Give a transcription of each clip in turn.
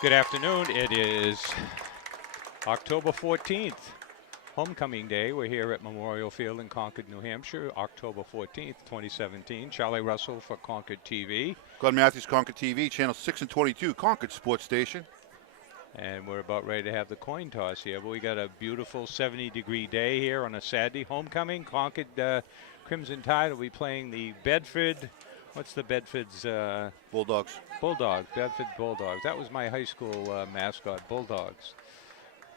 Good afternoon. It is October 14th, homecoming day. We're here at Memorial Field in Concord, New Hampshire, October 14th, 2017. Charlie Russell for Concord TV. Glenn Matthews, Concord TV, channel 6 and 22, Concord Sports Station. And we're about ready to have the coin toss here. But we got a beautiful 70-degree day here on a Saturday. Homecoming. Concord Crimson Tide will be playing the Bedford. What's the Bedford's? Bulldogs. Bulldogs. Bedford Bulldogs. That was my high school mascot, Bulldogs,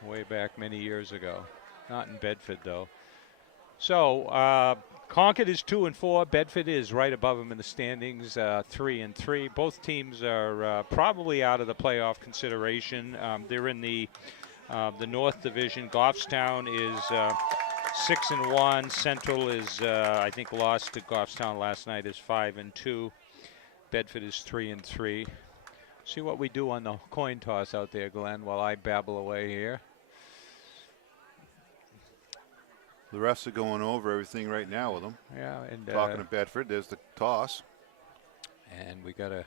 way back many years ago. Not in Bedford, though. So Concord is 2-4. Bedford is right above them in the standings, 3-3. Both teams are probably out of the playoff consideration. They're in the North Division. Goffstown is 6-1. Central is, I think, lost to Goffstown last night, is 5-2. Bedford is 3-3. See what we do on the coin toss out there, Glenn, while I babble away here. The refs are going over everything right now with them. Yeah, and talking to Bedford, there's the toss. And we got a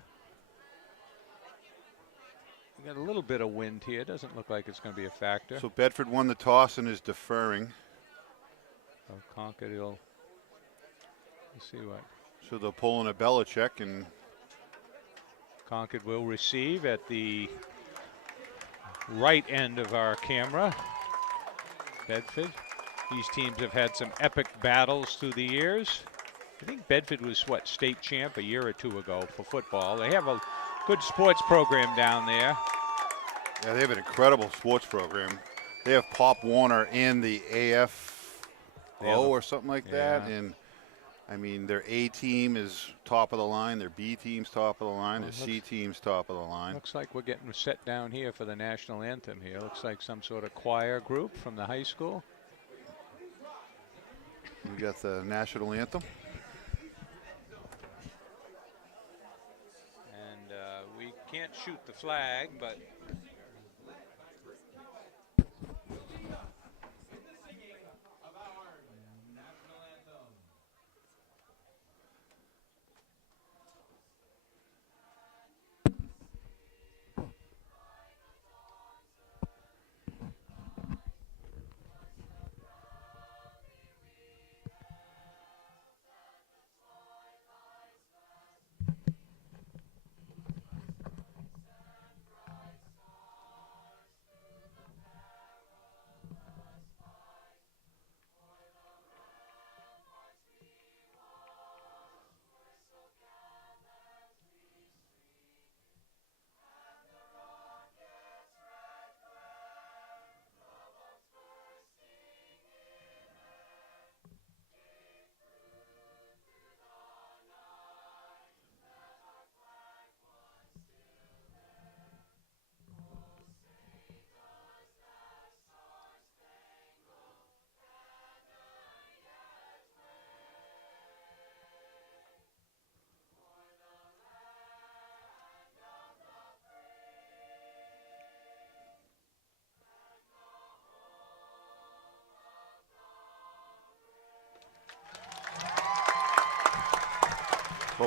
little bit of wind here. Doesn't look like it's going to be a factor. So Bedford won the toss and is deferring. So Concord will, let's see what. So they'll pull in a Belichick, and Concord will receive at the right end of our camera. Bedford. These teams have had some epic battles through the years. I think Bedford was, what, state champ a year or two ago for football. They have a good sports program down there. Yeah, they have an incredible sports program. They have Pop Warner in the AFO or something like that. And, I mean, their A team is top of the line. Their B team's top of the line. Their C team's top of the line. Looks like we're getting set down here for the national anthem here. Looks like some sort of choir group from the high school. We got the national anthem. And we can't shoot the flag, but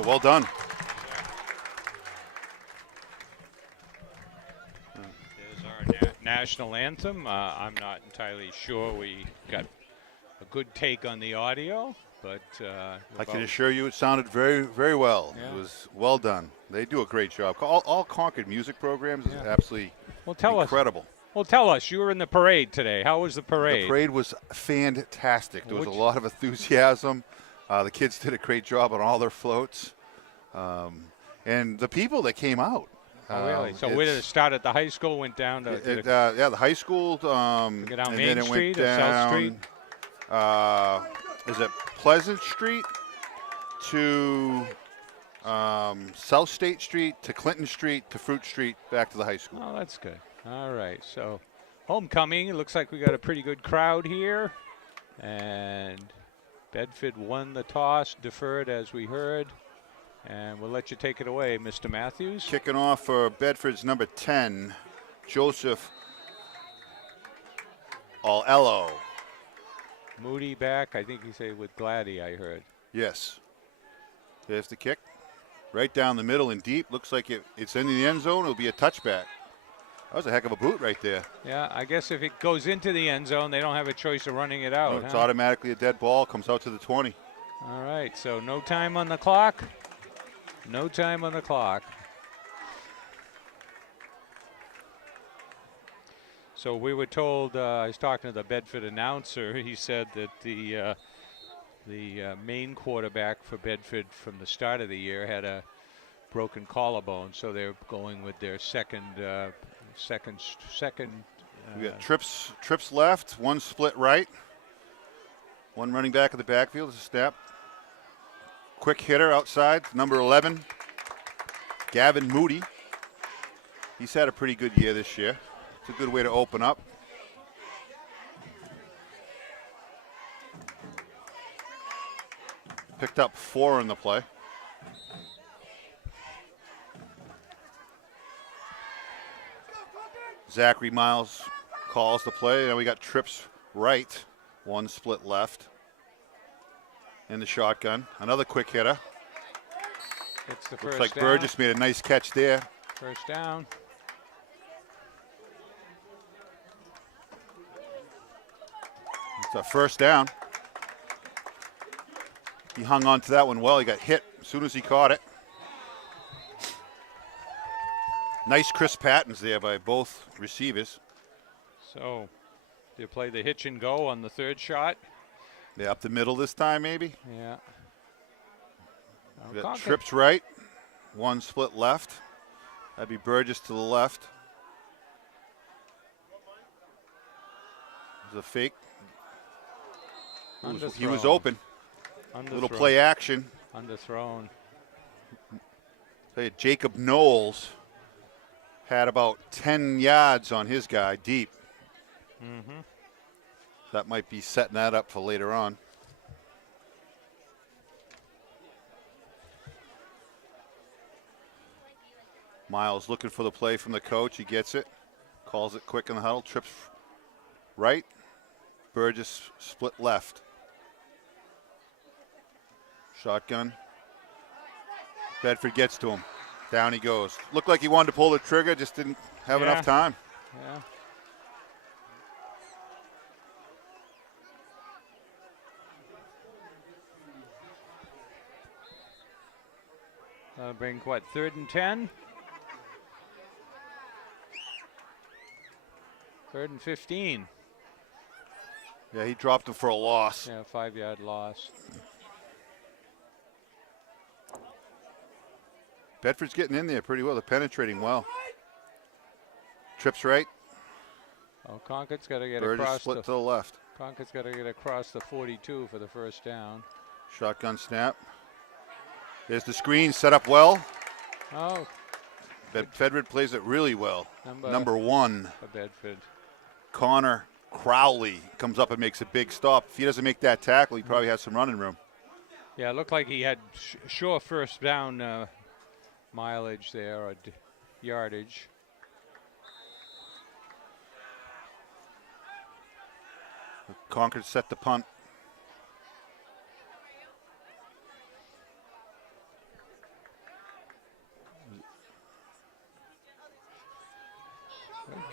Well done. There's our national anthem. I'm not entirely sure we got a good take on the audio, but I can assure you it sounded very, very well. Yeah. It was well done. They do a great job. All Concord music programs is absolutely incredible. Well, tell us. You were in the parade today. How was the parade? The parade was fantastic. There was a lot of enthusiasm. The kids did a great job on all their floats. And the people that came out. Oh, really? So where did it start at the high school, went down to the high school. Down and Main then it Street went down, South Street? Is it Pleasant Street to South State Street to Clinton Street to Fruit Street back to the high school. Oh, that's good. All right. So homecoming. It looks like we got a pretty good crowd here. And Bedford won the toss, deferred as we heard. And we'll let you take it away, Mr. Matthews. Kicking off for Bedford's number 10, Joseph Alello. Moody back. I think he said with Gladdy, I heard. Yes. There's the kick. Right down the middle and deep. Looks like it's in the end zone. It'll be a touchback. That was a heck of a boot right there. Yeah, I guess if it goes into the end zone, they don't have a choice of running it out. No, it's huh? automatically a dead ball. Comes out to the 20. All right, so no time on the clock. No time on the clock. So we were told, I was talking to the Bedford announcer, he said that the main quarterback for Bedford from the start of the year had a broken collarbone, so they're going with their second. We got trips left, one split right, one running back in the backfield. It's a snap. Quick hitter outside, number 11, Gavin Moody. He's had a pretty good year this year. It's a good way to open up. Picked up 4 in the play. Zachary Miles calls the play, and we got trips right, one split left. In the shotgun, another quick hitter. It's the Looks first like down. Burgess made a nice catch there. First down. It's a first down. He hung on to that one well. He got hit as soon as he caught it. Nice crisp patterns there by both receivers. So they play the hitch and go on the third shot. Yeah, up the middle this time, maybe. Yeah. We got trips right, one split left. That'd be Burgess to the left. It was a fake. He was open. Little play action. Underthrown. Jacob Knowles had about 10 yards on his guy deep. Mm-hmm. That might be setting that up for later on. Miles looking for the play from the coach. He gets it. Calls it quick in the huddle. Trips right. Burgess split left. Shotgun. Bedford gets to him. Down he goes. Looked like he wanted to pull the trigger, just didn't have enough time. Yeah. Bring what, 3rd and 10? 3rd and 15. Yeah, he dropped him for a loss. Yeah, 5-yard loss. Bedford's getting in there pretty well. They're penetrating well. Trips right. Oh, Concord's got to get Burgess across split to the left. Concord's got to get across the 42 for the first down. Shotgun snap. There's the screen set up well. Oh. Bedford plays it really well. Number 1. For Bedford. Connor Crowley comes up and makes a big stop. If he doesn't make that tackle, he probably has some running room. Yeah, it looked like he had sure first down mileage there, or yardage. Concord set the punt.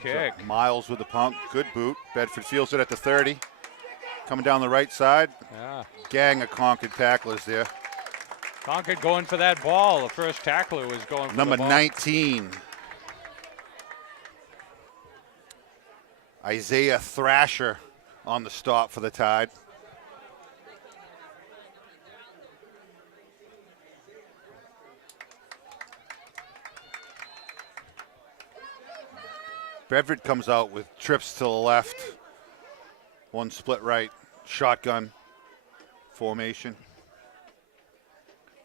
Kick. So Miles with the pump. Good boot. Bedford feels it at the 30. Coming down the right side. Yeah. Gang of Concord tacklers there. Concord going for that ball. The first tackler was going for Number the ball. 19. Isaiah Thrasher on the stop for the Tide. Bedford comes out with trips to the left. One split right. Shotgun formation.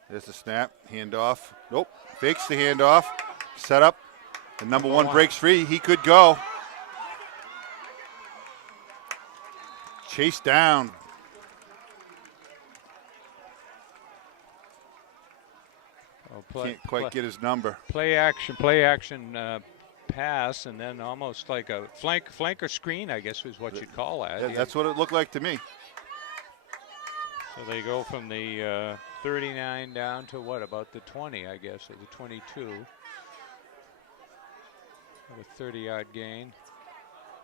There's the snap. Handoff. Nope. Fakes the handoff. Set up. And number one breaks free. He could go. Chased down. Can't quite get his number. Play action pass, and then almost like a flanker screen, I guess is what you'd call that. Yeah, that's what it looked like to me. So they go from the 39 down to what, about the 20, I guess, or the 22. A 30-yard gain.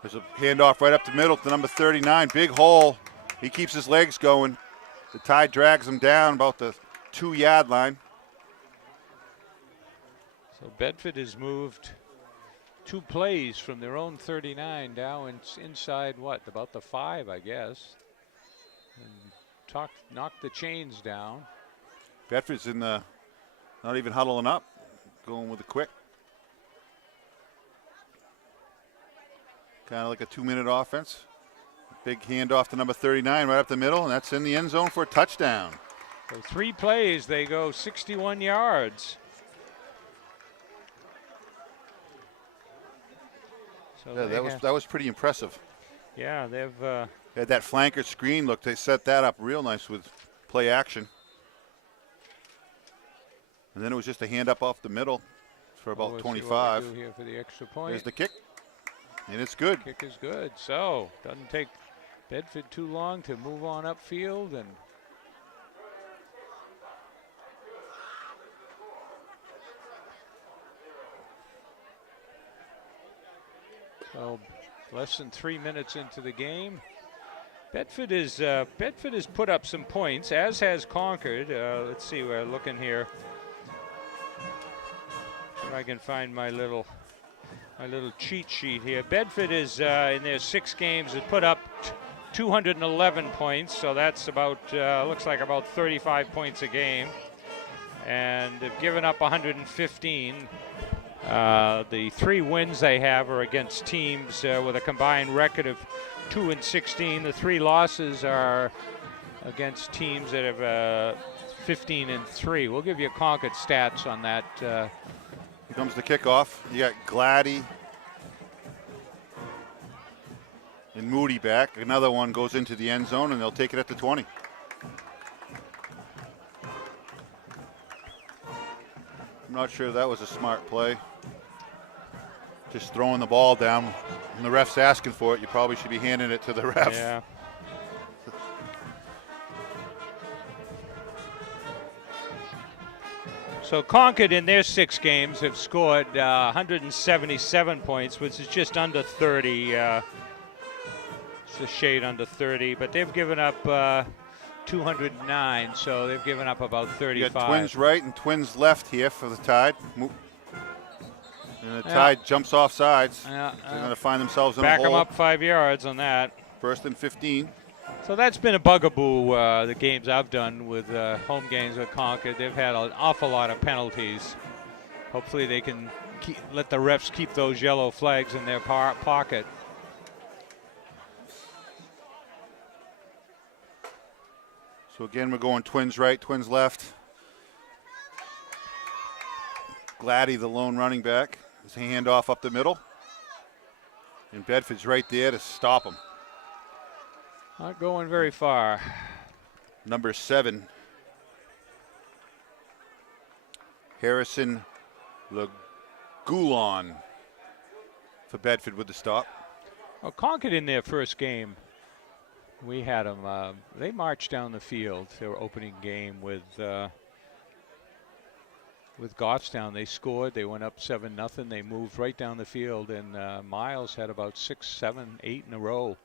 There's a handoff right up the middle to number 39. Big hole. He keeps his legs going. The Tide drags him down about the 2-yard line. So Bedford has moved 2 plays from their own 39 down inside what, about the 5, I guess. And knocked the chains down. Bedford's in the, not even huddling up, going with a quick. Kind of like a 2-minute offense. Big handoff to number 39 right up the middle, and that's in the end zone for a touchdown. So 3 plays, they go 61 yards. So yeah, that was pretty impressive. Yeah, they've They had that flanker screen look. They set that up real nice with play action. And then it was just a hand up off the middle for about we'll 25. See what we do here for the extra point. There's the kick, and it's good. Kick is good. So doesn't take Bedford too long to move on upfield, and so less than 3 minutes into the game. Bedford has put up some points, as has Concord. Let's see, we're looking here. If I can find my little cheat sheet here. Bedford is in their 6 games has put up 211 points, so that's about looks like about 35 points a game, and they've given up 115. The 3 wins they have are against teams with a combined record of 2-16. The 3 losses are against teams that have 15-3. We'll give you Concord stats on that. Here comes the kickoff. You got Gladdy and Moody back. Another one goes into the end zone, and they'll take it at the 20. I'm not sure that was a smart play. Just throwing the ball down. When the ref's asking for it, you probably should be handing it to the ref. Yeah. So Concord in their 6 games have scored 177 points, which is just under 30. It's a shade under 30, but they've given up 209, so they've given up about 35. You got Twins right and Twins left here for the Tide. And the Tide jumps off sides. They're going to find themselves in a hole. Back them up 5 yards on that. 1st and 15. So that's been a bugaboo, the games I've done with home games with Concord. They've had an awful lot of penalties. Hopefully they can let the refs keep those yellow flags in their pocket. So again, we're going Twins right, Twins left. Gladdy, the lone running back. His handoff up the middle. And Bedford's right there to stop him. Not going very far. Number 7, Harrison Legoulon for Bedford with the stop. Well, Concord in their first game, we had them. They marched down the field. Their opening game with Goffstown. They scored. They went up 7-0. They moved right down the field, and Miles had about 6, 7, 8 in a row.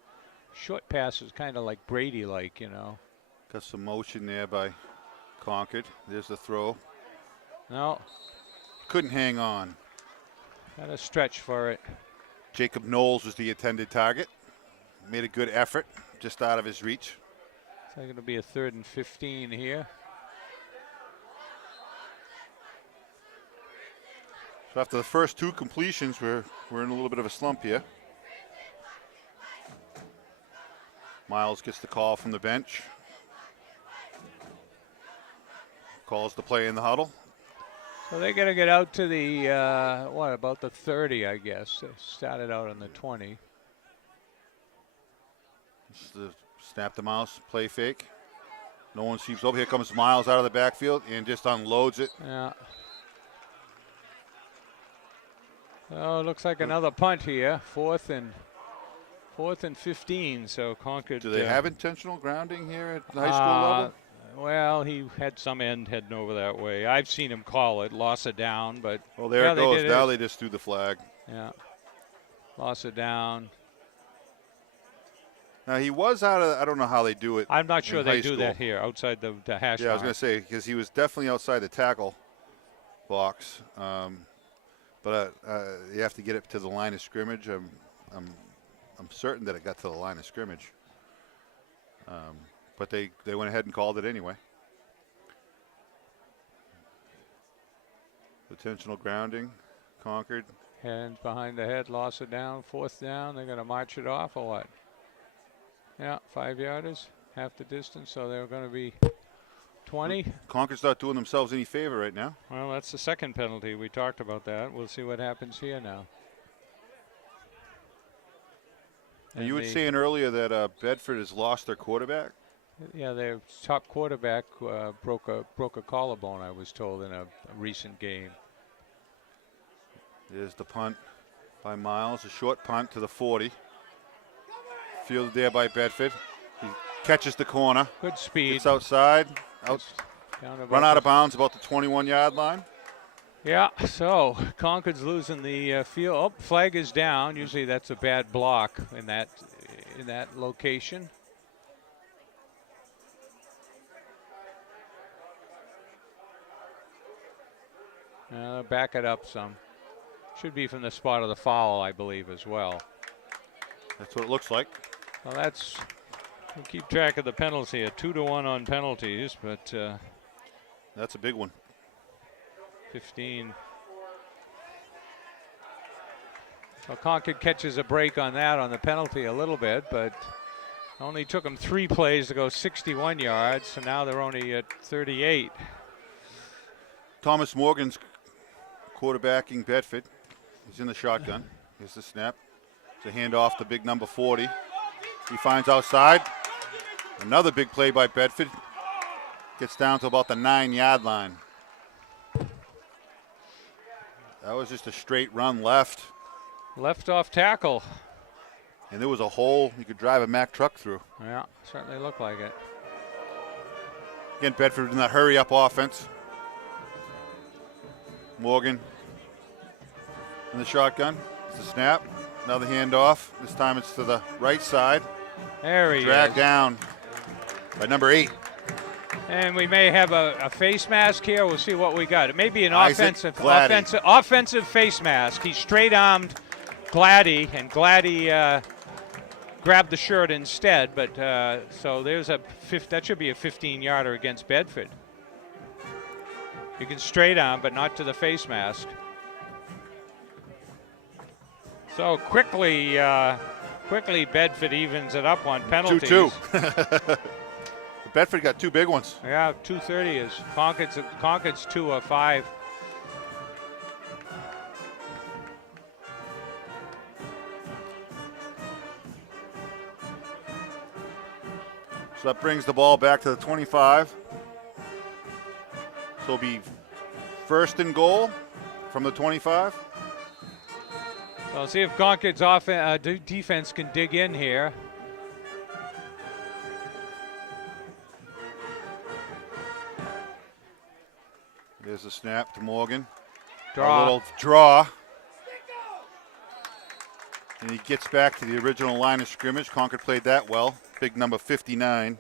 Short passes, kind of like Brady-like, you know. Got some motion there by Concord. There's the throw. No. Couldn't hang on. Got a stretch for it. Jacob Knowles was the intended target. Made a good effort, just out of his reach. It's going to be a 3rd and 15 here. So after the first 2 completions, we're in a little bit of a slump here. Miles gets the call from the bench. Calls the play in the huddle. So they got to get out to the, about the 30, I guess. They started out on the 20. Just the snap the mouse, play fake. No one seems over. Here comes Miles out of the backfield and just unloads it. Yeah. Oh, it looks like another punt here. 4th and 15. So Concord. Do they have intentional grounding here at the high school level? Well, he had some end heading over that way. I've seen him call it, loss of down, but well, there it goes. Now they just threw the flag. Yeah. Loss of down. Now he was out of. I don't know how they do it. I'm not sure they do that school. here outside the hash Yeah, I was mark. going to say because he was definitely outside the tackle box, but you have to get it to the line of scrimmage. I'm certain that it got to the line of scrimmage, but they went ahead and called it anyway. Intentional grounding, Concord. Hands behind the head, loss of down, 4th down. They're going to march it off or what? Yeah, 5-yarders, half the distance, so they're going to be 20. Concord's not doing themselves any favor right now. Well, that's the second penalty. We talked about that. We'll see what happens here now. And you were saying earlier that Bedford has lost their quarterback? Yeah, their top quarterback broke a collarbone, I was told, in a recent game. There's the punt by Miles, a short punt to the 40. Fielded there by Bedford. He catches the corner. Good speed. Gets outside. Run out of bounds about the 21-yard line. Yeah, so Concord's losing the field. Oh, flag is down. Usually that's a bad block in that location. Back it up some. Should be from the spot of the foul, I believe, as well. That's what it looks like. Well, we'll keep track of the penalties here. 2-1 on penalties, but that's a big one. 15. Well, Concord catches a break on that on the penalty a little bit, but only took them 3 plays to go 61 yards, so now they're only at 38. Thomas Morgan's quarterbacking Bedford. He's in the shotgun. Here's the snap. It's a handoff to big number 40. He finds outside. Another big play by Bedford. Gets down to about the 9-yard line. That was just a straight run left. Left off tackle. And there was a hole you could drive a Mack truck through. Yeah, certainly looked like it. Again, Bedford in that hurry-up offense. Morgan in the shotgun. It's a snap. Another handoff. This time it's to the right side. There he Dragged is. down by number 8. And we may have a face mask here. We'll see what we got. It may be an Isaac offensive face mask. He straight-armed Gladdy, and Gladdy grabbed the shirt instead. But so there's that should be a 15-yarder against Bedford. You can straight arm, but not to the face mask. So quickly Bedford evens it up on penalties. 2-2. Bedford got 2 big ones. Yeah, 2:30 is Concord's 2 of 5. So that brings the ball back to the 25. So it'll be 1st and goal from the 25. So see if Concord's defense can dig in here. There's the snap to Morgan. Draw. A little draw. And he gets back to the original line of scrimmage. Concord played that well. Big number 59.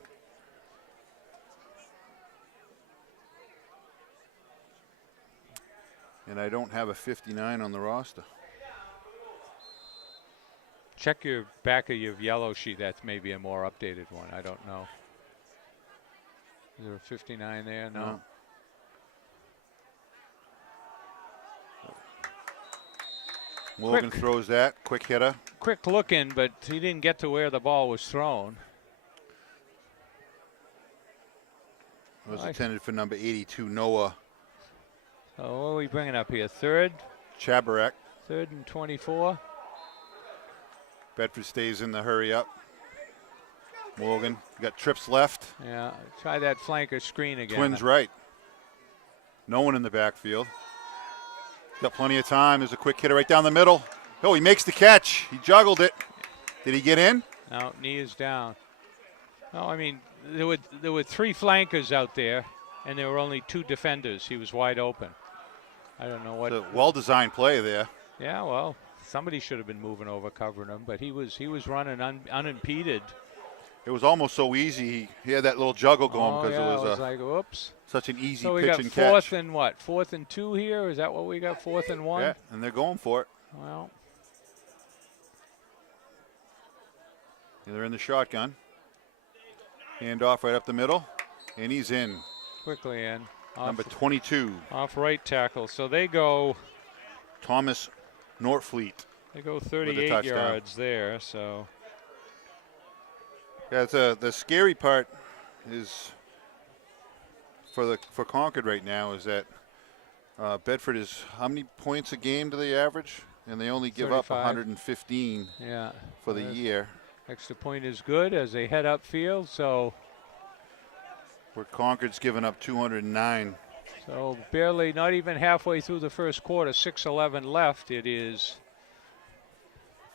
And I don't have a 59 on the roster. Check your back of your yellow sheet. That's maybe a more updated one. I don't know. Is there a 59 there? No. Morgan throws that. Quick hitter. Quick look in, but he didn't get to where the ball was thrown. It was intended for number 82, Noah So what are we bringing up here? 3rd? Chabarek. 3rd and 24. Bedford stays in the hurry up. Morgan got trips left. Yeah, try that flanker screen again. Twins right. No one in the backfield. Got plenty of time. There's a quick hitter right down the middle. Oh, he makes the catch. He juggled it. Did he get in? No, knee is down. No, I mean, there were 3 flankers out there, and there were only 2 defenders. He was wide open. I don't know what. It's a well-designed play there. Yeah, well, somebody should have been moving over covering him, but he was running unimpeded. It was almost so easy. He had that little juggle going because yeah, it was like, oops. such an easy so we pitch got and fourth catch. and what? 4th and 2 here? Is that what we got? 4th and 1? Yeah, and they're going for it. Well, they're in the shotgun. Hand off right up the middle, and he's in. Quickly in. Number 22. Off right tackle. So they go. Thomas Norfleet. They go 38 yards there. So. Yeah, the scary part is for Concord right now is that Bedford is, how many points a game do they average? And they only give 35. up 115 for the year. Extra point is good as they head upfield. So. Where Concord's given up 209. So barely, not even halfway through the first quarter, 6:11 left. It is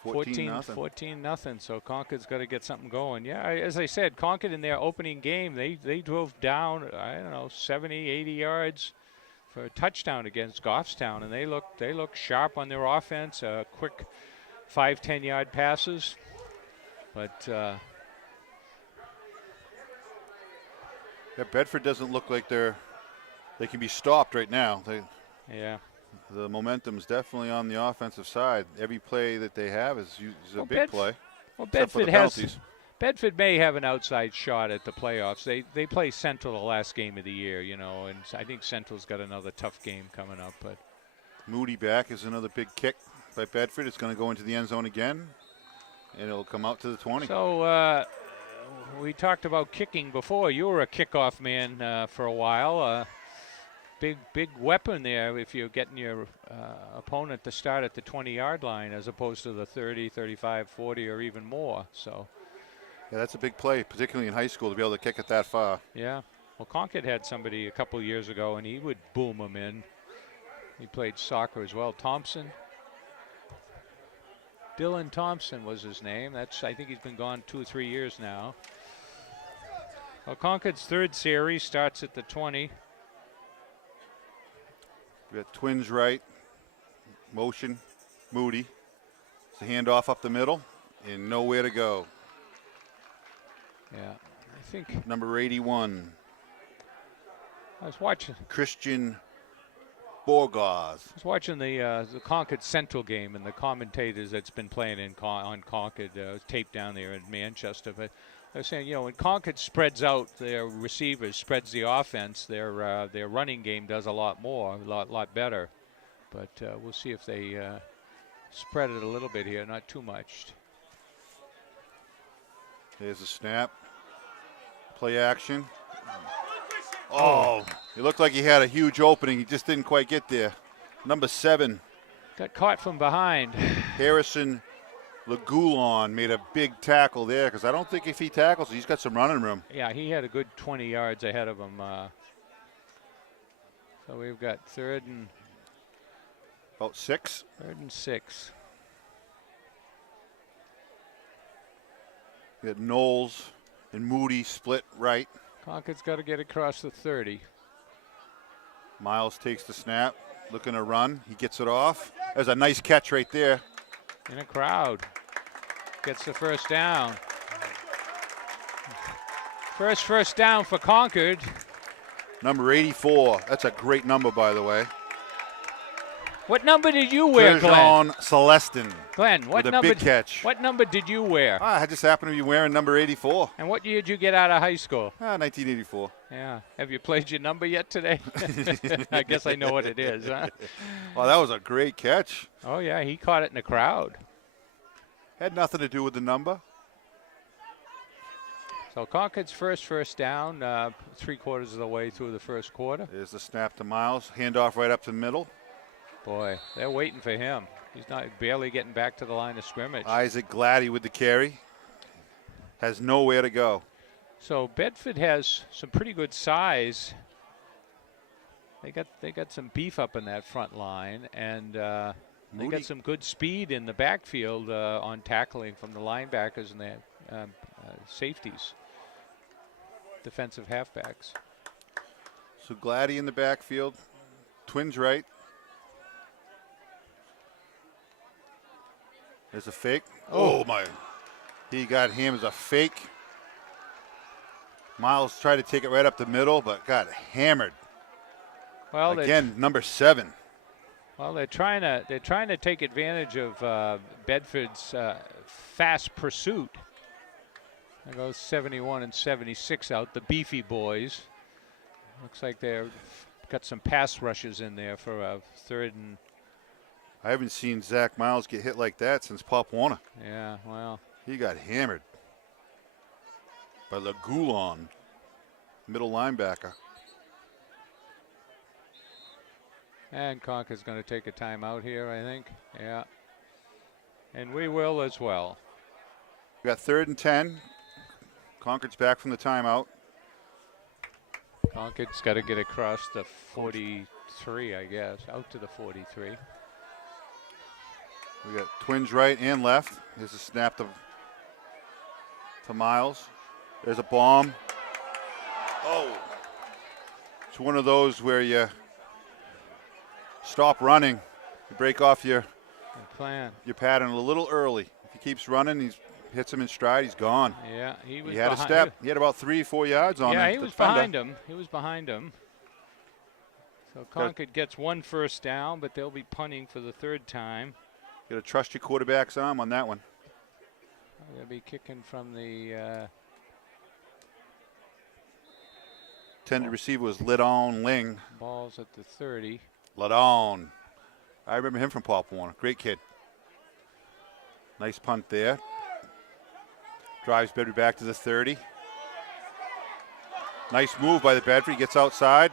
14 nothing. So Concord's got to get something going. Yeah, as I said, Concord in their opening game, they drove down, I don't know, 70, 80 yards for a touchdown against Goffstown, and they look sharp on their offense. Quick 5-10 yard passes, but. Yeah, Bedford doesn't look like they can be stopped right now. Yeah. The momentum's definitely on the offensive side. Every play that they have is a big play. Well, Bedford may have an outside shot at the playoffs. They play Central the last game of the year, you know, and I think Central's got another tough game coming up. But Moody back is another big kick by Bedford. It's going to go into the end zone again, and it'll come out to the 20. So we talked about kicking before. You were a kickoff man for a while. Big weapon there if you're getting your opponent to start at the 20-yard line as opposed to the 30, 35, 40, or even more. So. Yeah, that's a big play, particularly in high school, to be able to kick it that far. Yeah. Well, Concord had somebody a couple years ago, and he would boom them in. He played soccer as well. Thompson. Dylan Thompson was his name. I think he's been gone 2 or 3 years now. Well, Concord's third series starts at the 20. We got twins right. Motion. Moody. It's a handoff up the middle, and nowhere to go. Yeah, I think. Number 81. I was watching. Christian Borgaz. I was watching the Concord Central game, and the commentators that's been playing on Concord taped down there in Manchester. But I was saying, you know, when Concord spreads out their receivers, spreads the offense, their running game does a lot more, a lot better. But we'll see if they spread it a little bit here, not too much. There's a snap. Play action. Oh, it looked like he had a huge opening. He just didn't quite get there. Number 7. Got caught from behind. Harrison Lagulon made a big tackle there because I don't think if he tackles, he's got some running room. Yeah, he had a good 20 yards ahead of him. So we've got third and. About 6. 3rd and 6. We got Knowles and Moody split right. Concord's got to get across the 30. Miles takes the snap, looking to run. He gets it off. There's a nice catch right there. In a crowd. Gets the first down. First down for Concord. Number 84. That's a great number, by the way. What number did you wear, Glenn? Celestin. Glenn, what with number? A big catch. What number did you wear? I just happened to be wearing number 84. And what year did you get out of high school? 1984. Yeah. Have you played your number yet today? I guess I know what it is, huh? Well, that was a great catch. Oh, yeah. He caught it in the crowd. Had nothing to do with the number. So Concord's first down, 3/4 of the way through the first quarter. There's the snap to Miles. Handoff right up to the middle. Boy, they're waiting for him. He's not barely getting back to the line of scrimmage. Isaac Gladdy with the carry. Has nowhere to go. So Bedford has some pretty good size. They got some beef up in that front line, and they got some good speed in the backfield on tackling from the linebackers and the safeties, defensive halfbacks. So Gladdy in the backfield. Twins right. There's a fake. Oh, my. He got him as a fake. Miles tried to take it right up the middle, but got hammered. Well, again, number 7. Well, they're trying to take advantage of Bedford's fast pursuit. There goes 71 and 76 out, the beefy boys. Looks like they've got some pass rushes in there for a 3rd and. I haven't seen Zach Miles get hit like that since Pop Warner. Yeah, well. He got hammered by Lagoulon, middle linebacker. And Concord's going to take a timeout here, I think. Yeah. And we will as well. We got 3rd and 10. Concord's back from the timeout. Concord's got to get across the 43, I guess, out to the 43. We got twins right and left. Here's a snap to Miles. There's a bomb. Oh. It's one of those where you stop running. You break off your pattern a little early. If he keeps running, he hits him in stride, he's gone. Yeah, he was. He had a step. He had about 3-4 yards on him. Yeah, he was behind him. He was behind him. So Concord gets 1 first down, but they'll be punting for the 3rd time. You got to trust your quarterback's arm on that one. They'll be kicking from the. Intended receiver was Lidon Ling. Ball's at the 30. Lidon. I remember him from Pop Warner. Great kid. Nice punt there. Drives Bedford back to the 30. Nice move by the Bedford. He gets outside.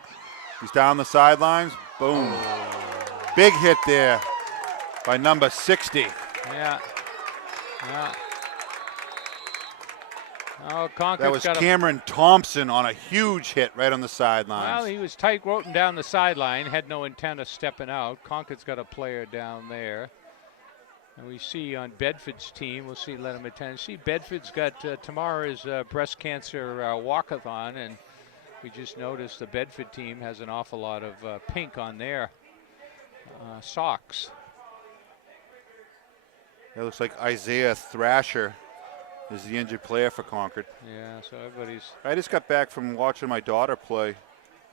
He's down the sidelines. Boom. Oh. Big hit there by number 60. Yeah. Yeah. Oh, that was Cameron Thompson on a huge hit right on the sidelines. Well, he was tight-roping down the sideline, had no intent of stepping out. Concord's got a player down there. And we see on Bedford's team, we'll see, let him attend. See, Bedford's got tomorrow is breast cancer walkathon, and we just noticed the Bedford team has an awful lot of pink on their socks. It looks like Isaiah Thrasher is the injured player for Concord. Yeah, so everybody's. I just got back from watching my daughter play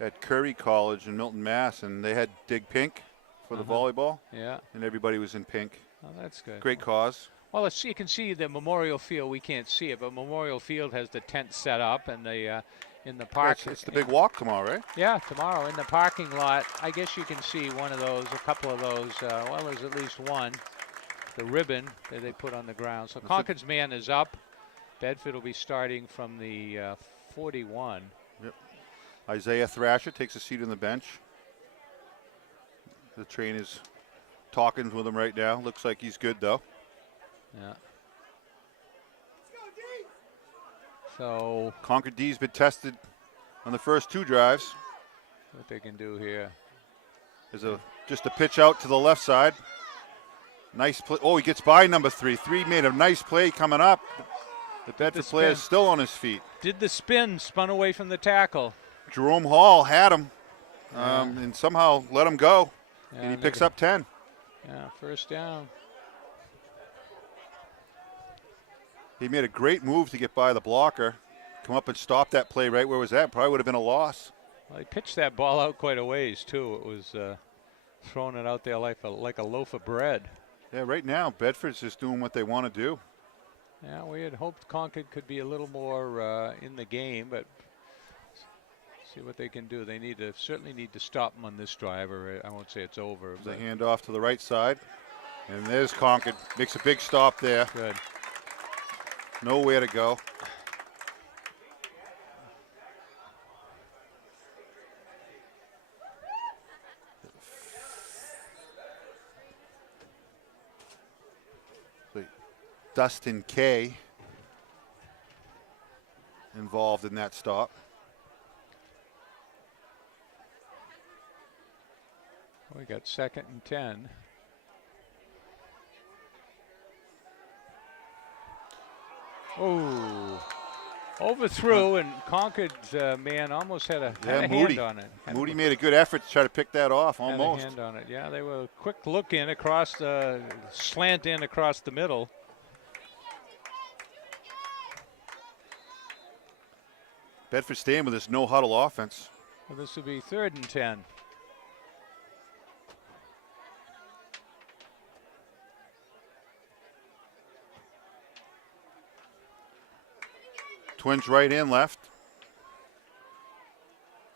at Curry College in Milton, Mass, and they had Dig Pink for the volleyball. Yeah. And everybody was in pink. Oh, that's good. Great cause. Well, you can see the Memorial Field. We can't see it, but Memorial Field has the tent set up, and the in the park. It's the big walk tomorrow, right? Yeah, tomorrow in the parking lot. I guess you can see one of those, a couple of those. Well, there's at least one. The ribbon that they put on the ground. So Concord's man is up. Bedford will be starting from the 41. Yep. Isaiah Thrasher takes a seat on the bench. The trainer's talking with him right now. Looks like he's good, though. Yeah. So Concord D's been tested on the first 2 drives. What they can do here. There's just a pitch out to the left side. Nice play. Oh, he gets by number 3. 3 made a nice play coming up. The Bedford player is still on his feet. Did the spun away from the tackle. Jerome Hall had him and somehow let him go. Yeah, and he picks up 10. Yeah, first down. He made a great move to get by the blocker. Come up and stop that play right where it was at. Probably would have been a loss. Well, he pitched that ball out quite a ways, too. It was throwing it out there like a loaf of bread. Yeah, right now, Bedford's just doing what they want to do. Yeah, we had hoped Concord could be a little more in the game, but see what they can do. They certainly need to stop them on this drive, or I won't say it's over. The handoff to the right side, and there's Concord. Makes a big stop there. Good. Nowhere to go. Dustin Kay involved in that stop. We got 2nd and 10. Oh. overthrew, and Concord's man almost had a Moody. hand on it. Moody made a good effort to try to pick that off, Had almost. a hand on it. Yeah, they were a quick look in across the slant in across the middle. Bedford staying with this no-huddle offense. Well, this will be 3rd and 10. Twins right and left.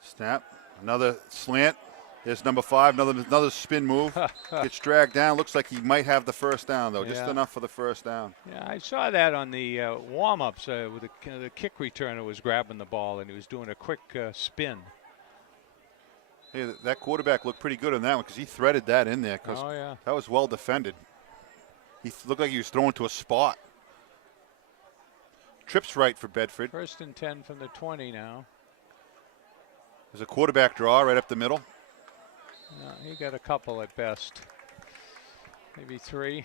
Snap. Another slant. Here's number 5. Another spin move. Gets dragged down. Looks like he might have the first down, though. Just enough for the first down. Yeah, I saw that on the warm-ups with the kick returner was grabbing the ball, and he was doing a quick spin. Hey, that quarterback looked pretty good on that one because he threaded that in there. Oh, yeah. That was well defended. He looked like he was throwing to a spot. Trips right for Bedford. 1st and 10 from the 20 now. There's a quarterback draw right up the middle. He got a couple at best. Maybe 3.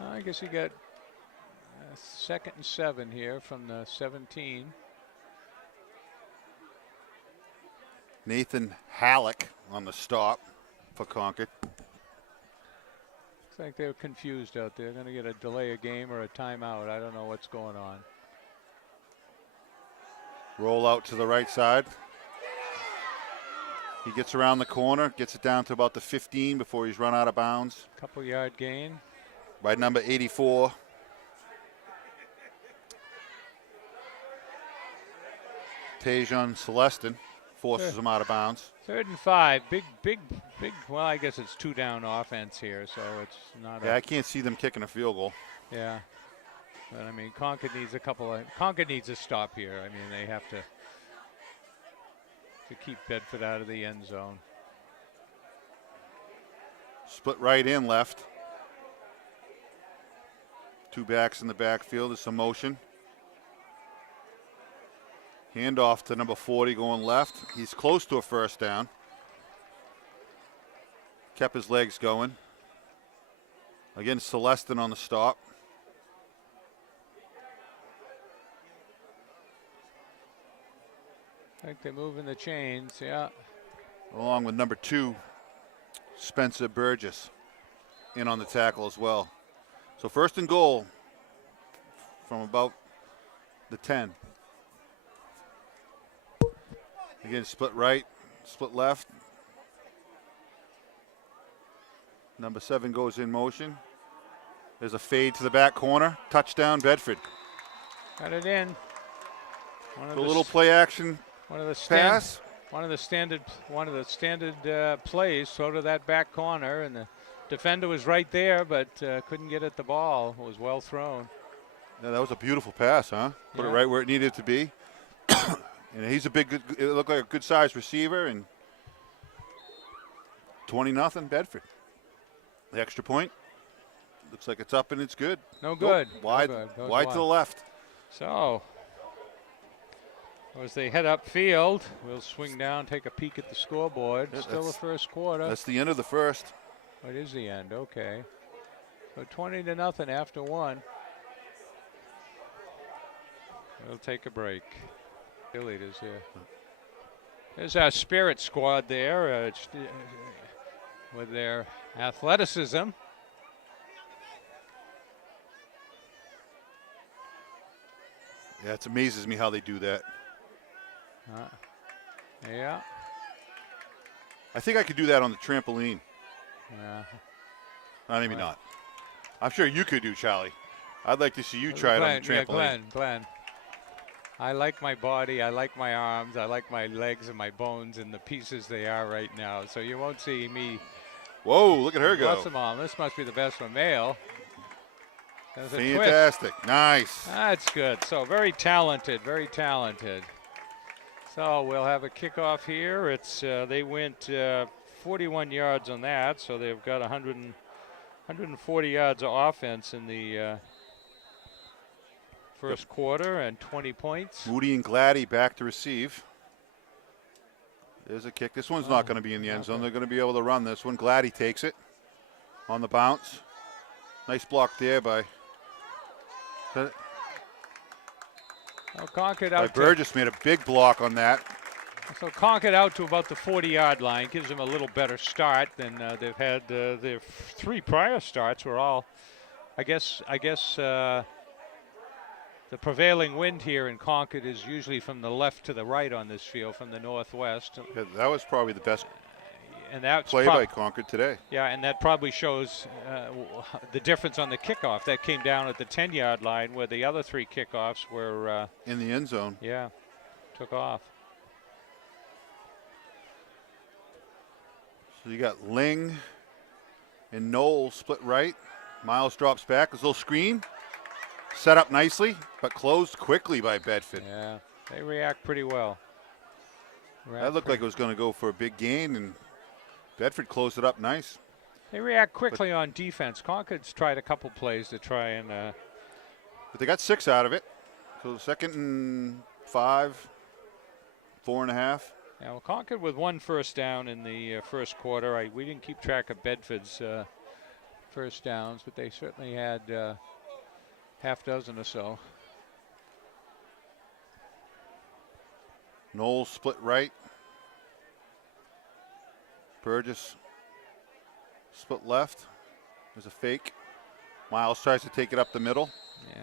I guess he got 2nd and 7 here from the 17. Nathan Halleck on the stop for Concord. Looks like they're confused out there. They're going to get a delay a game or a timeout. I don't know what's going on. Roll out to the right side. He gets around the corner, gets it down to about the 15 before he's run out of bounds. Couple yard gain. By number 84. Tajon Celestin forces him out of bounds. 3rd and 5. Big. Well, I guess it's 2 down offense here, so it's not. Yeah, I can't see them kicking a field goal. Yeah. But I mean, Concord needs Concord needs a stop here. I mean, they have to keep Bedford out of the end zone. Split right and left. 2 backs in the backfield. There's some motion. Handoff to number 40 going left. He's close to a first down. Kept his legs going. Again, Celestin on the stop. I think they're moving the chains, yeah. Along with number 2, Spencer Burgess, in on the tackle as well. So 1st and goal from about the 10. Again, split right, split left. Number 7 goes in motion. There's a fade to the back corner. Touchdown, Bedford. Got it in. A little play action pass. One of the standard plays. Throw to that back corner, and the defender was right there, but couldn't get at the ball. It was well thrown. Yeah, that was a beautiful pass, huh? Put it right where it needed to be. And he's a big, it looked like a good-sized receiver, and 20-0 Bedford. The extra point looks like it's up and it's good. No good. Nope. Wide, no good. wide to the left. So as they head upfield, we'll swing down, take a peek at the scoreboard. Yeah, Still the first quarter. That's the end of the first. It is the end. Okay. So 20-0 after 1. We'll take a break. Cheerleaders here. There's our Spirit squad there with their athleticism. Yeah, it amazes me how they do that. Yeah. I think I could do that on the trampoline. Yeah. Maybe not. I'm sure you could do, Charlie. I'd like to see you try it on the trampoline. Yeah, Glenn. I like my body, I like my arms, I like my legs and my bones and the pieces they are right now. So you won't see me. Whoa, look at her go. What's them on? This must be the best one, male. There's a fantastic. Twist. Nice. That's good. So very talented, very talented. So we'll have a kickoff here. It's they went 41 yards on that, so they've got 140 yards of offense in the first quarter and 20 points. Moody and Gladdy back to receive. There's a kick. This one's not going to be in the end zone. They're going to be able to run this one. Glad he takes it on the bounce. Nice block there by Concord out. Burgess made a big block on that. So Concord out to about the 40-yard line gives them a little better start than they've had. Their 3 prior starts were all, I guess. The prevailing wind here in Concord is usually from the left to the right on this field, from the northwest. Yeah, that was probably the best and that's play by Concord today. Yeah, and that probably shows the difference on the kickoff. That came down at the 10-yard line, where the other 3 kickoffs were in the end zone. Yeah, took off. So you got Ling and Knowles split right. Miles drops back. There's a little screen. Set up nicely, but closed quickly by Bedford. Yeah, they react pretty well. That looked like it was going to go for a big gain, and Bedford closed it up nice. They react quickly on defense. Concord's tried a couple plays to try and... But they got 6 out of it. So 2nd and 5, 4.5. Yeah, well, Concord with 1 first down in the first quarter. We didn't keep track of Bedford's first downs, but they certainly had half dozen or so. Knowles split right. Burgess split left. There's a fake. Miles tries to take it up the middle. Yeah.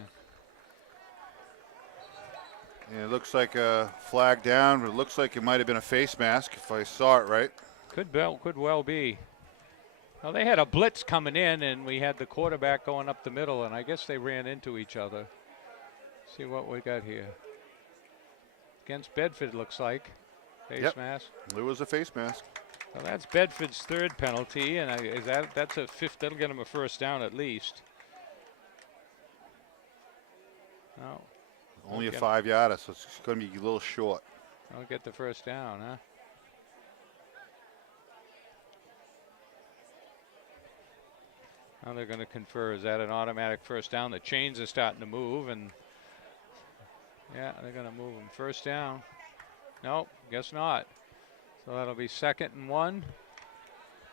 And it looks like a flag down, but it looks like it might have been a face mask if I saw it right. Could well be. Well, they had a blitz coming in, and we had the quarterback going up the middle, and I guess they ran into each other. See what we got here. Against Bedford, looks like. Face mask. There was a face mask. Well, that's Bedford's 3rd penalty, and that's a 5th. That'll get them a first down at least. No. Only a 5-yarder, so it's going to be a little short. I'll get the first down, huh? Now they're going to confer. Is that an automatic first down? The chains are starting to move, and yeah, they're going to move them. First down. Nope, guess not. So that'll be 2nd and 1.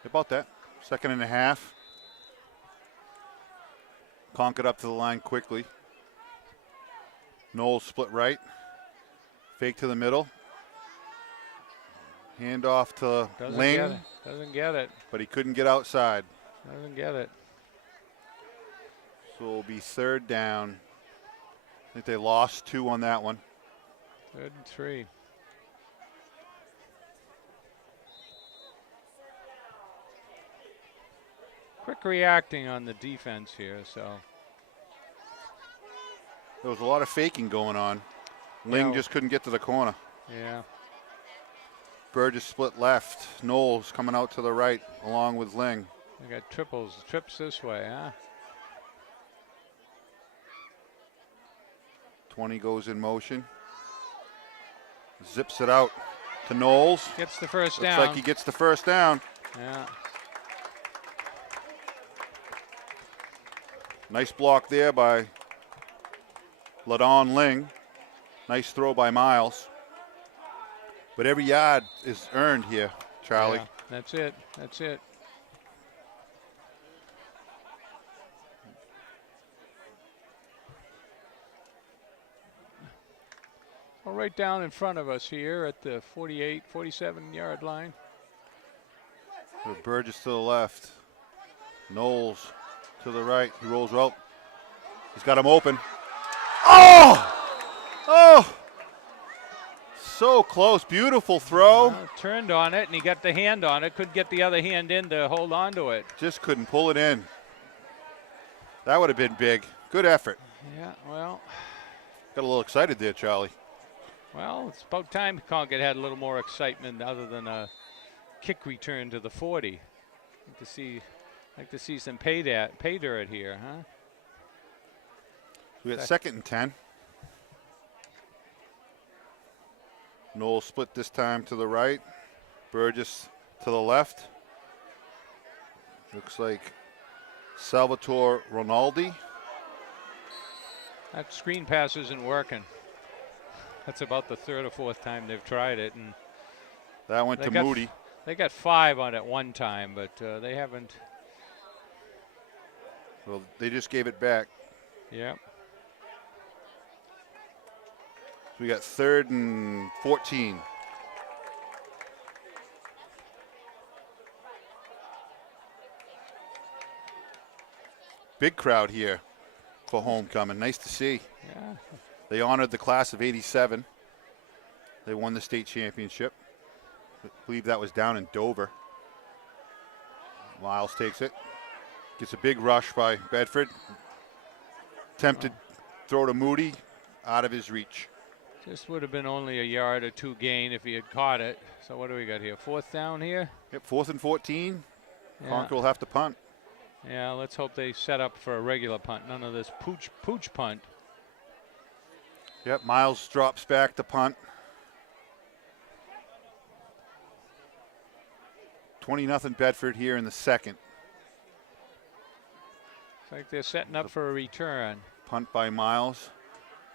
About that. 2nd and a half. Concord up to the line quickly. Knowles split right. Fake to the middle. Hand off to Ling. Doesn't get it. But he couldn't get outside. Doesn't get it. So it'll be 3rd down. I think they lost 2 on that one. 3rd and 3. Quick reacting on the defense here, so. There was a lot of faking going on. Ling just couldn't get to the corner. Yeah. Burgess split left. Knowles coming out to the right along with Ling. We got trips this way, huh? 20 goes in motion. Zips it out to Knowles. Gets the first down. Looks like he gets the first down. Yeah. Nice block there by Ladon Ling. Nice throw by Miles. But every yard is earned here, Charlie. Yeah, that's it. That's it. Well, right down in front of us here at the 48, 47-yard line. With Burgess to the left. Knowles to the right. He rolls out. He's got him open. Oh! Oh! So close. Beautiful throw. Turned on it, and he got the hand on it. Couldn't get the other hand in to hold on to it. Just couldn't pull it in. That would have been big. Good effort. Yeah, well. Got a little excited there, Charlie. Well, it's about time Concord had a little more excitement other than a kick return to the 40. Like to see some pay dirt here, huh? We got 2nd and 10. Knowles split this time to the right. Burgess to the left. Looks like Salvatore Ronaldi. That screen pass isn't working. That's about the 3rd or 4th time they've tried it, and That went to Moody. They got 5 on it one time, but they haven't. Well, they just gave it back. Yeah. So we got 3rd and 14. Big crowd here for homecoming. Nice to see. Yeah. They honored the class of '87. They won the state championship. I believe that was down in Dover. Miles takes it. Gets a big rush by Bedford. Tempted throw to Moody. Out of his reach. Just would have been only a yard or 2 gain if he had caught it. So what do we got here? 4th down here? Yep, 4th and 14. Yeah. Concord will have to punt. Yeah, let's hope they set up for a regular punt. None of this pooch punt. Yep, Miles drops back to punt. 20-0 Bedford here in the second. It's like they're setting up for a return. Punt by Miles.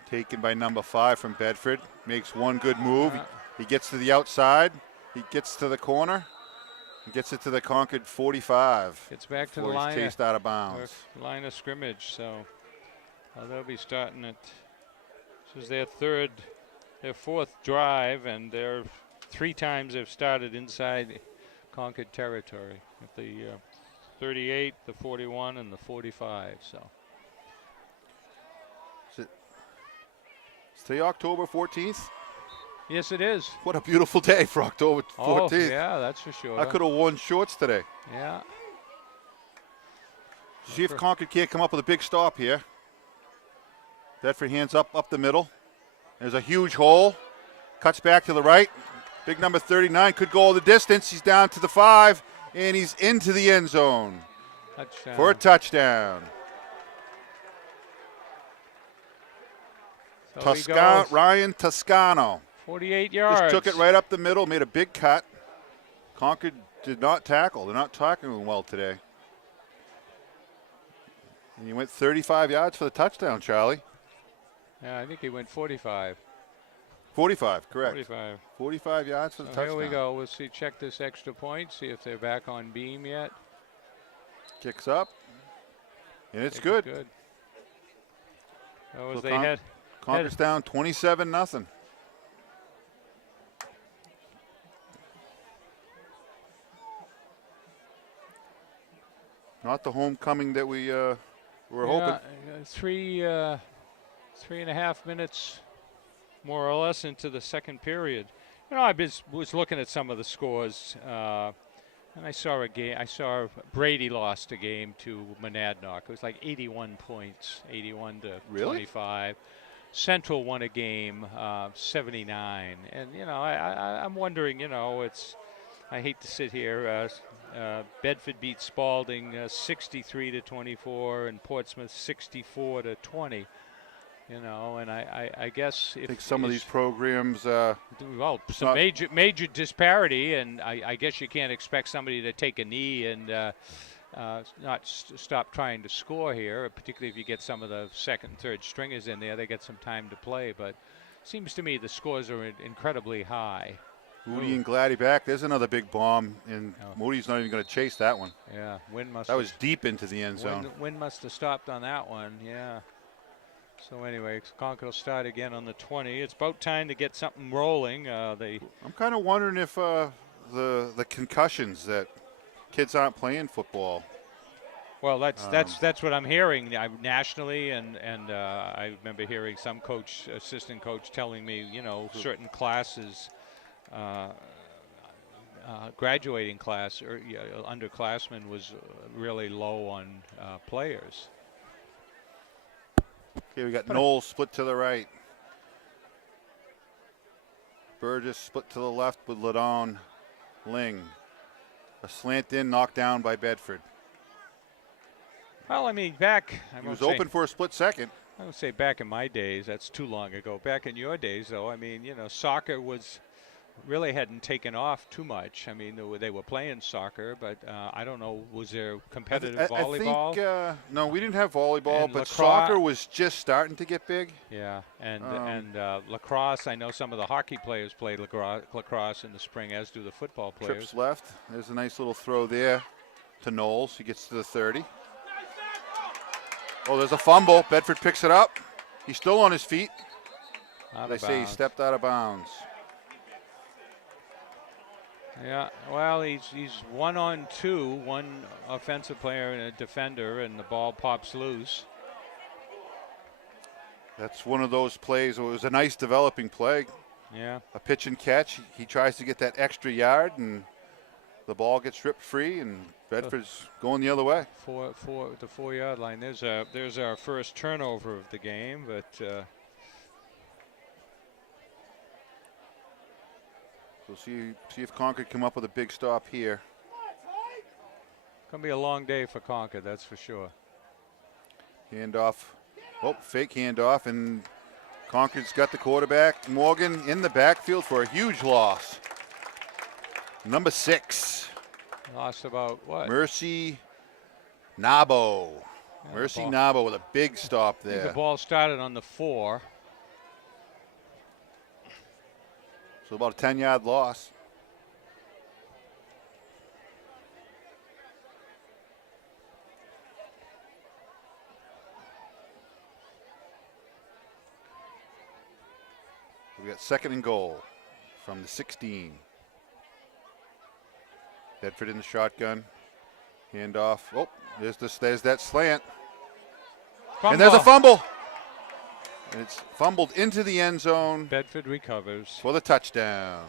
Taken by number 5 from Bedford. Makes one good move. He gets to the outside. He gets to the corner. He gets it to the Concord 45. Gets back to the line. Chased out of bounds. Line of scrimmage. So they'll be starting it. This is their 4th drive, and they're 3 times they've started inside Concord territory at the 38, the 41, and the 45. So. Is today October 14th? Yes, it is. What a beautiful day for October 14th. Oh, yeah, that's for sure. I could have worn shorts today. Yeah. See if Concord can't come up with a big stop here. Bedford hands up the middle. There's a huge hole. Cuts back to the right. Big number 39 could go all the distance. He's down to the 5, and he's into the end zone for a touchdown. So Ryan Toscano. 48 yards. Just took it right up the middle, made a big cut. Concord did not tackle. They're not tackling well today. And he went 35 yards for the touchdown, Charlie. Yeah, I think he went 45. 45, correct. 45. 45 yards for the touchdown. Here we go. We'll see. Check this extra point. See if they're back on beam yet. Kicks up. And it's good. Good. So Concord's down 27-0. Not the homecoming that we were hoping. 3.5 minutes, more or less, into the second period. You know, I was looking at some of the scores, and I saw a game. I saw Brady lost a game to Monadnock. It was like 81 points, 81 to 25. Central won a game, 79. And you know, I'm wondering. You know, I hate to sit here. Bedford beat Spalding 63 to 24, and Portsmouth 64 to 20. You know, and I guess I think some of these programs. Some major disparity, and I guess you can't expect somebody to take a knee and not stop trying to score here, particularly if you get some of the second and third stringers in there. They get some time to play, but it seems to me the scores are incredibly high. Moody and Gladdy back. There's another big bomb, and Moody's not even going to chase that one. Yeah, that was deep into the end zone. Wind must have stopped on that one. Yeah. So anyway, Concord will start again on the 20. It's about time to get something rolling. I'm kind of wondering if the concussions that kids aren't playing football. Well, that's what I'm hearing nationally, and I remember hearing some assistant coach telling me, you know, certain classes, graduating class or underclassmen was really low on players. Okay, we got Knowles split to the right. Burgess split to the left with Ladon Ling. A slant in, knocked down by Bedford. Well, I mean, he was open for a split second. I would say back in my days, that's too long ago. Back in your days, though, I mean, you know, soccer was really hadn't taken off too much. I mean, they were playing soccer, but I don't know, was there competitive volleyball? I think, no, we didn't have volleyball, And but lacrosse. soccer was just starting to get big. Yeah, and lacrosse. I know some of the hockey players play lacrosse in the spring, as do the football players. Trips left. There's a nice little throw there to Knowles. He gets to the 30. Oh, there's a fumble. Bedford picks it up. He's still on his feet. They say he stepped out of bounds. Yeah, well, he's 1-on-2, one offensive player and a defender, and the ball pops loose. That's one of those plays. It was a nice developing play. Yeah. A pitch and catch. He tries to get that extra yard, and the ball gets ripped free, and Bedford's going the other way. The 4-yard line. There's our first turnover of the game, but. So see if Concord come up with a big stop here. Gonna be a long day for Concord, that's for sure. Handoff. Oh, fake handoff, and Concord's got the quarterback, Morgan, in the backfield for a huge loss. Number 6. Lost about what? Mercy Nabo. Yeah, Mercy Nabo with a big stop there. The ball started on the 4. So about a 10-yard loss. We got 2nd and goal from the 16. Bedford in the shotgun. Handoff. Oh, there's that slant. Fumble. And there's a fumble. And it's fumbled into the end zone. Bedford recovers for the touchdown.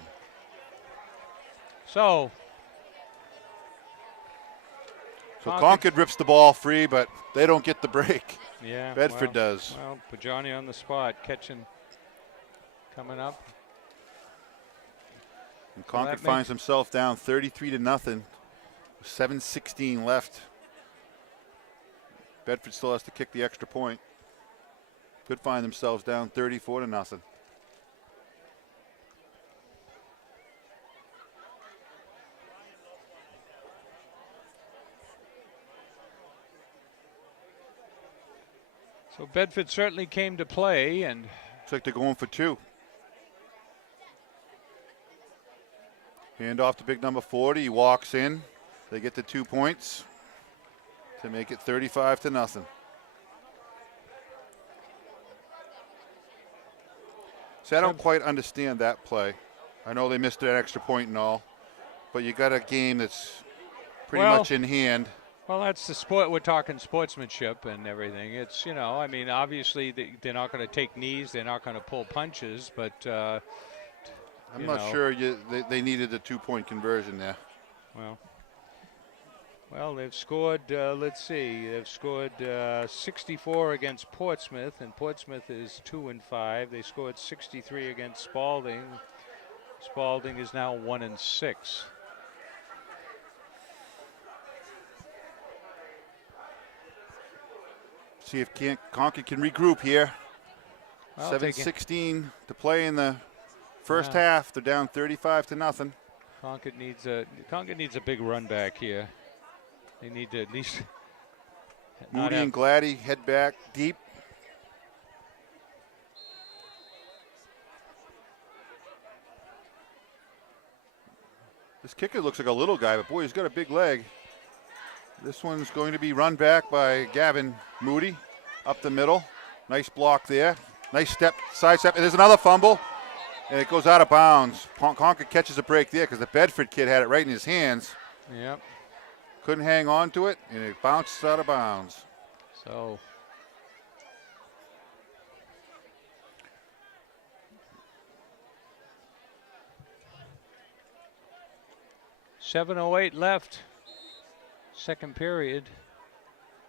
So Concord rips the ball free, but they don't get the break. Yeah, Bedford does. Well, Pajani on the spot, coming up. And Concord finds himself down 33-0. 7:16 left. Bedford still has to kick the extra point. Could find themselves down 34-0. So Bedford certainly came to play, and looks like they're going for 2. Hand off to big number 40. He walks in. They get the 2 points to make it 35-0. See, I don't quite understand that play. I know they missed that extra point and all, but you got a game that's pretty much in hand. Well, that's the sport. We're talking sportsmanship and everything. It's, I mean, obviously they're not going to take knees. They're not going to pull punches, but I'm not sure they needed a 2-point conversion there. Well, they've scored, let's see, they've scored 64 against Portsmouth, and Portsmouth is 2-5. They scored 63 against Spalding. Spalding is now 1-6. See if Concord can regroup here. Well, 7:16 to play in the first half. They're down 35-0. Concord needs a big run back here. They need to at least. Moody and Gladdy head back deep. This kicker looks like a little guy, but boy, he's got a big leg. This one's going to be run back by Gavin Moody up the middle. Nice block there. Nice step, side step, and there's another fumble, and it goes out of bounds. Concord catches a break there because the Bedford kid had it right in his hands. Yep. Couldn't hang on to it, and it bounces out of bounds. So. .708 left. Second period.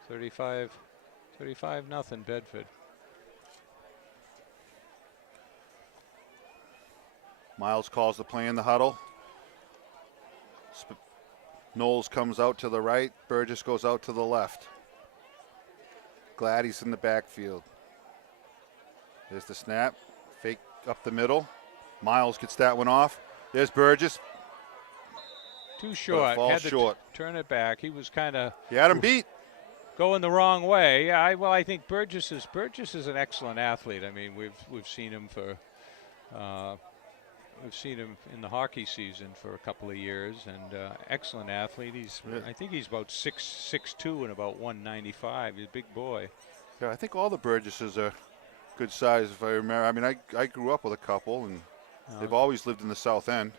35-0 Bedford. Miles calls the play in the huddle. Knowles comes out to the right. Burgess goes out to the left. Gladdy's in the backfield. There's the snap. Fake up the middle. Miles gets that one off. There's Burgess. Too short. Falls Had to short. Turn it back. He was kind of He had him beat. going the wrong way. Yeah, I think Burgess is an excellent athlete. I mean, we've seen him for we've seen him in the hockey season for a couple of years, and excellent athlete. I think he's about 6'2" and about 195. He's a big boy. Yeah, I think all the Burgesses are good size, if I remember. I mean, I grew up with a couple, and they've always lived in the South End.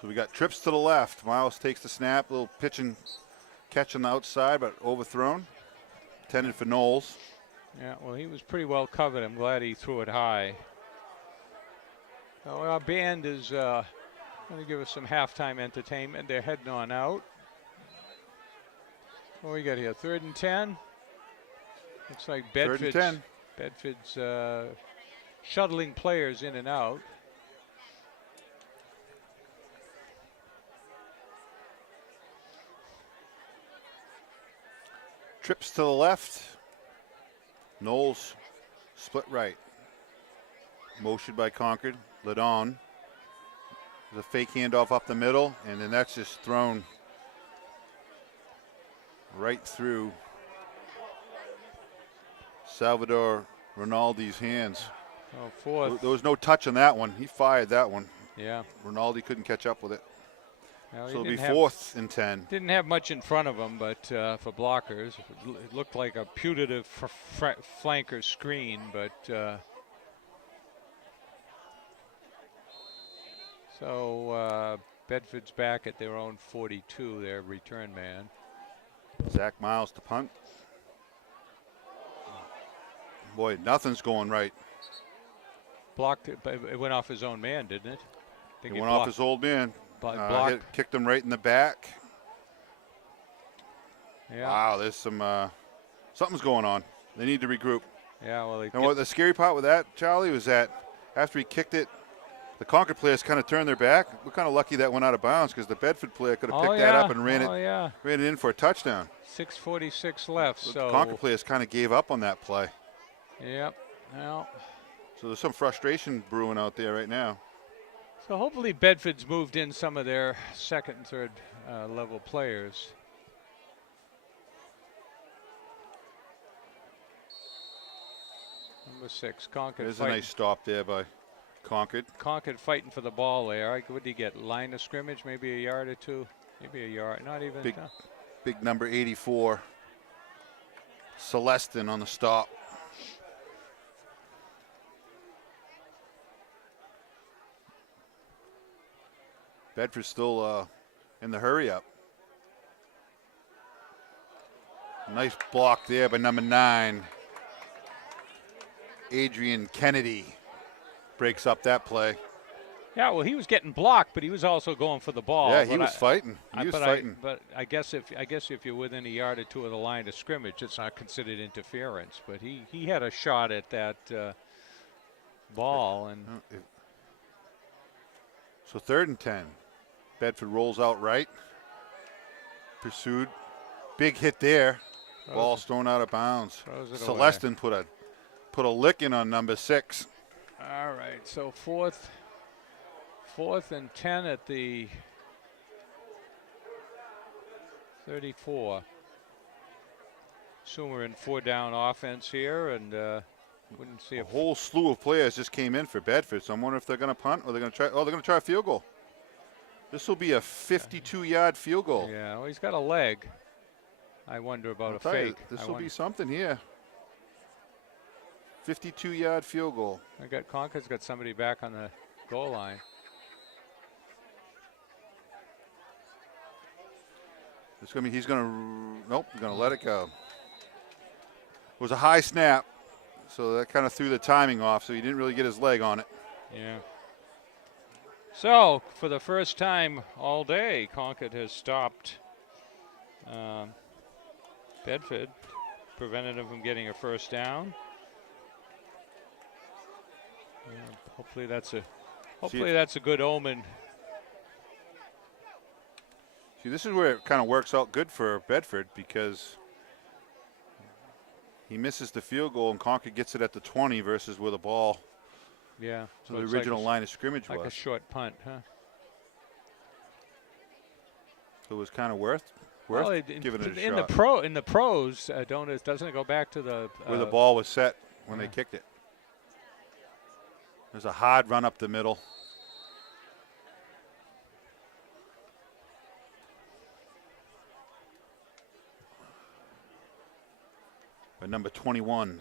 So we got trips to the left. Miles takes the snap, little pitch and catch on the outside, but overthrown. Intended for Knowles. Yeah, well, he was pretty well covered. I'm glad he threw it high. So our band is going to give us some halftime entertainment. They're heading on out. What do we got here? 3rd and 10. Looks like Bedford's shuttling players in and out. Trips to the left. Knowles split right. Motion by Concord. Ladon. There's a fake handoff up the middle, and then that's just thrown right through Salvador Rinaldi's hands. Oh, 4th. There was no touch on that one. He fired that one. Yeah. Rinaldi couldn't catch up with it. Well, so it'll be 4th and 10. Didn't have much in front of him, but for blockers, it looked like a putative flanker screen, but so Bedford's back at their own 42, their return man. Zach Miles to punt. Boy, nothing's going right. Blocked it, but it went off his own man, didn't it? It went off his old man. Kicked him right in the back. Yeah. Wow, there's something's going on. They need to regroup. Yeah, well, and what the scary part with that, Charlie, was that after he kicked it, the Concord players kind of turned their back. We're kind of lucky that went out of bounds because the Bedford player could have picked that up and ran it in for a touchdown. 6:46 left. So the Concord players kind of gave up on that play. Yep. Well. So there's some frustration brewing out there right now. So hopefully Bedford's moved in some of their 2nd and 3rd level players. Number 6, Concord. There's a nice stop there by Concord. Concord fighting for the ball there. What did he get? Line of scrimmage, maybe a yard or two, maybe a yard. Not even. Big number 84, Celestin on the stop. Bedford's still in the hurry up. Nice block there by number 9. Adrian Kennedy breaks up that play. Yeah, well, he was getting blocked, but he was also going for the ball. Yeah, he was fighting. But I guess if you're within a yard or two of the line of scrimmage, it's not considered interference. But he had a shot at that ball, and so 3rd and 10. Bedford rolls out right. Pursued. Big hit there. Ball's thrown out of bounds. Celestin put a licking on number 6. All right, so 4th and 10 at the 34. Assume we're in 4-down offense here, and wouldn't see a whole slew of players just came in for Bedford. So I'm wondering if they're going to punt or they're going to try. Oh, they're going to try a field goal. This will be a 52-yard field goal. Yeah, well, he's got a leg. I wonder about a fake. This will be something here. 52-yard field goal. Concord's got somebody back on the goal line. He's going to let it go. It was a high snap, so that kind of threw the timing off, so he didn't really get his leg on it. Yeah. So, for the first time all day, Concord has stopped Bedford, prevented him from getting a first down. Yeah, hopefully that's a good omen. See, this is where it kind of works out good for Bedford because he misses the field goal and Concord gets it at the 20 versus with a ball Yeah. So the it's original like line of scrimmage like was. a short punt, huh? So it was kind of worth Well, giving it a in shot. the pros, doesn't it go back to the Where the ball was set when they kicked it. There's a hard run up the middle. By number 21,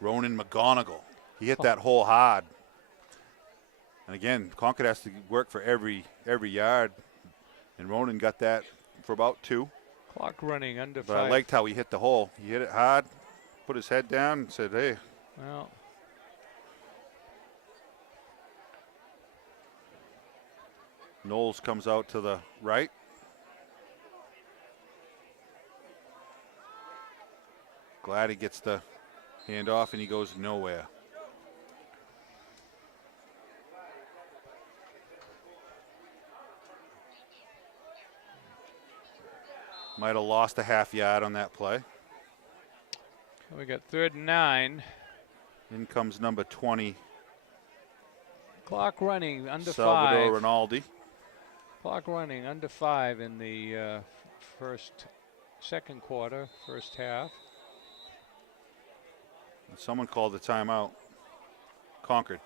Ronan McGonigal. He hit that hole hard. And again, Concord has to work for every yard. And Ronan got that for about 2. clock running under But 5. I liked how he hit the hole. He hit it hard, put his head down, and said, hey. Well, Knowles comes out to the right. Glad he gets the handoff, and he goes nowhere. Might have lost a half yard on that play. we got 3rd and 9. In comes number 20, Clock running under Salvador 5. Rinaldi. Clock running under 5 in the second quarter, first half. And someone called the timeout. Concord.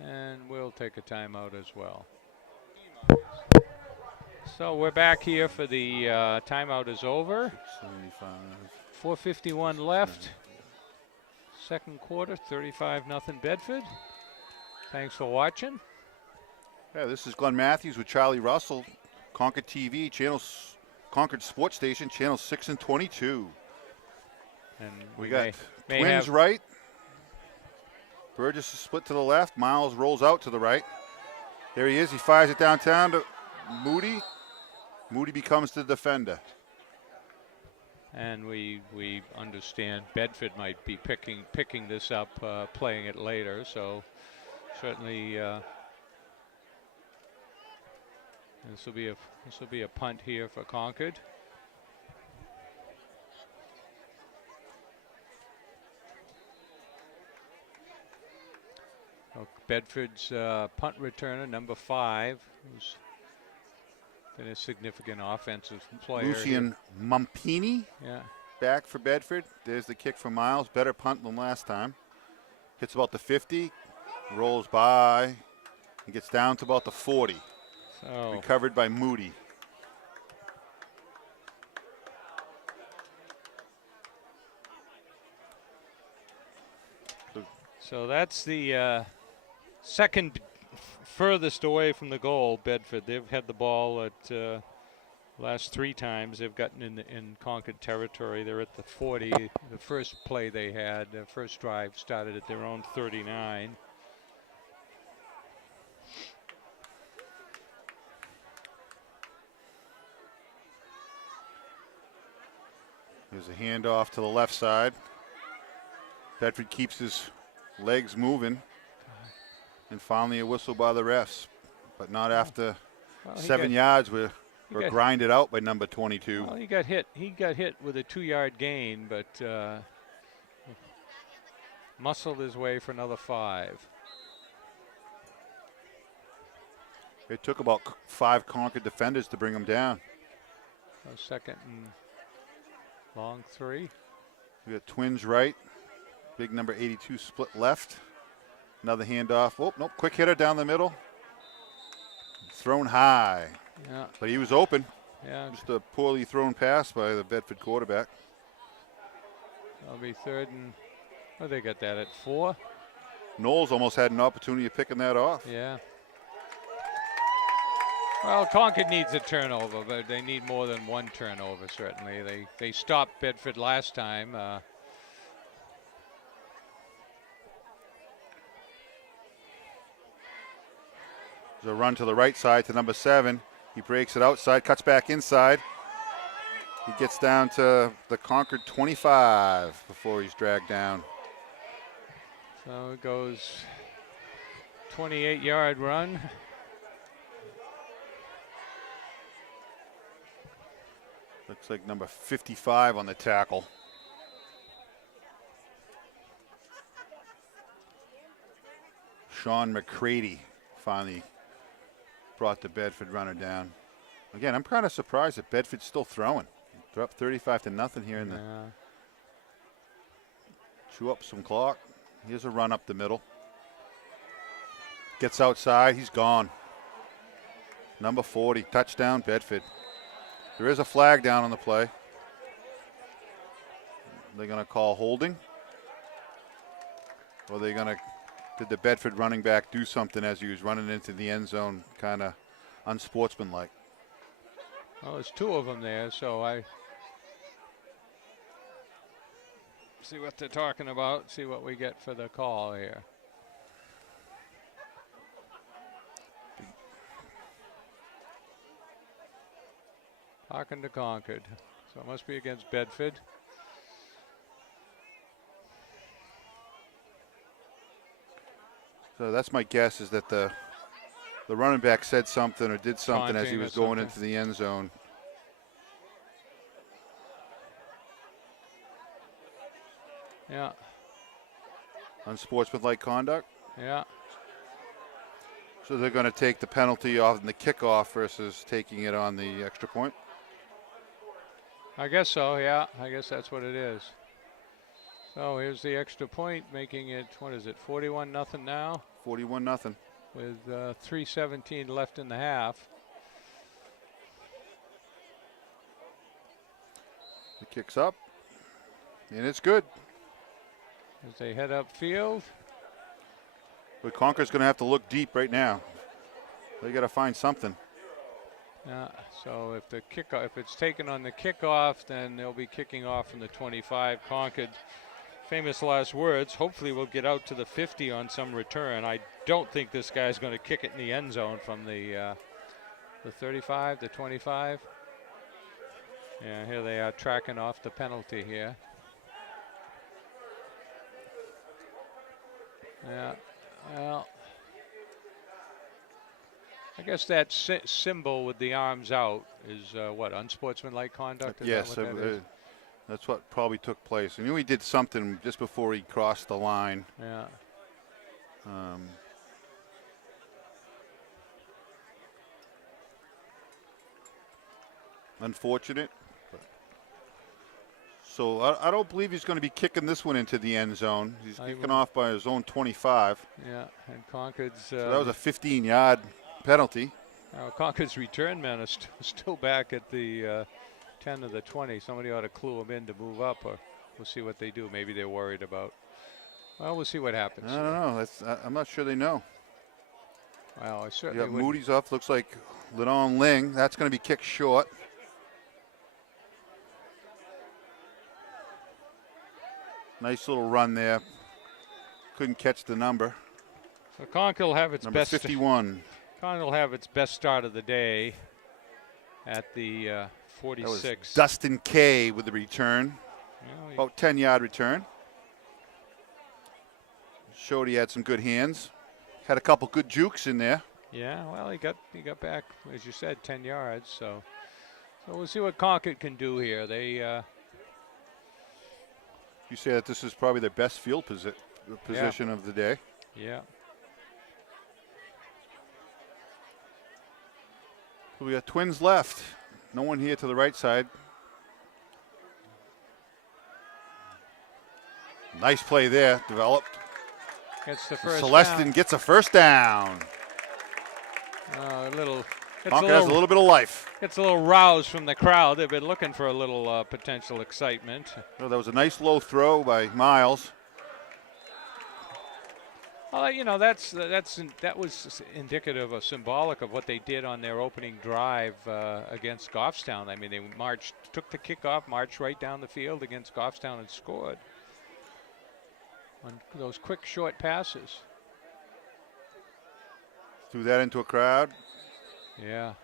And we'll take a timeout as well. So we're back here for the timeout is over. 75. 4:51 left. Second quarter, 35-0 Bedford. Thanks for watching. Yeah, this is Glenn Matthews with Charlie Russell, ConcordTV, Concord Sports Station, channel 6 and 22. And We got may Twins have right. Burgess is split to the left. Miles rolls out to the right. There he is. He fires it downtown to Moody. Moody becomes the defender. And we understand Bedford might be picking this up, playing it later. So certainly this will be a punt here for Concord. Bedford's punt returner, number 5, who's been a significant offensive player. Lucian Mumpini Yeah. back for Bedford. There's the kick from Miles. Better punt than last time. Hits about the 50, rolls by, and gets down to about the 40. So Recovered by Moody. So that's the second furthest away from the goal, Bedford. They've had the ball at last 3 times. They've gotten in Concord territory. They're at the 40. The first play they had, the first drive, started at their own 39. There's a handoff to the left side. Bedford keeps his legs moving. And finally a whistle by the refs. But not after Well, 7 yards. We're got- grinded out by number 22. Well, he got hit. He got hit with a 2-yard gain, but muscled his way for another 5. It took about 5 Concord defenders to bring him down. So second and long 3. We got Twins right. Big number 82 split left. Another handoff. Oh, nope. Quick hitter down the middle. Thrown high. Yeah, But he was open. yeah. Just a poorly thrown pass by the Bedford quarterback. That'll be 3rd and. Oh, they got that at 4. Knowles almost had an opportunity of picking that off. Yeah. Well, Concord needs a turnover, but they need more than 1 turnover, certainly. They stopped Bedford last time. There's a run to the right side to number 7. He breaks it outside, cuts back inside. He gets down to the Concord 25 before he's dragged down. So it goes 28-yard run. Looks like number 55 on the tackle. Sean McCready finally brought the Bedford runner down. Again, I'm kind of surprised that Bedford's still throwing. They're up 35-0 here in the. Chew up some clock. Here's a run up the middle. Gets outside. He's gone. Number 40, touchdown, Bedford. There is a flag down on the play. They're going to call holding. Or they're going to. Did the Bedford running back do something as he was running into the end zone, kind of unsportsmanlike? Well, there's two of them there, so I see what they're talking about, see what we get for the call here. Talking to Concord, so it must be against Bedford. So that's my guess, is that the running back said something or did something as he was going into the end zone. Yeah. Unsportsmanlike conduct? Yeah. So they're going to take the penalty off in the kickoff versus taking it on the extra point? I guess so, yeah. I guess that's what it is. So here's the extra point, making it, what is it, 41-0 now? 41-0. With 3:17 left in the half. It kicks up, and it's good. As they head upfield. But Concord's going to have to look deep right now. They got to find something. Yeah, so if the kickoff, if it's taken on the kickoff, then they'll be kicking off from the 25. Concord, famous last words, hopefully we'll get out to the 50 on some return. I don't think this guy's going to kick it in the end zone from the 35, the 25. Yeah, here they are tracking off the penalty here. Yeah, well, I guess that symbol with the arms out is what, unsportsmanlike conduct? Is yes, that what that is? That's what probably took place. I knew he did something just before he crossed the line. Yeah. Unfortunate. So I don't believe he's going to be kicking this one into the end zone. He's kicking off by his own 25. Yeah, and Concord's. So that was a 15-yard penalty. Concord's return men are still back at the 10 of the 20. Somebody ought to clue them in to move up, or we'll see what they do. Maybe they're worried about. Well, we'll see what happens. I don't know. I'm not sure they know. Well, I certainly. Yeah, Moody's off. Looks like Lidon Ling. That's going to be kicked short. Nice little run there. Couldn't catch the number. So Concord will have its number best. 51. Concord will have its best start of the day at the 46. That was Dustin Kay with the return. Well, about 10-yard return. Showed he had some good hands. Had a couple good jukes in there. Yeah, well, he got back, as you said, 10 yards. So we'll see what Concord can do here. They. You say that this is probably their best field position of the day. Yeah. So we got Twins left. No one here to the right side. Nice play there, developed. Gets the first Celestin down. gets a first down. Concord has a little bit of life. It's a little rouse from the crowd. They've been looking for a little potential excitement. Well, that was a nice low throw by Miles. Well, you know, that was indicative or symbolic of what they did on their opening drive against Goffstown. I mean, they took the kickoff, marched right down the field against Goffstown and scored on those quick, short passes. Threw that into a crowd. Yeah.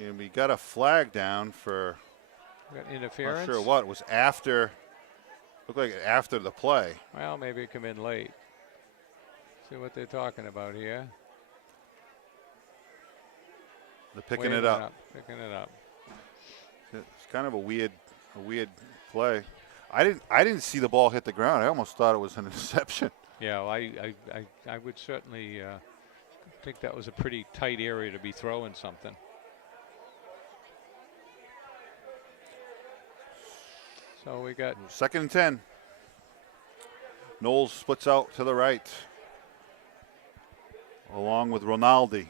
And we got a flag down for interference. Not sure what. It was after. Looked like after the play. Well, maybe it came in late. See what they're talking about here. They're picking it up. Picking it up. It's kind of a weird play. I didn't see the ball hit the ground. I almost thought it was an interception. Yeah, well, I would certainly think that was a pretty tight area to be throwing something. So we got 2nd and 10. Knowles splits out to the right, along with Ronaldi.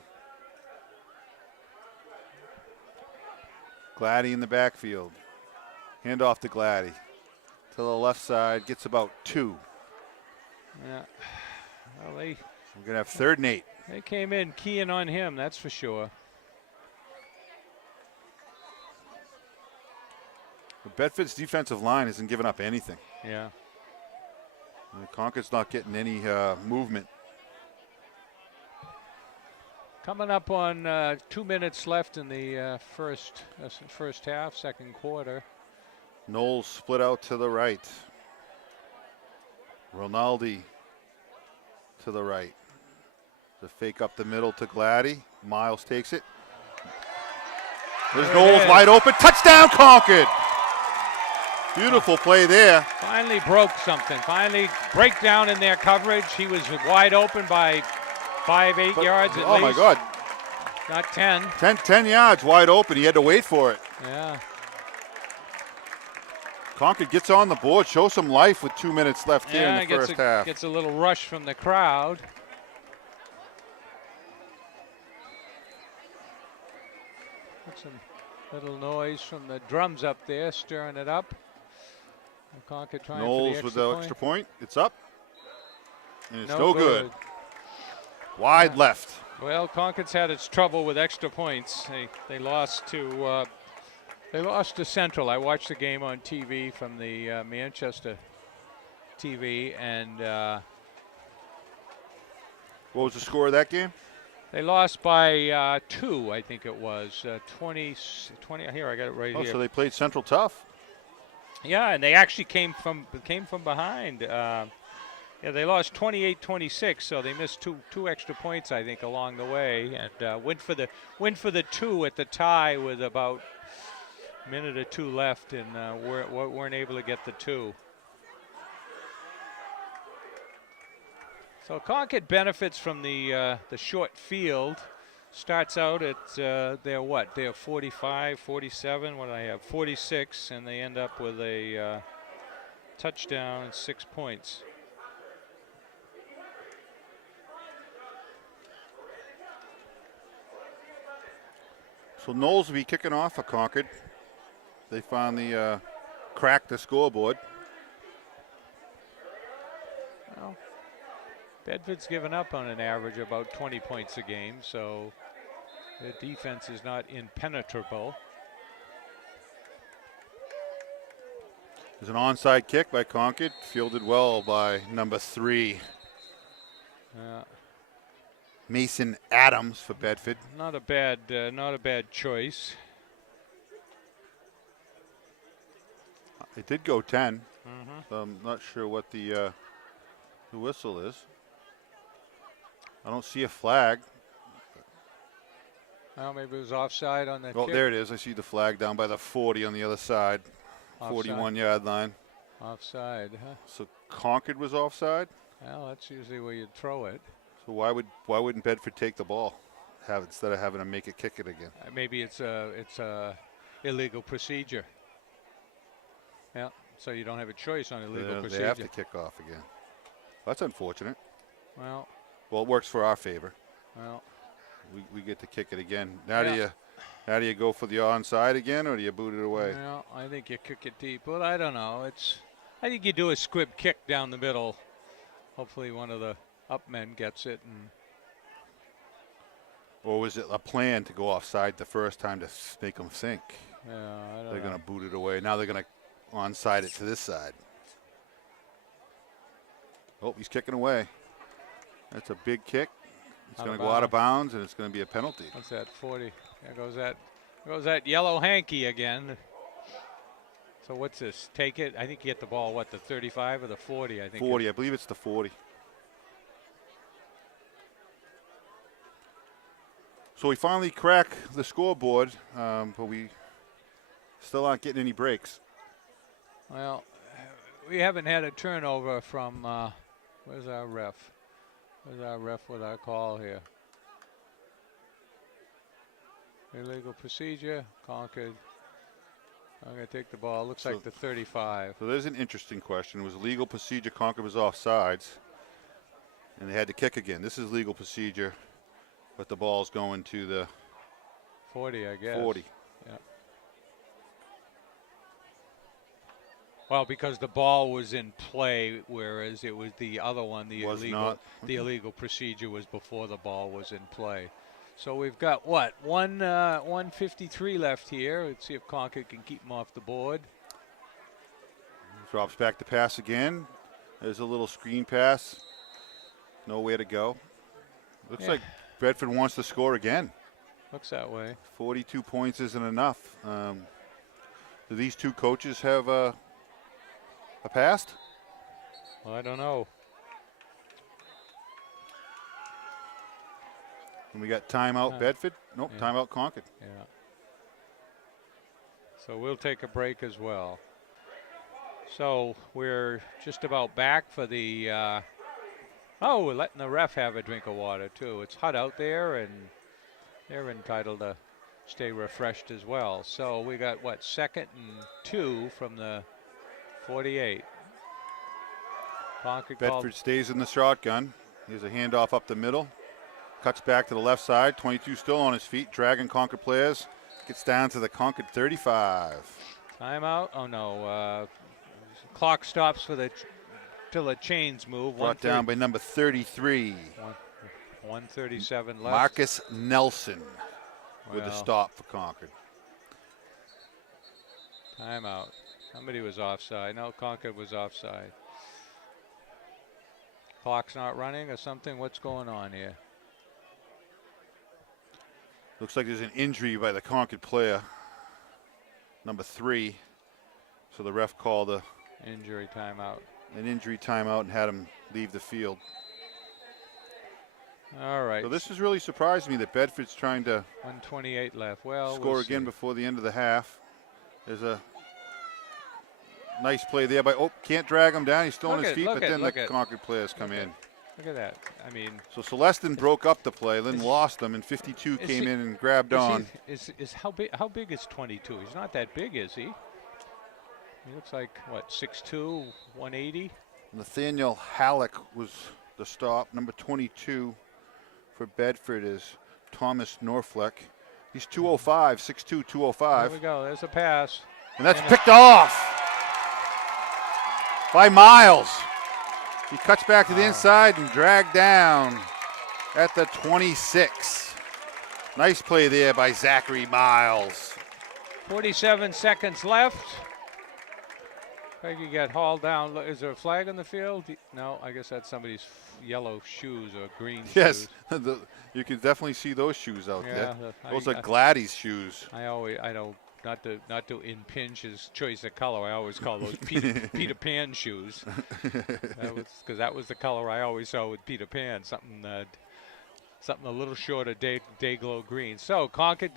Gladdy in the backfield. Handoff to Gladdy. To the left side, gets about 2. Yeah. Well, We're going to have 3rd and 8. they came in keying on him, that's for sure. But Bedford's defensive line isn't giving up anything. Yeah. Concord's not getting any movement. Coming up on 2 minutes left in the first half, second quarter. Knowles split out to the right. Ronaldi to the right. The fake up the middle to Gladdy. Miles takes it. There's Knowles wide open. Touchdown, Concord! Beautiful play there. Finally broke something. Finally breakdown in their coverage. He was wide open by 8 yards at least. Oh, my God. Not 10. 10 yards wide open. He had to wait for it. Yeah. Concord gets on the board, shows some life with 2 minutes left here in the first half. Gets a little rush from the crowd. Got some little noise from the drums up there, stirring it up. Concord trying Knowles for with the the extra point. It's up. And it's no no good. Wide left. Well, Concord's had its trouble with extra points. They lost to Central. I watched the game on TV from the Manchester TV, and what was the score of that game? they lost by 2, I think it was 20. Here, I got it right here. So they played Central tough. Yeah, and they actually came from behind. Yeah, they lost 28-26, so they missed two extra points, I think, along the way, and went for the 2 at the tie with about a minute or 2 left, and weren't able to get the 2. So Concord benefits from the short field. Starts out at they're 45, 47. What do I have? 46, and they end up with a touchdown and 6 points. So Knowles will be kicking off for Concord. They finally cracked the scoreboard. Well, Bedford's given up on an average about 20 points a game, so their defense is not impenetrable. There's an onside kick by Concord, fielded well by number 3. Mason Adams for Bedford. Not a bad choice. It did go 10. Mm-hmm. So I'm not sure what the whistle is. I don't see a flag. Well, maybe it was offside on that Oh, kick. there it is. I see the flag down by the 40 on the other side. Offside. 41-yard line. Offside, huh? So Concord was offside. Well, that's usually where you'd throw it. So why wouldn't Bedford take the ball, instead of having to make it kick it again? Maybe it's a illegal procedure. Yeah, so you don't have a choice on illegal procedure. They have to kick off again. That's unfortunate. Well, it works for our favor. Well, we get to kick it again. Now do you go for the onside again, or do you boot it away? Well, I think you kick it deep. Well, I don't know. I think you do a squib kick down the middle. Hopefully, one of the up men gets it. Or was it a plan to go offside the first time to make them think? Yeah, I don't know. They're going to boot it away. Now they're going to onside it to this side. Oh, he's kicking away. That's a big kick. It's going to go out of bounds, and it's going to be a penalty. What's that? 40. There goes that yellow hanky again. So what's this? Take it. I think you get the ball. What, the 35 or the 40? I think. 40. I believe it's the 40. So we finally crack the scoreboard, but we still aren't getting any breaks. Well, we haven't had a turnover from Where's our ref? Where's our ref with our call here? Illegal procedure, Concord. I'm going to take the ball. Looks like the 35. So there's an interesting question. It was legal procedure. Concord was offsides, and they had to kick again. This is legal procedure, but the ball's going to the 40, I guess. 40. Yeah. Well, because the ball was in play, whereas it was the other one, the illegal procedure was before the ball was in play. So we've got what, 1:53 left here. Let's see if Concord can keep them off the board. Drops back to pass again. There's a little screen pass. Nowhere to go. Looks like Bedford wants to score again. Looks that way. 42 points isn't enough. Do these two coaches have a past? Well, I don't know. And we got timeout Bedford. Nope, timeout Concord. Yeah. So we'll take a break as well. So we're just about back for the, we're letting the ref have a drink of water too. It's hot out there and they're entitled to stay refreshed as well. So we got what, 2nd and 2 from the 48. Bedford stays in the shotgun. Here's a handoff up the middle. Cuts back to the left side. 22 still on his feet. Dragging Concord players. Gets down to the Concord 35. Timeout. Oh no. Clock stops for till the chains move. Brought down by number 33. 1:37 left. Marcus Nelson with a stop for Concord. Timeout. Somebody was offside. No, Concord was offside. Clock's not running or something. What's going on here? Looks like there's an injury by the Concord player, number 3. So the ref called an injury timeout and had him leave the field. All right. So this has really surprised me that Bedford's trying to 1:28 left. Well, score again before the end of the half. There's a nice play there by, can't drag him down. He's still on his feet, but then the Concord players come in. Look at that. I mean. So Celestin broke up the play, then lost them, and 52 came in and grabbed on. How big is 22? He's not that big, is he? He looks like, what, 6'2", 180? Nathaniel Halleck was the stop. Number 22 for Bedford is Thomas Norfleck. He's 205, 6'2", 205. There we go. There's a pass. And that's picked off by Miles. He cuts back to the inside and dragged down at the 26. Nice play there by Zachary Miles. 47 seconds left. Craig, you got hauled down. Is there a flag on the field? No, I guess that's somebody's yellow shoes or green shoes. Yes, you can definitely see those shoes out there. Those are Gladys shoes. I don't, not to impinge his choice of color. I always call those Peter Pan shoes. Because that was the color I always saw with Peter Pan. Something a little short of day-glow green. So Concord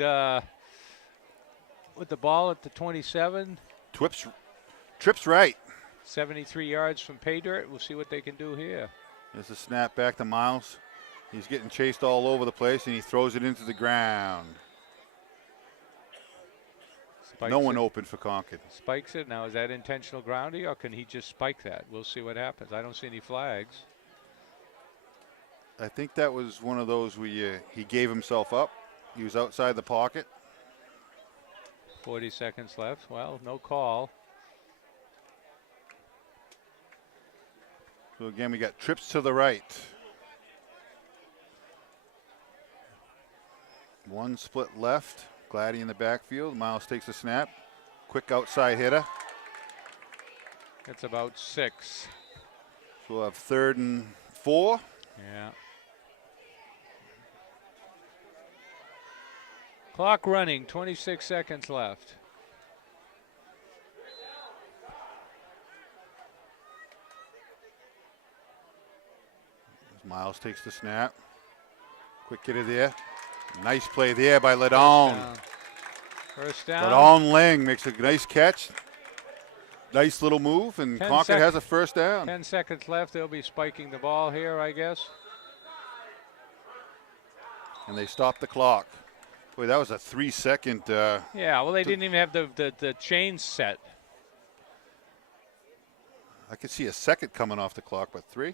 with the ball at the 27. Trips right. 73 yards from pay dirt. We'll see what they can do here. There's a snap back to Miles. He's getting chased all over the place, and he throws it into the ground. No one open for Concord. Spikes it. Now, is that intentional grounding, or can he just spike that? We'll see what happens. I don't see any flags. I think that was one of those where he gave himself up. He was outside the pocket. 40 seconds left. Well, no call. So again, we got trips to the right. One split left. Gladdy in the backfield. Miles takes a snap. Quick outside hitter. It's about 6. So we'll have 3rd and 4. Yeah. Clock running, 26 seconds left. Miles takes the snap. Quick hitter there. Nice play there by Ledon. First down. Ledon Ling makes a nice catch. nice little move, and Concord has a first down. 10 seconds left. They'll be spiking the ball here, I guess. And they stopped the clock. Boy, that was a 3-second. Yeah, well, they didn't even have the chains set. I could see a second coming off the clock, but 3?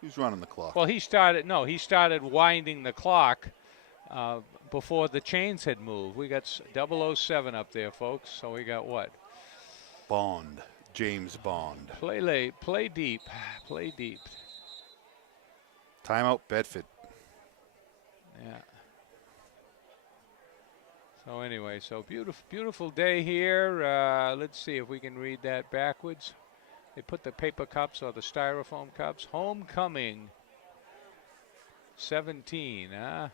Who's running the clock? Well, he started winding the clock before the chains had moved. We got 007 up there, folks. So we got what? Bond. James Bond. Play late, play deep, play deep. Timeout, Bedford. Yeah. So anyway, so beautiful day here. Let's see if we can read that backwards. They put the paper cups or the styrofoam cups. Homecoming 17, huh?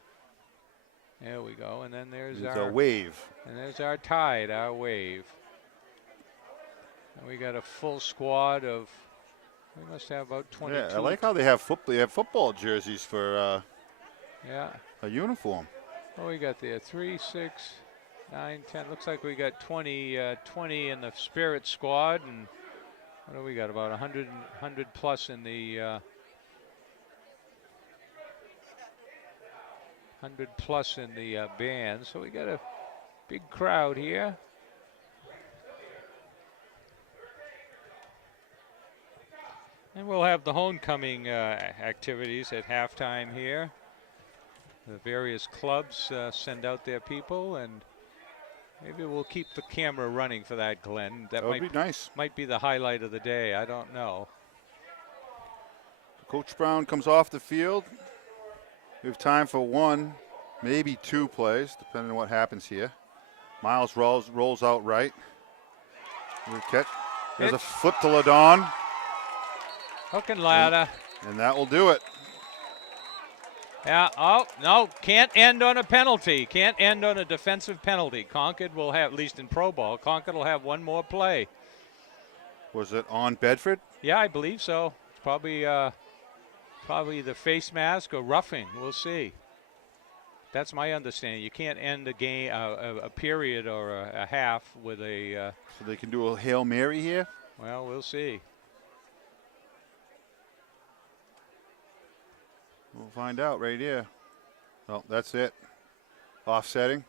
There we go. And then there's our wave. And there's our tide, our wave. And we got a full squad of, we must have about 22. Yeah, I like how they have football. They have football jerseys for a uniform. What we got there? 3, 6, 9, 10. Looks like we got 20 in the Spirit squad, and what do we got? About 100 plus in the 100 plus in the band. So we got a big crowd here. And we'll have the homecoming activities at halftime here. The various clubs send out their people, and maybe we'll keep the camera running for that, Glenn. That would be nice. Might be the highlight of the day. I don't know. Coach Brown comes off the field. We have time for 1, maybe 2 plays, depending on what happens here. Miles rolls out right. Catch. There's a flip to Ladon. Hook and ladder. And that will do it. Yeah, oh, no, can't end on a penalty. Can't end on a defensive penalty. Concord will have, at least in pro ball, Concord will have one more play. Was it on Bedford? Yeah, I believe so. It's probably the face mask or roughing. We'll see. That's my understanding. You can't end a game, a period or a half with a... So they can do a Hail Mary here? Well, we'll see. We'll find out right here. Oh, that's it. Offsetting.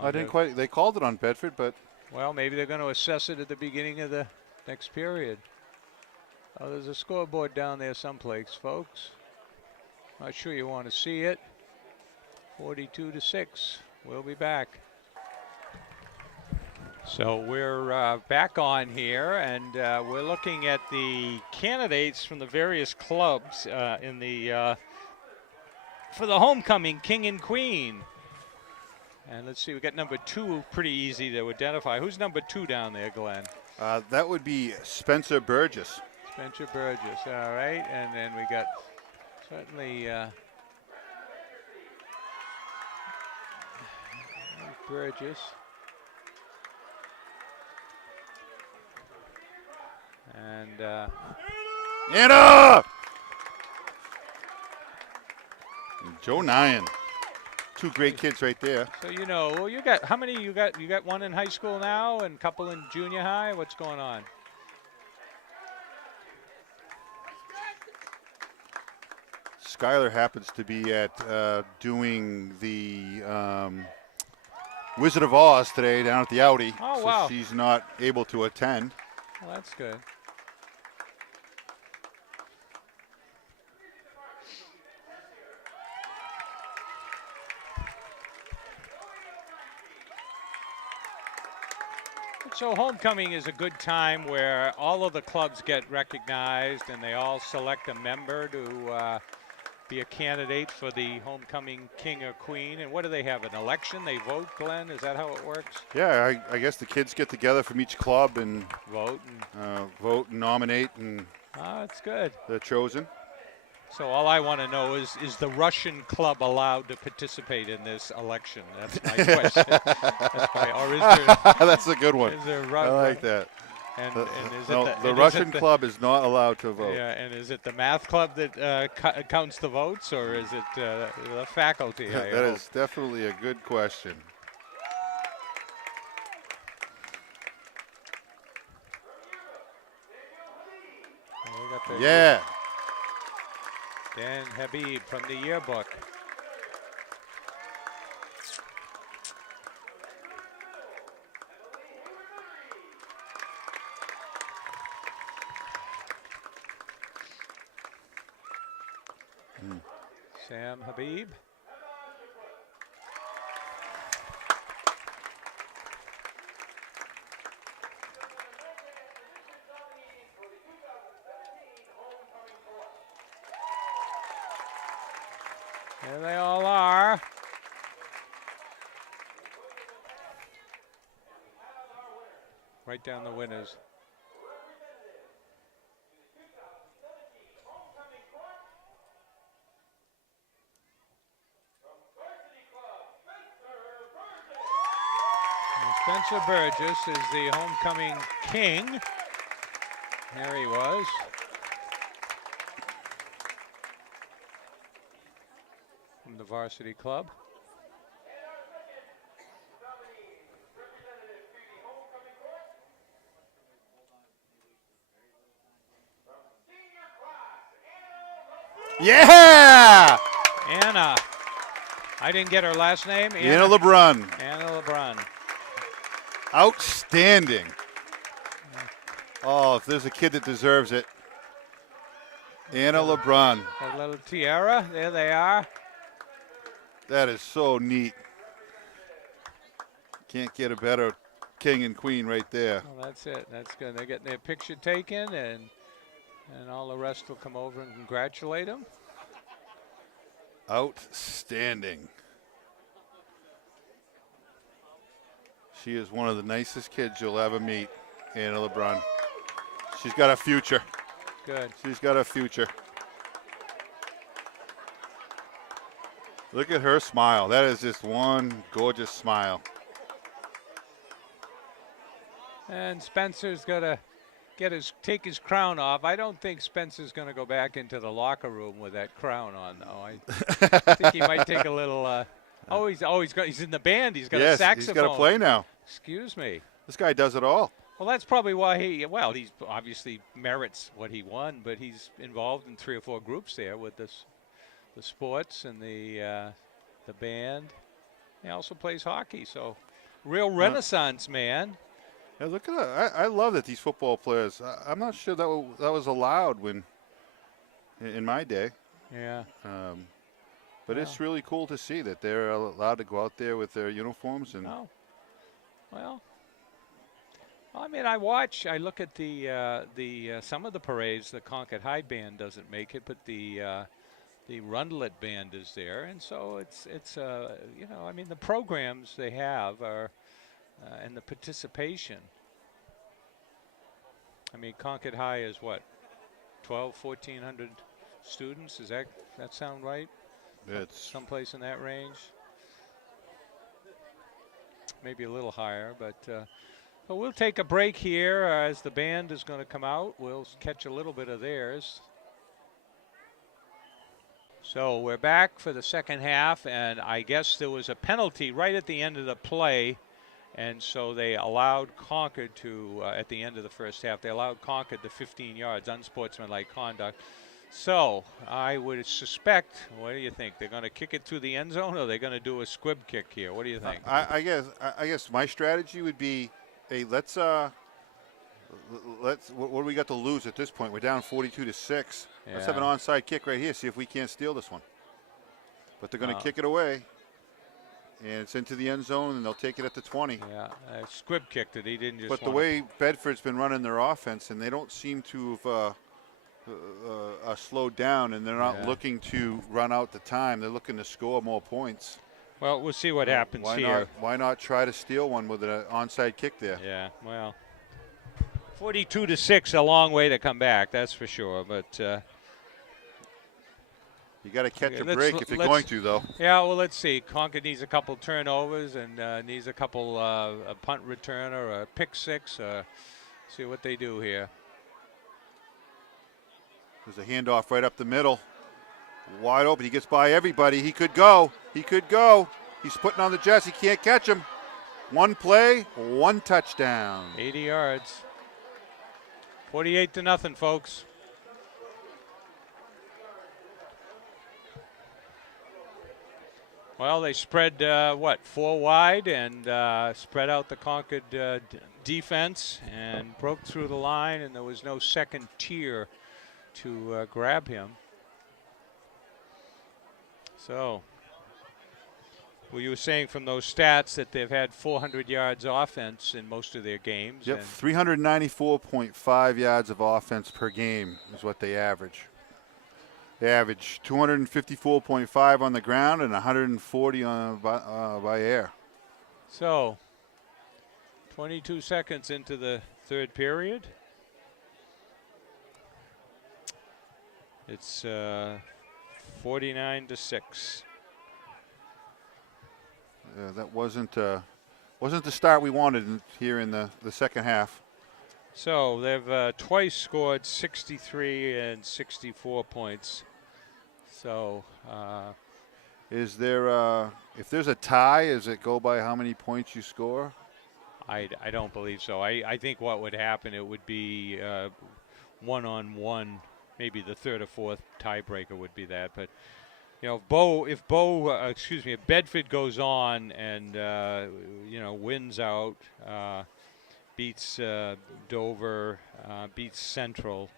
I didn't quite, they called it on Bedford, but. Well, maybe they're going to assess it at the beginning of the next period. Oh, there's a scoreboard down there someplace, folks. Not sure you want to see it. 42-6. We'll be back. So we're back on here, and we're looking at the candidates from the various clubs in the for the homecoming king and queen. And let's see, we got number 2, pretty easy to identify. Who's number 2 down there, Glenn? That would be Spencer Burgess. Spencer Burgess, all right. And then we got certainly Burgess. And Anna! Joe Nyan. 2 great kids right there. So well, you got how many? You got one in high school now and a couple in junior high. What's going on? Skylar happens to be at doing the Wizard of Oz today down at the Audi. Oh, so wow. She's not able to attend. Well, that's good. So homecoming is a good time where all of the clubs get recognized and they all select a member to be a candidate for the homecoming king or queen. And what do they have, an election? They vote, Glenn? Is that how it works? Yeah, I guess the kids get together from each club and vote and nominate, and that's good. They're chosen. So all I want to know is the Russian club allowed to participate in this election? That's my question. Or is there, that's a good one. Is there I like that. And is no, it the Russian club is not allowed to vote. Yeah, and is it the math club that counts the votes, or is it the faculty? That is definitely a good question. Yeah. Dan Habib from the yearbook. Sam Habib. There they all are. Right down the winners. Spencer Burgess is the homecoming king. There he was. From the varsity club. Yeah! Anna. I didn't get her last name. Anna LeBrun. Anna LeBrun. Outstanding. Oh, if there's a kid that deserves it. Anna LeBrun. A little tiara. There they are. That is so neat. Can't get a better king and queen right there. Well, that's it. That's good. They're getting their picture taken, and all the rest will come over and congratulate them. Outstanding. She is one of the nicest kids you'll ever meet, Anna LeBrun. She's got a future. Good. She's got a future. Look at her smile. That is just one gorgeous smile. And Spencer's got to take his crown off. I don't think Spencer's going to go back into the locker room with that crown on, though. I think he might take a little. He's in the band. He's got a saxophone. He's got to play now. Excuse me. This guy does it all. Well, that's probably why he's obviously merits what he won, but he's involved in 3 or 4 groups there with the sports and the band. He also plays hockey, so real renaissance man. Yeah, look at that. I love that these football players. I'm not sure that was allowed in my day. Yeah. But it's really cool to see that they're allowed to go out there with their uniforms and. Oh. Well, I mean, I look at the some of the parades. The Concord High band doesn't make it, but the Rundlet band is there, and so it's I mean, the programs they have are and the participation. I mean, Concord High is what, 1,400 students? Does that sound right? It's someplace in that range. Maybe a little higher, but we'll take a break here as the band is going to come out. We'll catch a little bit of theirs. So we're back for the second half, and I guess there was a penalty right at the end of the play, and so they allowed Concord to, at the end of the first half, they allowed Concord the 15 yards, unsportsmanlike conduct. So I would suspect, what do you think? They're going to kick it through the end zone, or they're going to do a squib kick here? What do you think? I guess my strategy would be, hey, let's what do we got to lose at this point? We're down 42-6. Yeah. Let's have an onside kick right here. See if we can't steal this one. But they're going to kick it away, and it's into the end zone, and they'll take it at the 20. Yeah, squib kicked it. He didn't just. But the way Bedford's been running their offense, and they don't seem to have. Slowed down, and they're not looking to run out the time. They're looking to score more points. Well, we'll see what happens here. Why not try to steal one with an onside kick there? Yeah, well, 42-6, a long way to come back, that's for sure. But you got to catch a break if you're going to, though. Yeah, well, let's see. Concord needs a couple turnovers and needs a couple a punt return or a pick six. See what they do here. There's a handoff right up the middle. Wide open. He gets by everybody. He could go. He could go. He's putting on the Jets. He can't catch him. One play, one touchdown. 80 yards. 48-0, folks. Well, they spread, 4 wide and spread out the Concord defense and broke through the line, and there was no second tier to grab him. So, well, you were saying from those stats that they've had 400 yards offense in most of their games. Yep, 394.5 yards of offense per game is what they average. They average 254.5 on the ground and 140 by air. So, 22 seconds into the third period. It's 49-6. That wasn't the start we wanted here in the second half. So they've twice scored 63 and 64 points. So is there if there's a tie, does it go by how many points you score? I don't believe so. I think what would happen, it would be one-on-one. Maybe the third or fourth tiebreaker would be that. But you know, if Bedford goes on and wins out, beats Dover, beats Central.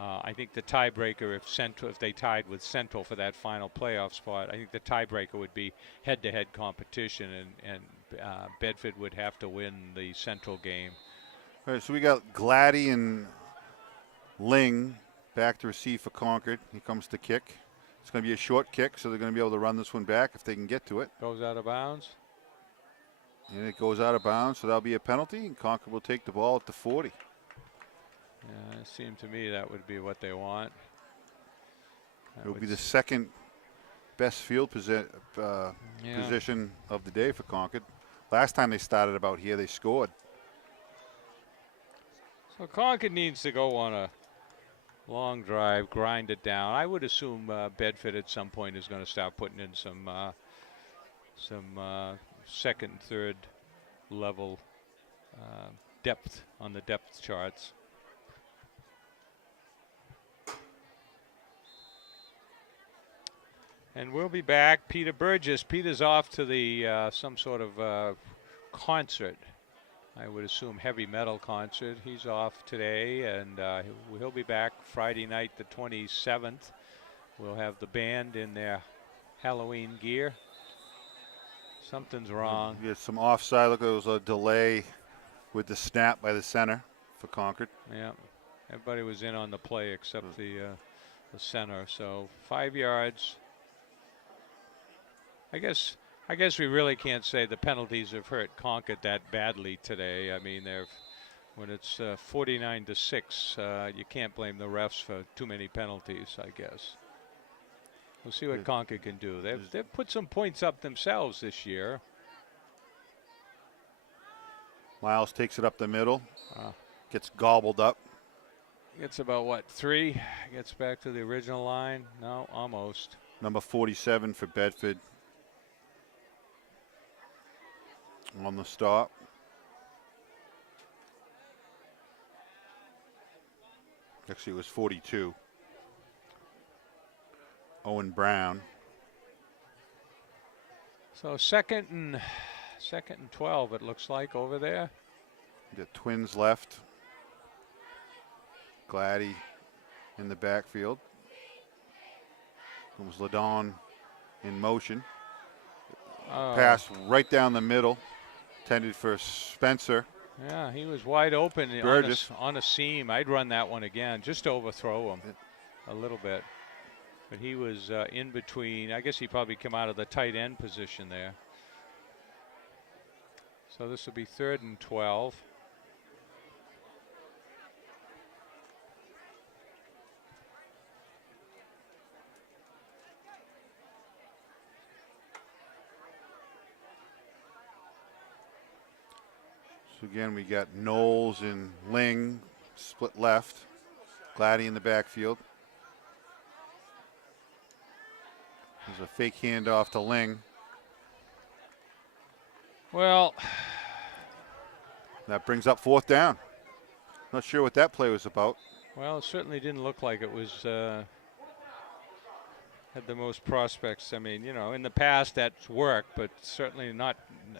I think the tiebreaker, if they tied with Central for that final playoff spot, I think the tiebreaker would be head-to-head competition, and Bedford would have to win the Central game. All right, so we got Gladdy and Ling back to receive for Concord. Here comes the kick. It's going to be a short kick, so they're going to be able to run this one back if they can get to it. Goes out of bounds. And it goes out of bounds, so that'll be a penalty, and Concord will take the ball at the 40. Yeah, it seemed to me that would be what they want. It will be the second best field position of the day for Concord. Last time they started about here, they scored. So Concord needs to go on a long drive, grind it down. I would assume Bedford at some point is going to start putting in some second, third level depth on the depth charts. And we'll be back. Peter Burgess. Peter's off to the some sort of concert. I would assume heavy metal concert. He's off today, and he'll be back Friday night, the 27th. We'll have the band in their Halloween gear. Something's wrong. We had some offside. Look, there was a delay with the snap by the center for Concord. Yeah, everybody was in on the play except the center. So 5 yards. I guess we really can't say the penalties have hurt Concord that badly today. I mean, when it's 49-6, you can't blame the refs for too many penalties, I guess. We'll see what Concord can do. They've put some points up themselves this year. Miles takes it up the middle, gets gobbled up. Gets about, 3? Gets back to the original line. No, almost. Number 47 for Bedford on the stop. Actually, it was 42. Owen Brown. So second and 12, it looks like over there. The Twins left. Gladdy in the backfield. Comes Ladon in motion. Pass right down the middle. Intended for Spencer. Yeah, he was wide open on a seam. I'd run that one again, just to overthrow him a little bit. But he was in between. I guess he probably come out of the tight end position there. So this will be 3rd and 12. So again, we got Knowles and Ling split left. Gladdy in the backfield. There's a fake handoff to Ling. Well, that brings up 4th down. Not sure what that play was about. Well, it certainly didn't look like it was had the most prospects. I mean, you know, in the past that's worked, but certainly not.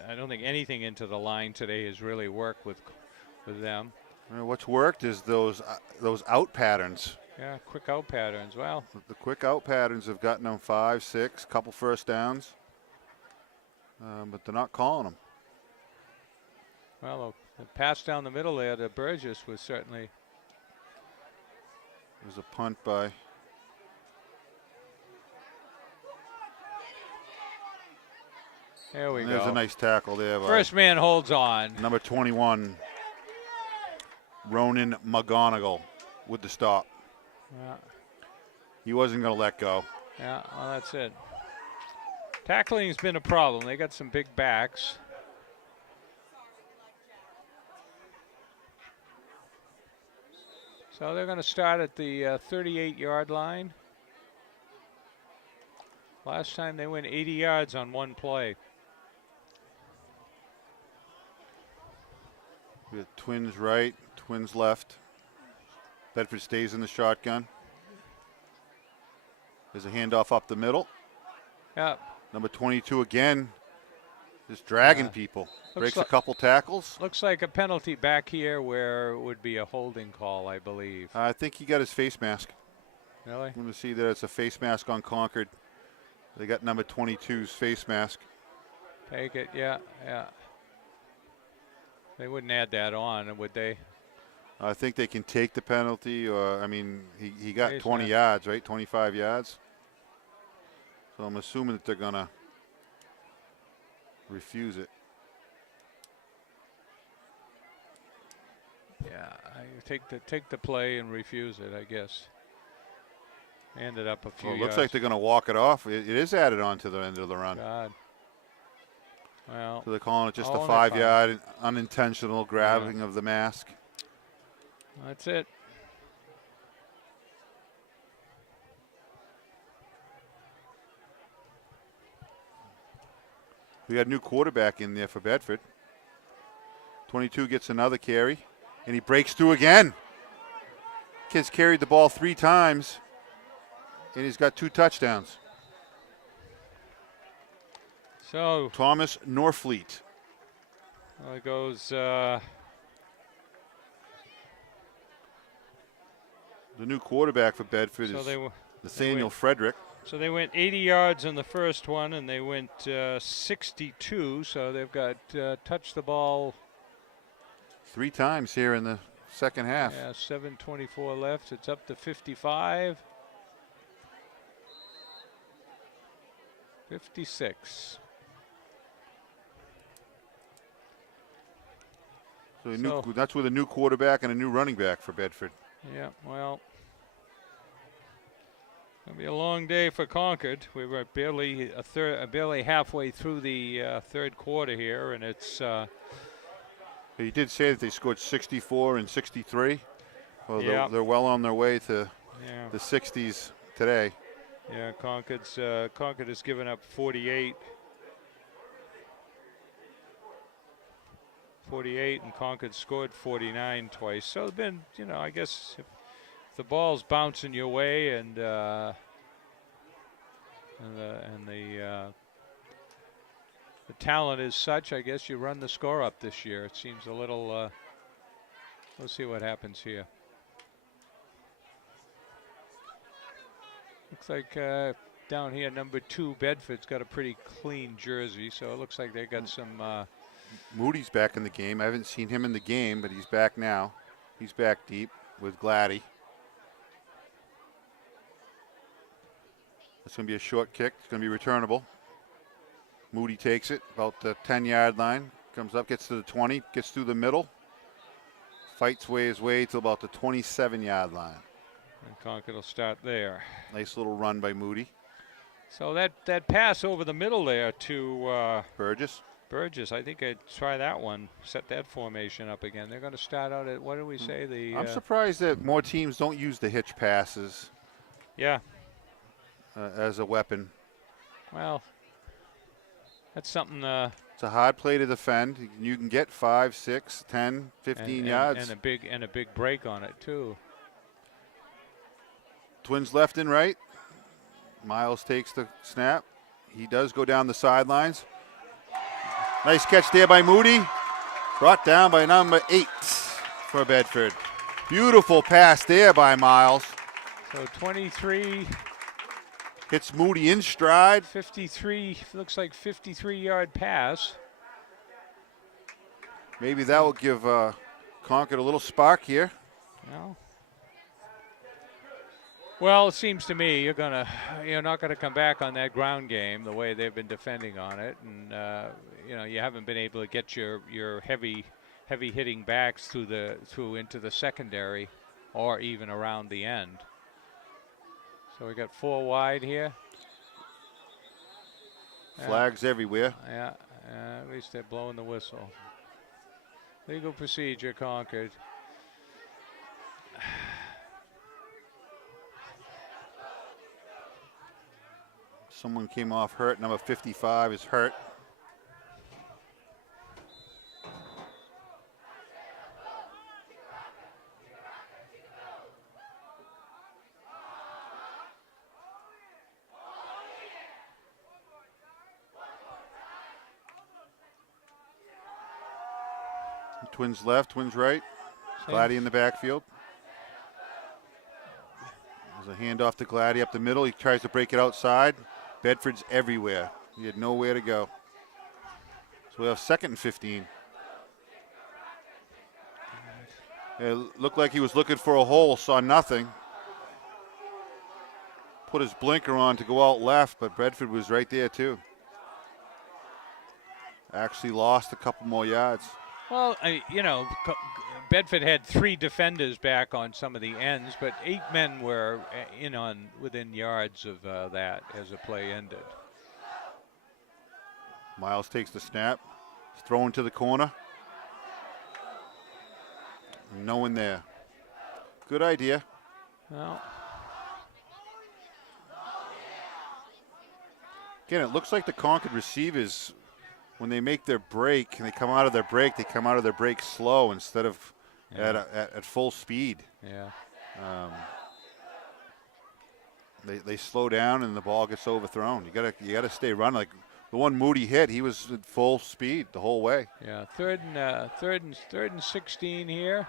I don't think anything into the line today has really worked with them. Well, what's worked is those out patterns. Yeah, quick out patterns. Well, the quick out patterns have gotten them 5, 6, couple first downs, but they're not calling them. Well, the pass down the middle there to Burgess was certainly. There's a punt by. There we go. There's a nice tackle there. First man holds on. Number 21, Ronan McGonigal, with the stop. Yeah. He wasn't going to let go. Yeah, well, that's it. Tackling's been a problem. They got some big backs. So they're going to start at the 38-yard line. Last time they went 80 yards on one play. We have Twins right, Twins left. Bedford stays in the shotgun. There's a handoff up the middle. Yeah. Number 22 again, just dragging people. Breaks a couple tackles. Looks like a penalty back here where it would be a holding call, I believe. I think he got his face mask. Really? I'm going to see that it's a face mask on Concord. They got number 22's face mask. Take it, yeah. They wouldn't add that on, would they? I think they can take the penalty, or, I mean, he got Face 20 mask. yards, right? 25 yards. So I'm assuming that they're going to refuse it. Yeah, I take the play and refuse it, I guess. Ended up a few Well, it yards. looks like they're going to walk it off. It is added on to the end of the run. God. Well, So they're calling it just a only 5-yard unintentional grabbing of the mask. That's it. We got a new quarterback in there for Bedford. 22 gets another carry, and he breaks through again. Kid's carried the ball 3 times, and he's got 2 touchdowns. So Thomas Norfleet. it goes. The new quarterback for Bedford is Nathaniel Frederick. So they went 80 yards on the first one, and they went 62. So they've got touched the ball 3 times here in the second half. Yeah, 7:24 left. It's up to 55. 56. So that's with a new quarterback and a new running back for Bedford. Yeah, well, it'll be a long day for Concord. We were barely halfway through the third quarter here, and it's. He did say that they scored 64 and 63. Well, yeah. they're well on their way to Yeah. the 60s today. Yeah, Concord has given up 48. 48, and Concord scored 49 twice. So it's been, I guess if the ball's bouncing your way and the talent is such, I guess you run the score up this year. It seems a little. We'll see what happens here. Looks like down here, number 2, Bedford's got a pretty clean jersey, so it looks like they got some. Moody's back in the game. I haven't seen him in the game, but he's back now. He's back deep with Gladdy. It's going to be a short kick. It's going to be returnable. Moody takes it about the 10-yard line. Comes up, gets to the 20, gets through the middle. Fights his way to about the 27-yard line. And Concord will start there. Nice little run by Moody. So that pass over the middle there to Burgess. Burgess, I think I'd try that one. Set that formation up again. They're going to start out at, what do we say? I'm surprised that more teams don't use the hitch passes. Yeah. As a weapon. Well, that's something. It's a hard play to defend. You can get 5, 6, 10, 15 yards. And a big break on it too. Twins left and right. Miles takes the snap. He does go down the sidelines. Nice catch there by Moody. Brought down by number 8 for Bedford. Beautiful pass there by Miles. So 23. Hits Moody in stride. 53, looks like 53-yard pass. Maybe that will give Concord a little spark here. Well, it seems to me you're not gonna come back on that ground game the way they've been defending on it, and you haven't been able to get your heavy hitting backs through into the secondary, or even around the end. So we got 4 wide here. Flags everywhere. Yeah, at least they're blowing the whistle. Legal procedure, Concord. Someone came off hurt. Number 55 is hurt. Twins left, Twins right. Gladdy in the backfield. There's a handoff to Gladdy up the middle. He tries to break it outside. Bedford's everywhere. He had nowhere to go. So we have 2nd and 15. It looked like he was looking for a hole, saw nothing. Put his blinker on to go out left, but Bedford was right there too. Actually lost a couple more yards. Well, Bedford had 3 defenders back on some of the ends, but 8 men were within yards of that as the play ended. Miles takes the snap. He's thrown to the corner. No one there. Good idea. Well, again, it looks like the Concord receivers, when they make their break and they come out of their break, they come out of their break slow instead of at full speed. Yeah. They slow down and the ball gets overthrown. You gotta stay running. Like the one Moody hit, he was at full speed the whole way. Yeah. Third and 16 here.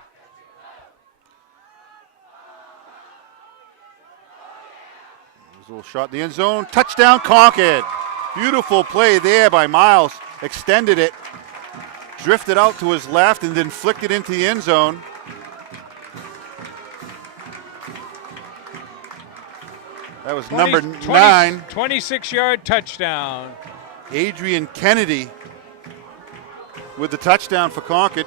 There's a little shot in the end zone. Touchdown, Concord. Beautiful play there by Miles. Extended it, drifted out to his left, and then flicked it into the end zone. That was number 9. 26-yard touchdown. Adrian Kennedy with the touchdown for Concord.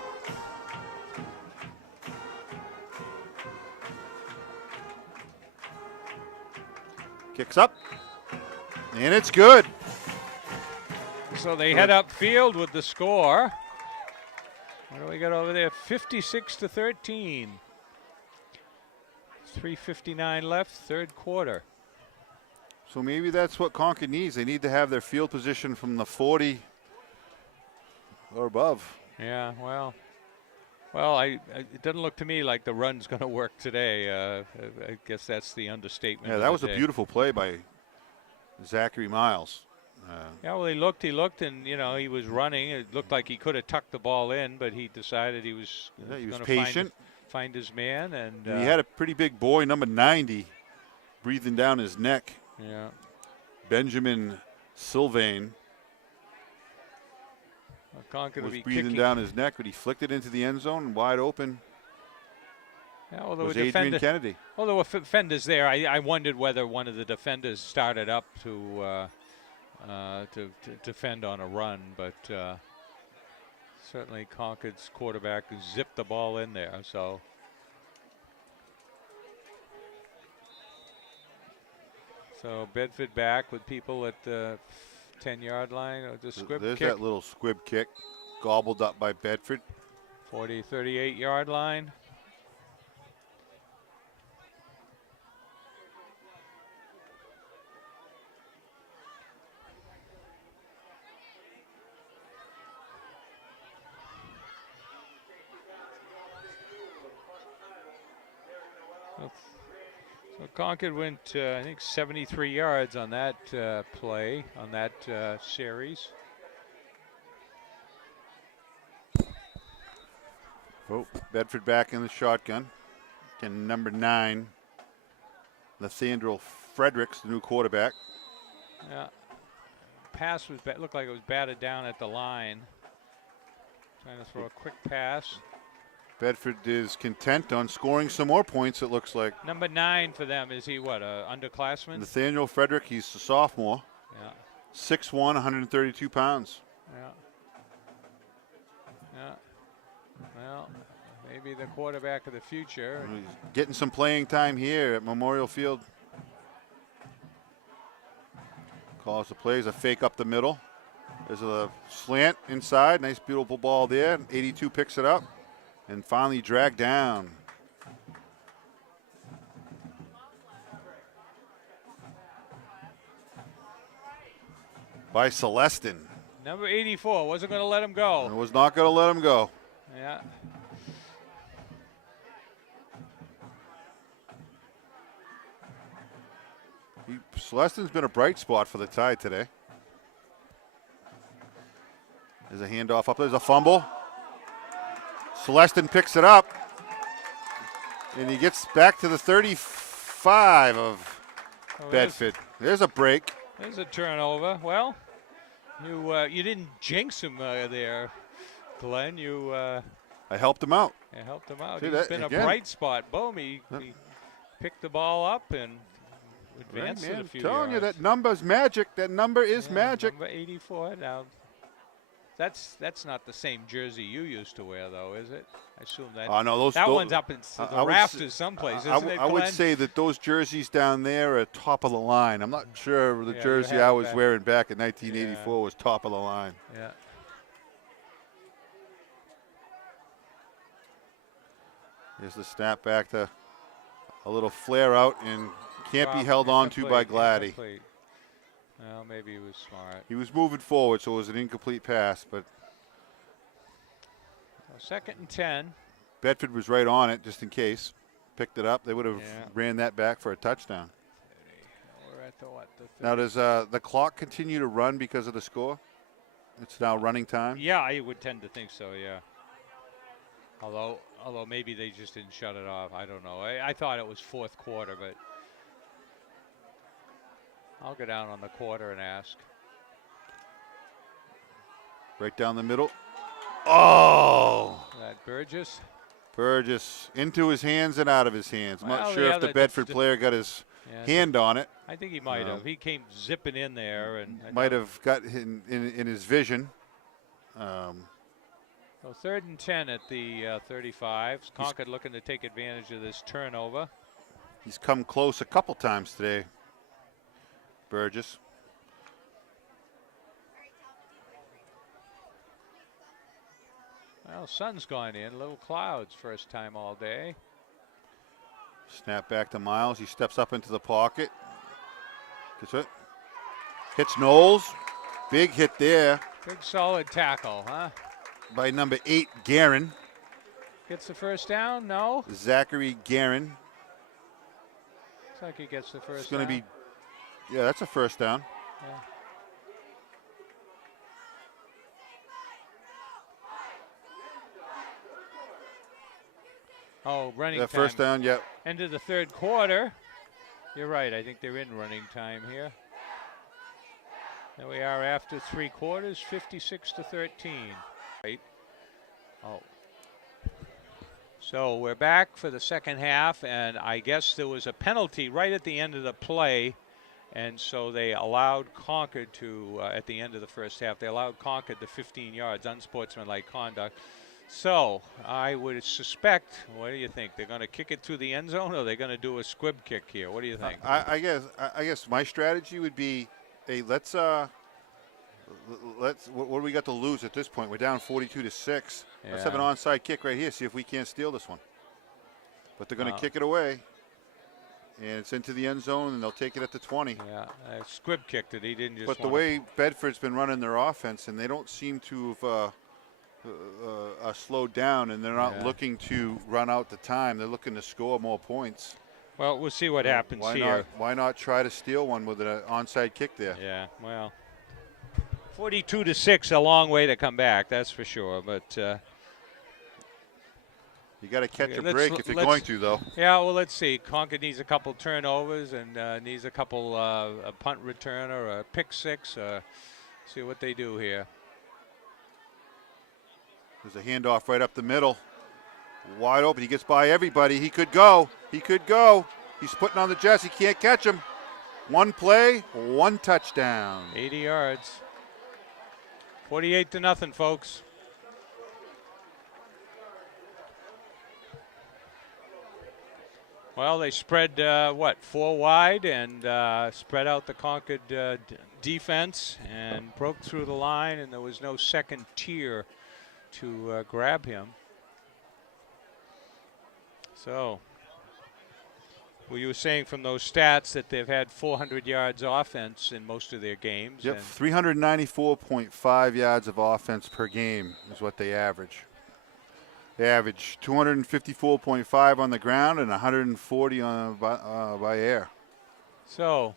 Kicks up, and it's good. So they head upfield with the score. What do we got over there? 56-13. 3:59 left, 3rd quarter. So maybe that's what Concord needs. They need to have their field position from the 40 or above. Yeah, well, it doesn't look to me like the run's going to work today. I guess that's the understatement. Yeah, that was a beautiful play by Zachary Miles. Yeah, well, he looked, and he was running. It looked like he could have tucked the ball in, but he decided he was going to patient, find his man, and he had a pretty big boy, number 90, breathing down his neck. Yeah, Benjamin Sylvain was breathing down his neck, but he flicked it into the end zone and wide open. Yeah, well, there was were Adrian Kennedy. Well, there were defenders there. I wondered whether one of the defenders started up to defend on a run, but certainly Concord's quarterback zipped the ball in there. So Bedford back with people at the 10-yard line. Or the squib There's kick. that little squib kick, gobbled up by Bedford. 40, 38-yard line. So Concord went, I think, 73 yards on that play, on that series. Oh, Bedford back in the shotgun. And number 9, Nathaniel Fredericks, the new quarterback. Yeah. Pass was looked like it was batted down at the line. Trying to throw a quick pass. Bedford is content on scoring some more points, it looks like. Number 9 for them, is he what, a underclassman? Nathaniel Frederick, he's a sophomore. Yeah. 6'1", 132 pounds. Yeah. Yeah. Well, maybe the quarterback of the future. He's getting some playing time here at Memorial Field. Calls the plays, a fake up the middle. There's a slant inside, nice beautiful ball there. 82 picks it up and finally dragged down. By Celestin. Number 84 wasn't going to let him go. And was not going to let him go. Yeah. Celestin's been a bright spot for the Tide today. There's a handoff up. There's a fumble. Celestin picks it up. And he gets back to the 35 of Bedford. There's a break. There's a turnover. Well, you didn't jinx him there, Glenn. I helped him out. You helped him out. See He's that been again. a bright spot. Boom, he picked the ball up and advanced it a few telling yards. you, that number's magic. That number is magic. Number 84 now. That's not the same jersey you used to wear, though, is it? I assume that. Oh, no, that one's up in the rafters someplace, isn't it, I would Glenn? say that those jerseys down there are top of the line. I'm not sure the Yeah, jersey you had I it was back. wearing back in 1984 was top of the line. Yeah. Here's the snap back to a little flare out and can't be Well, held on to by incomplete, Gladdy. incomplete. Well, maybe he was smart. He was moving forward, so it was an incomplete pass, but So 2nd and 10. Bedford was right on it just in case. Picked it up. They would have Yeah. ran that back for a touchdown. We're at the what? The Now, does the clock continue to run because of the score? It's now running time? Yeah, I would tend to think so, yeah. Although maybe they just didn't shut it off. I don't know. I thought it was 4th quarter, but I'll go down on the quarter and ask. Right down the middle. Oh! That Burgess? Burgess into his hands and out of his hands. I'm not Well, sure yeah, if the that's Bedford player got his hand on it. I think he might have. He came zipping in there. And might have got in his vision. So 3rd and 10 at the 35. Concord looking to take advantage of this turnover. He's come close a couple times today, Burgess. Well, sun's gone in. Little clouds first time all day. Snap back to Miles. He steps up into the pocket. Gets it. Hits Knowles. Big hit there Big solid tackle, huh? by number 8, Guerin. Gets the first down? No. Zachary Guerin. Looks like he gets the first It's going down. to be, yeah, that's a first down. Yeah. Oh, running That time. first down, yeah. End of the 3rd quarter. You're right. I think they're in running time here. There we are after 3 quarters, 56-13. Right. Oh. So we're back for the second half, and I guess there was a penalty right at the end of the play, and so they allowed Concord to, at the end of the first half, they allowed Concord the 15 yards, unsportsmanlike conduct. So I would suspect, what do you think? They're going to kick it through the end zone, or they're going to do a squib kick here? What do you think? I guess my strategy would be, hey, let's What do we got to lose at this point? We're down 42-6. Let's have an Yeah. onside kick right here. See if we can't steal this one. But they're going to Oh. kick it away, and it's into the end zone, and they'll take it at the 20. Yeah, Squibb kicked it. He didn't just. But the way Bedford's been running their offense, and they don't seem to have slowed down, and they're not looking to run out the time. They're looking to score more points. Well, we'll see what happens here. Why not try to steal one with an onside kick there? Yeah, well, 42-6, a long way to come back, that's for sure. But you got to catch a break if you're going to, though. Yeah, well, let's see. Concord needs a couple turnovers and needs a couple a punt return or a pick six. See what they do here. There's a handoff right up the middle. Wide open. He gets by everybody. He could go. He could go. He's putting on the Jets. He can't catch him. One play, one touchdown. 80 yards. 48-0, folks. Well, they spread, 4 wide and spread out the Concord defense and broke through the line, and there was no second tier to grab him. So, well, you were saying from those stats that they've had 400 yards offense in most of their games. Yep, 394.5 yards of offense per game is what they average. They average 254.5 on the ground and 140 on by air. So,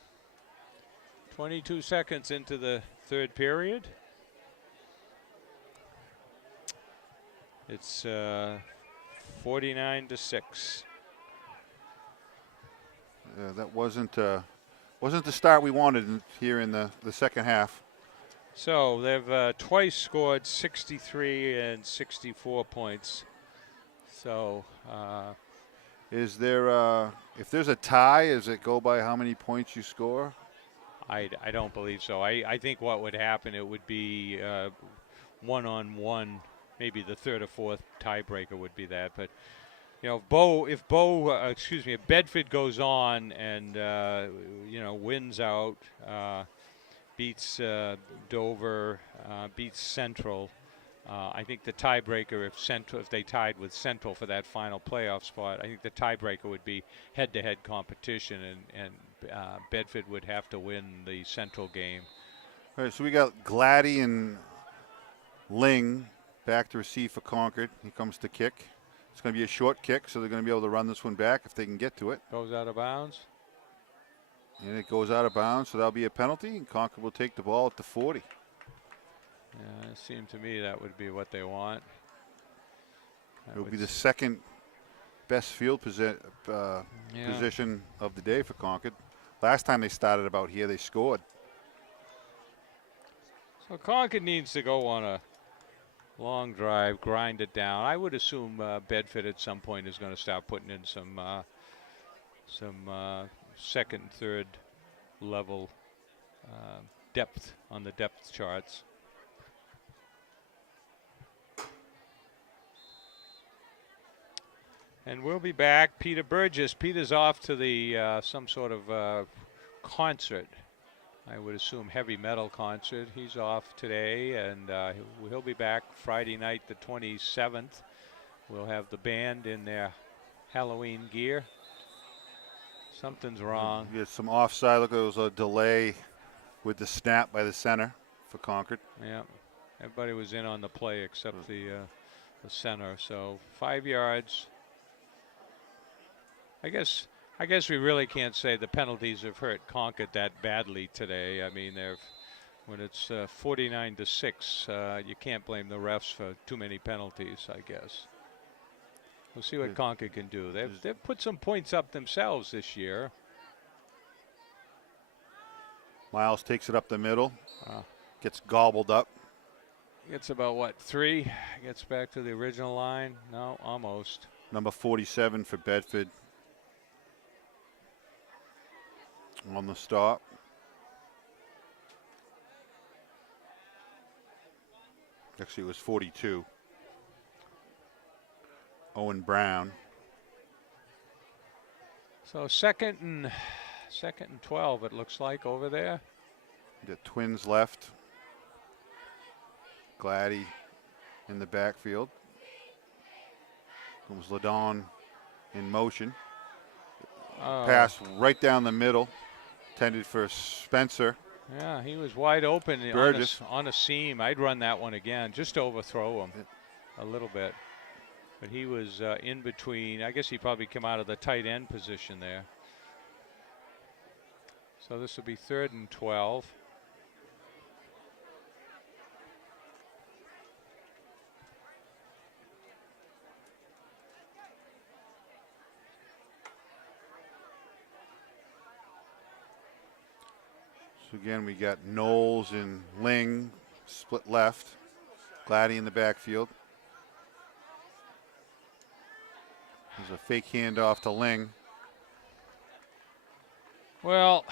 22 seconds into the third period. It's 49-6. That wasn't the start we wanted here in the second half. So they've twice scored 63 and 64 points. So is there if there's a tie, does it go by how many points you score? I don't believe so. I think what would happen, it would be one-on-one. Maybe the third or fourth tiebreaker would be that. But you know, if Bedford goes on and wins out, beats Dover, beats Central, I think the tiebreaker, if they tied with Central for that final playoff spot, I think the tiebreaker would be head-to-head competition, and Bedford would have to win the Central game. All right, so we got Gladdy and Ling back to receive for Concord. He comes to kick. It's going to be a short kick, so they're going to be able to run this one back if they can get to it. Goes out of bounds. And it goes out of bounds, so that'll be a penalty, and Concord will take the ball at the 40. Yeah, it seemed to me that would be what they want. It will be the second best field position of the day for Concord. Last time they started about here, they scored. So Concord needs to go on a long drive, grind it down. I would assume Bedford at some point is going to start putting in some second and third level depth on the depth charts. And we'll be back. Peter Burgess. Peter's off to the some sort of concert. I would assume heavy metal concert. He's off today, and he'll be back Friday night, the 27th. We'll have the band in their Halloween gear. Something's wrong. There's some offside. Look, there was a delay with the snap by the center for Concord. Yeah, everybody was in on the play except the center. So 5 yards. I guess we really can't say the penalties have hurt Concord that badly today. I mean, when it's 49-6, you can't blame the refs for too many penalties, I guess. We'll see what Concord can do. They've put some points up themselves this year. Miles takes it up the middle, gets gobbled up. Gets about, 3? Gets back to the original line? No, almost. Number 47 for Bedford on the stop. Actually, it was 42. Owen Brown. So second and 12, it looks like over there. The Twins left. Gladdy in the backfield. Comes Ladon in motion. Pass right down the middle. Intended for Spencer. Yeah, he was wide open on a seam. I'd run that one again, just to overthrow him a little bit. But he was in between. I guess he probably came out of the tight end position there. So this will be 3rd and 12. So again, we got Knowles and Ling split left. Gladdy in the backfield. There's a fake handoff to Ling. Well,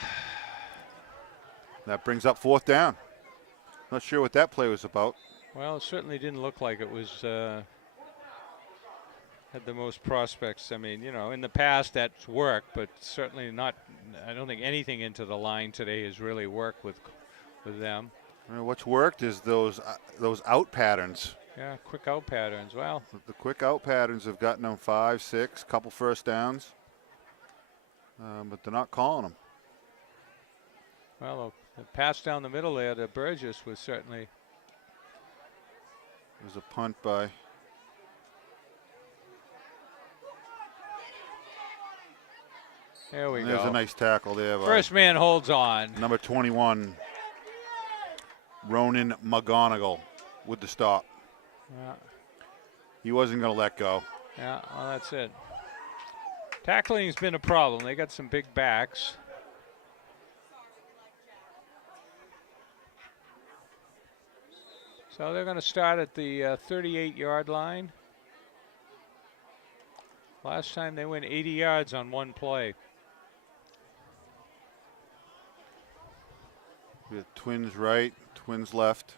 that brings up 4th down. Not sure what that play was about. Well, it certainly didn't look like it was had the most prospects. I mean, you know, in the past that's worked, but certainly not. I don't think anything into the line today has really worked with them. What's worked is those out patterns. Yeah, quick out patterns. Well, the quick out patterns have gotten them 5, 6, couple first downs, but they're not calling them. Well, the pass down the middle there to Burgess was certainly. There's a punt by. There we go. There's a nice tackle there. First man holds on. Number 21, Ronan McGonigal, with the stop. Yeah. He wasn't going to let go. Yeah, well, that's it. Tackling's been a problem. They got some big backs. So they're going to start at the 38-yard line. Last time they went 80 yards on one play. We have Twins right, Twins left.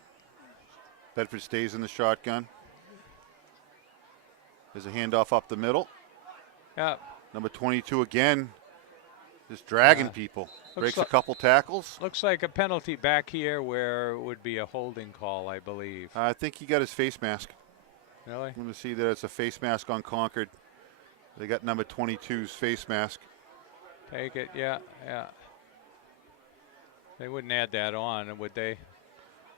Bedford stays in the shotgun. There's a handoff up the middle. Yeah. Number 22 again, just dragging people. Breaks a couple tackles. Looks like a penalty back here where it would be a holding call, I believe. I think he got his face mask. Really? I'm going to see that it's a face mask on Concord. They got number 22's face mask. Take it, yeah, yeah. They wouldn't add that on, would they?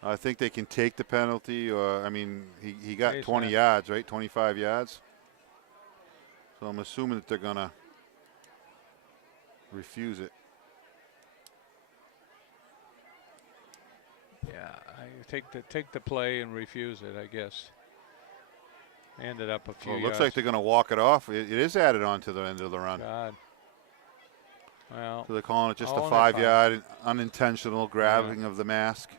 I think they can take the penalty, or, I mean, he got face 20 mask. yards, right? 25 yards. So I'm assuming that they're going to refuse it. Yeah, I take the play and refuse it, I guess. Ended up a few Well, it yards. looks like they're going to walk it off. It is added on to the end of the run. God. Well, So they're calling it just a all in 5-yard unintentional grabbing of the mask.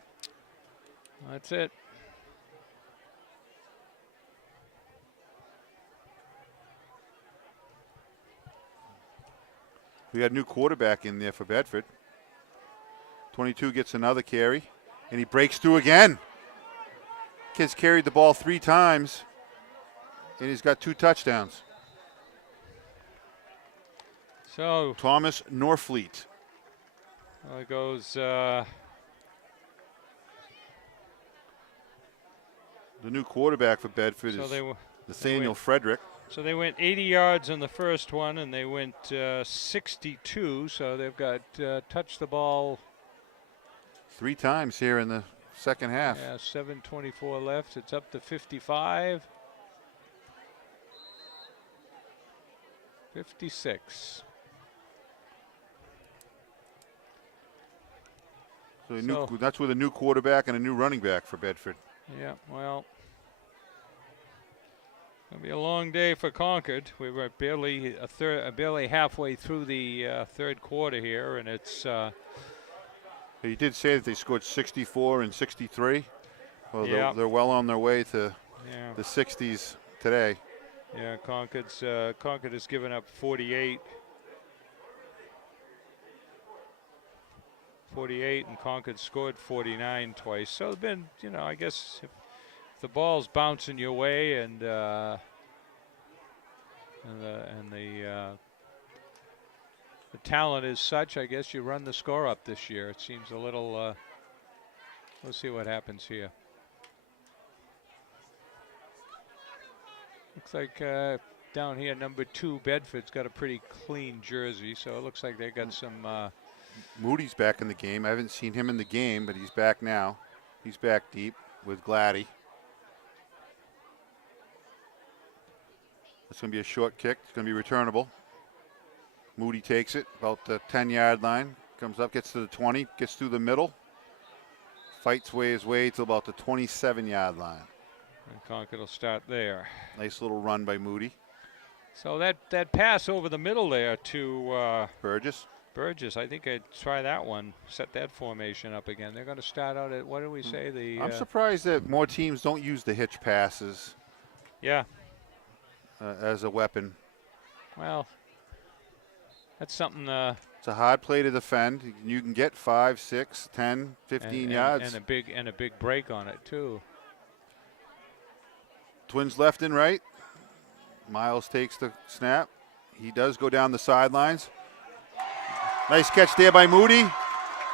That's it. We got a new quarterback in there for Bedford. 22 gets another carry, and he breaks through again. Kid's carried the ball 3 times, and he's got 2 touchdowns. So Thomas Norfleet. it goes. The new quarterback for Bedford is Nathaniel Frederick. So they went 80 yards on the first one, and they went 62. So they've got touched the ball 3 times here in the second half. Yeah, 7:24 left. It's up to 55. 56. So that's with a new quarterback and a new running back for Bedford. Yeah, well, it'll be a long day for Concord. We were barely halfway through the third quarter here, and it's. You did say that they scored 64 and 63. Well, yeah. they're well on their way to the 60s today. Yeah, Concord has given up 48. 48, and Concord scored 49 twice. So it's been, I guess if the ball's bouncing your way and the talent is such, I guess you run the score up this year. It seems a little. Let's see what happens here. Looks like down here, number 2, Bedford's got a pretty clean jersey, so it looks like they got some. Moody's back in the game. I haven't seen him in the game, but he's back now. He's back deep with Gladdy. It's going to be a short kick. It's going to be returnable. Moody takes it about the 10-yard line. Comes up, gets to the 20, gets through the middle. Fights his way to about the 27-yard line. And Concord will start there. Nice little run by Moody. So that pass over the middle there to Burgess. I think I'd try that one. Set that formation up again. They're going to start out at, what do we say? I'm surprised that more teams don't use the hitch passes. Yeah. As a weapon. Well, that's something. It's a hard play to defend. You can get 5, 6, 10, 15 yards. And a big break on it too. Twins left and right. Miles takes the snap. He does go down the sidelines. Nice catch there by Moody.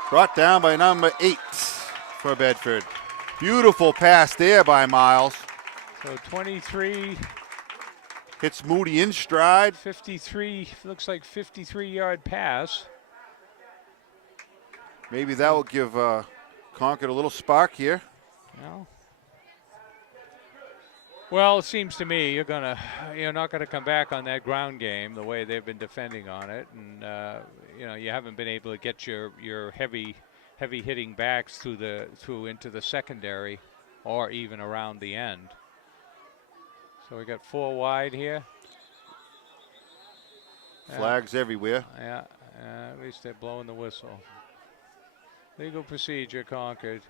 Brought down by number 8 for Bedford. Beautiful pass there by Miles. So 23. Hits Moody in stride. 53, looks like 53-yard pass. Maybe that will give Concord a little spark here. No. Well, it seems to me you're not gonna come back on that ground game the way they've been defending on it, and you haven't been able to get your heavy hitting backs through into the secondary, or even around the end. So we got 4 wide here. Flags everywhere. Yeah, at least they're blowing the whistle. Legal procedure, Concord.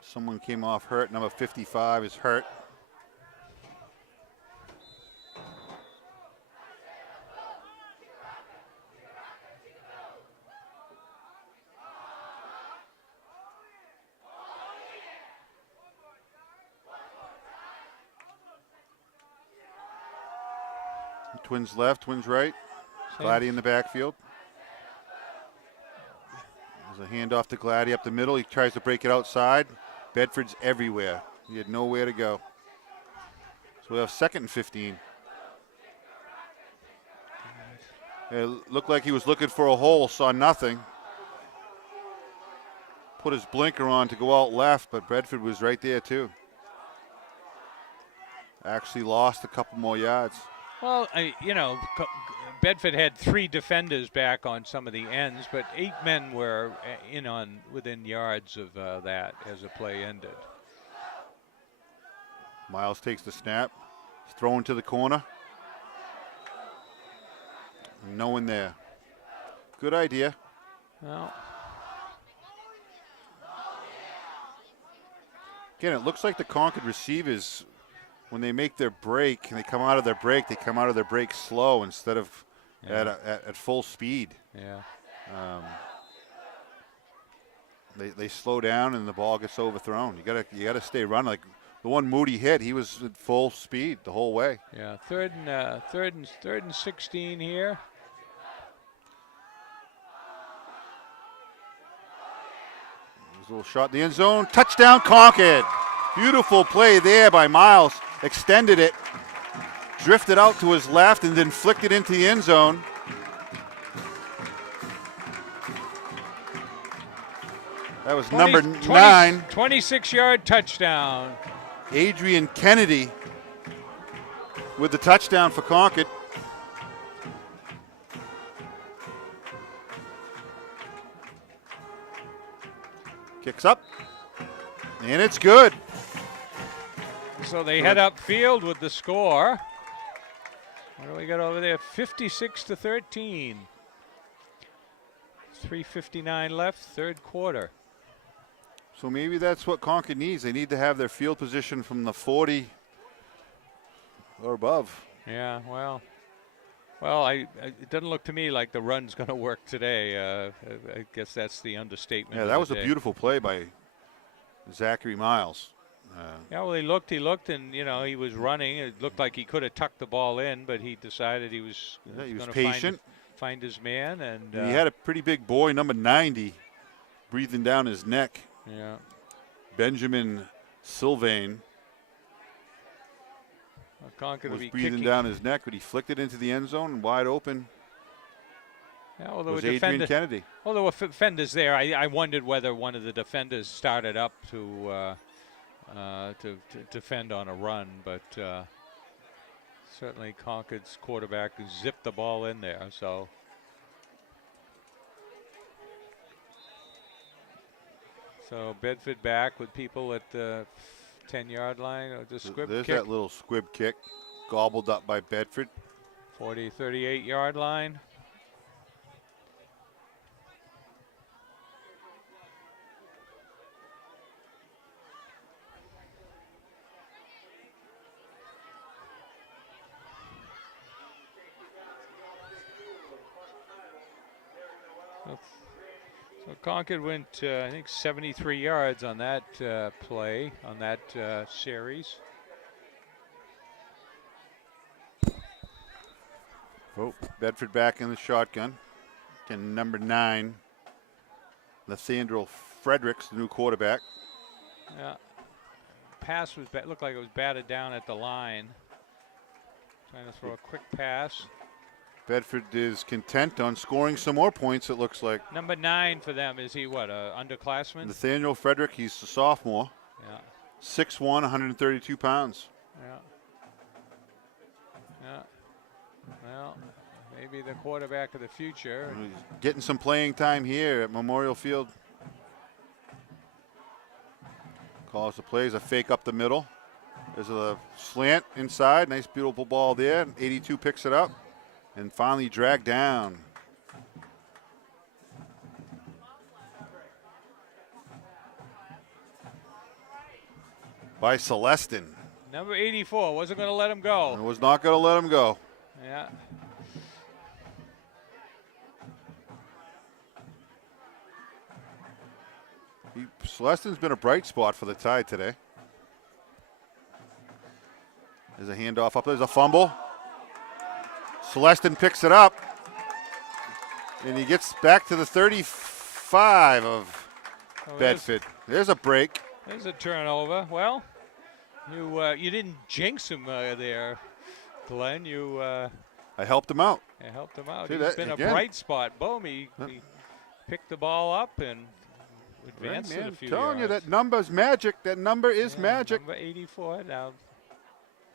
Someone came off hurt. Number 55 is hurt. Twins left, Twins right. Gladdy in the backfield. There's a handoff to Gladdy up the middle. He tries to break it outside. Bedford's everywhere. He had nowhere to go. So we have 2nd and 15. It looked like he was looking for a hole, saw nothing. Put his blinker on to go out left, but Bedford was right there too. Actually lost a couple more yards. Well, Bedford had 3 defenders back on some of the ends, but 8 men were within yards of that as the play ended. Miles takes the snap. He's thrown to the corner. No one there. Good idea. Well, again, it looks like the Concord receivers, when they make their break and they come out of their break, they come out of their break slow instead of at full speed. Yeah. They slow down and the ball gets overthrown. You gotta stay running. Like the one Moody hit, he was at full speed the whole way. Yeah. Third and 16 here. There's a little shot in the end zone. Touchdown, Concord. Beautiful play there by Miles. Extended it, drifted out to his left, and then flicked it into the end zone. That was number 9. 26-yard touchdown. Adrian Kennedy with the touchdown for Concord. Kicks up, and it's good. So they head upfield with the score. What do we got over there? 56-13. 3:59 left, 3rd quarter. So maybe that's what Concord needs. They need to have their field position from the 40 or above. Yeah, well, it doesn't look to me like the run's going to work today. I guess that's the understatement. Yeah, that was a beautiful play by Zachary Miles. Yeah, well, he looked, and he was running. It looked like he could have tucked the ball in, but he decided he was patient, find his man, and he had a pretty big boy, number 90, breathing down his neck. Yeah. Benjamin Sylvain Concord will was be breathing kicking down his neck, but he flicked it into the end zone and wide open. Yeah, well, there Was were Adrian Kennedy. Well, there were defenders there. I wondered whether one of the defenders started up to defend on a run, but certainly Concord's quarterback zipped the ball in there. So Bedford back with people at the 10-yard line. Or the squib There's kick. that little squib kick, gobbled up by Bedford. 40, 38-yard line. So Concord went, I think, 73 yards on that play, on that series. Oh, Bedford back in the shotgun. And number 9, Nathaniel Fredericks, the new quarterback. Yeah. Pass was looked like it was batted down at the line. Trying to throw a quick pass. Bedford is content on scoring some more points, it looks like. Number 9 for them, is he what, a underclassman? Nathaniel Frederick, he's a sophomore. Yeah. 6'1", 132 pounds. Yeah. Yeah. Well, maybe the quarterback of the future. He's getting some playing time here at Memorial Field. Calls the plays, a fake up the middle. There's a slant inside, nice beautiful ball there. 82 picks it up and finally dragged down. By Celestin. Number 84 wasn't going to let him go. And was not going to let him go. Yeah. Celestin's been a bright spot for the Tide today. There's a handoff up. There's a fumble. Celestin picks it up. And he gets back to the 35 of Bedford. There's a break. There's a turnover. Well, you didn't jinx him there, Glenn. I helped him out. You helped him out. See He's that been again. a bright spot. Boom, he picked the ball up and advanced it a few yards. I'm telling you, that number's magic. That number is magic. Number 84. Now,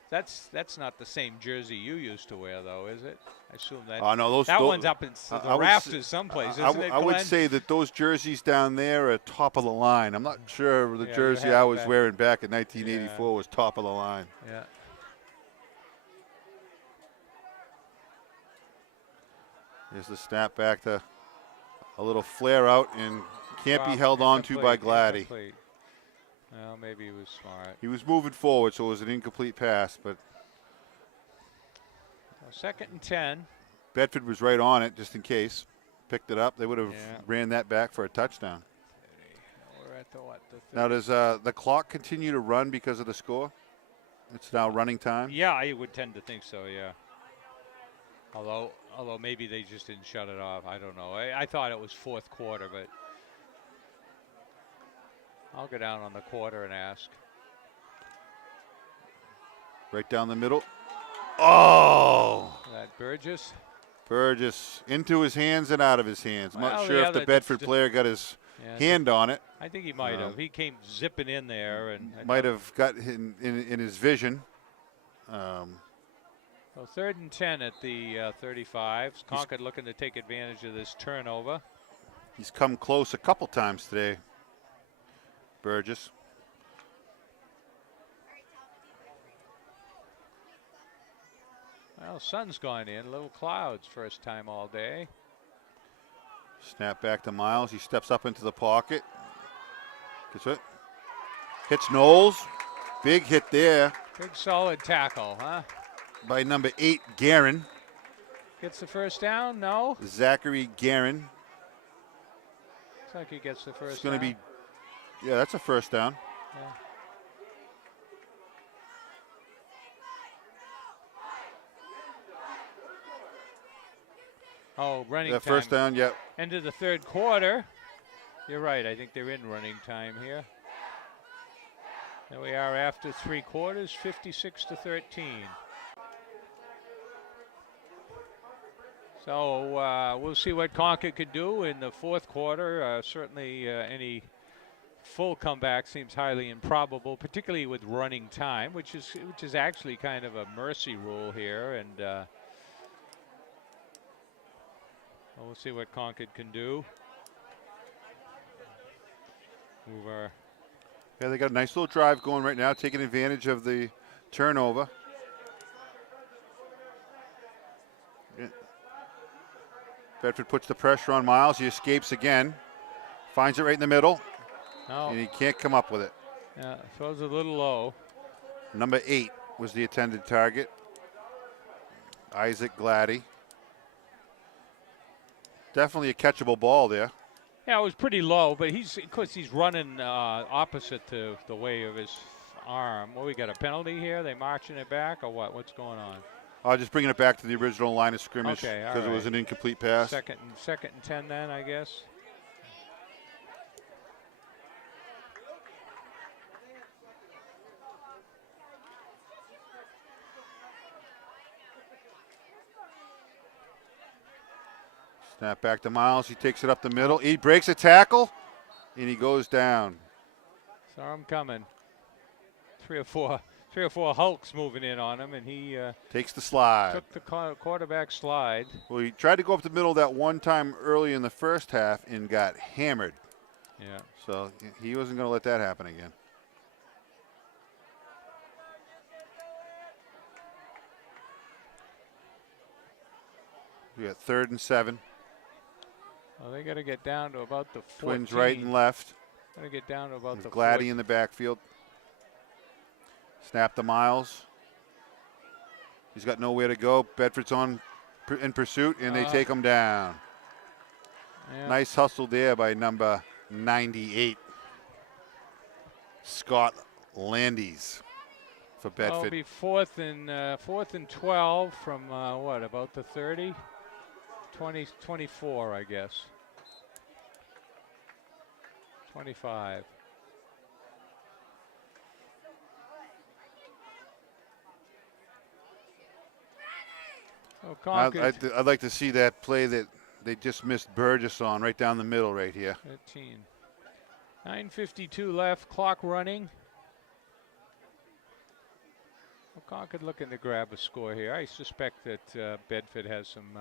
that's not the same jersey you used to wear, though, is it? I assume that. Oh, no, that one's up in the rafters someplace, isn't it, I would Glenn? say that those jerseys down there are top of the line. I'm not sure the Yeah, jersey you have I was that. wearing back in 1984 was top of the line. Yeah. Here's the snap back to a little flare out and can't be Drop, held on to by incomplete, Gladdy. incomplete. Well, maybe he was smart. He was moving forward, so it was an incomplete pass, but Second and 10. Bedford was right on it just in case. Picked it up. They would have ran that back for a touchdown. We're at the what? Now, does the clock continue to run because of the score? It's now running time? Yeah, I would tend to think so, yeah. Although maybe they just didn't shut it off. I don't know. I thought it was fourth quarter, but I'll go down on the quarter and ask. Right down the middle. Oh! That Burgess? Burgess into his hands and out of his hands. I'm Well, not sure if the Bedford player got his hand on it. I think he might have. He came zipping in there. And might have got in his vision. So 3rd and 10 at the 35. Concord looking to take advantage of this turnover. He's come close a couple times today, Burgess. Well, sun's gone in. Little clouds first time all day. Snap back to Miles. He steps up into the pocket. Gets it. Hits Knowles. Big hit there. Big solid tackle, huh? By number 8, Guerin. Gets the first down? No. Zachary Guerin. Looks like he gets the first It's going to down. be, yeah, that's a first down. Yeah. Oh, running That time. first down, yeah. End of the third quarter. You're right. I think they're in running time here. There we are after 3 quarters, 56-13. So we'll see what Concord could do in the fourth quarter. Certainly any full comeback seems highly improbable, particularly with running time, which is actually kind of a mercy rule here. And we'll see what Concord can do. Yeah, they got a nice little drive going right now, taking advantage of the turnover. Yeah. Bedford puts the pressure on Miles. He escapes again. Finds it right in the middle. Oh. And he can't come up with it. Yeah, throws a little low. Number 8 was the intended target. Isaac Gladdy. Definitely a catchable ball there. Yeah, it was pretty low, but of course he's running opposite to the way of his arm. Well, we got a penalty here. They marching it back or what? What's going on? Just bringing it back to the original line of scrimmage because it was an incomplete pass. Second and 10 then, I guess. Snap back to Miles. He takes it up the middle. He breaks a tackle, and he goes down. Saw him coming. Three or four Hulks moving in on him, and he takes the slide. Took the quarterback slide. Well, he tried to go up the middle that one time early in the first half and got hammered. Yeah. So he wasn't going to let that happen again. We got 3rd and 7. Well, they got to get down to about the 14. Twins right and left. Got to get down to about the Gladdy 14. in the backfield. Snap to Miles. He's got nowhere to go. Bedford's in pursuit, and they take him down. Yeah. Nice hustle there by number 98, Scott Landis for Bedford. It'll be 4th and 12 from what, about the 30? 24, I guess. 25. Oh, I'd like to see that play that they just missed Burgess on right down the middle right here. 15. 9:52 left, clock running. Well, Concord looking to grab a score here. I suspect that Bedford has some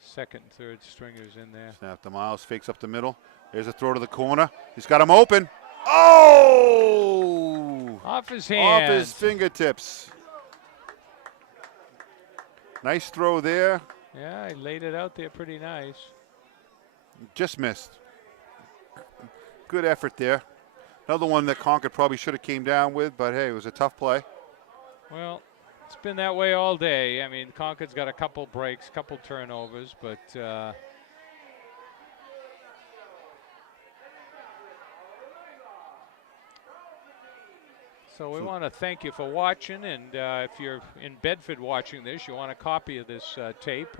second and third stringers in there. Snap to Miles, fakes up the middle. There's a throw to the corner. He's got him open. Oh! Off his hands. Off his fingertips. Nice throw there. Yeah, he laid it out there pretty nice. Just missed. Good effort there. Another one that Concord probably should have came down with, but hey, it was a tough play. Well, it's been that way all day. I mean, Concord's got a couple breaks, couple turnovers, but so we want to thank you for watching, and if you're in Bedford watching this, you want a copy of this tape,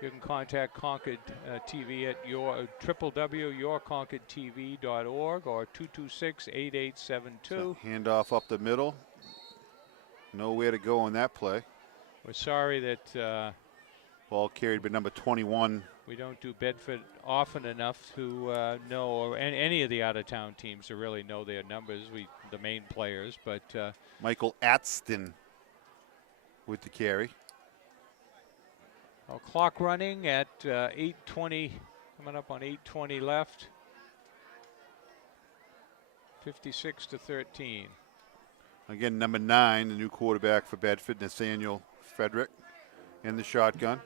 you can contact Concord TV at www.yourconcordtv.org or 226-8872. Handoff up the middle. Nowhere to go on that play. We're sorry that ball carried by number 21. We don't do Bedford often enough to know, or any of the out-of-town teams to really know their numbers, the main players. But Michael Atston with the carry. Clock running at 8:20, coming up on 8:20 left. 56-13. Again, number 9, the new quarterback for Bedford, Nathaniel Frederick, in the shotgun.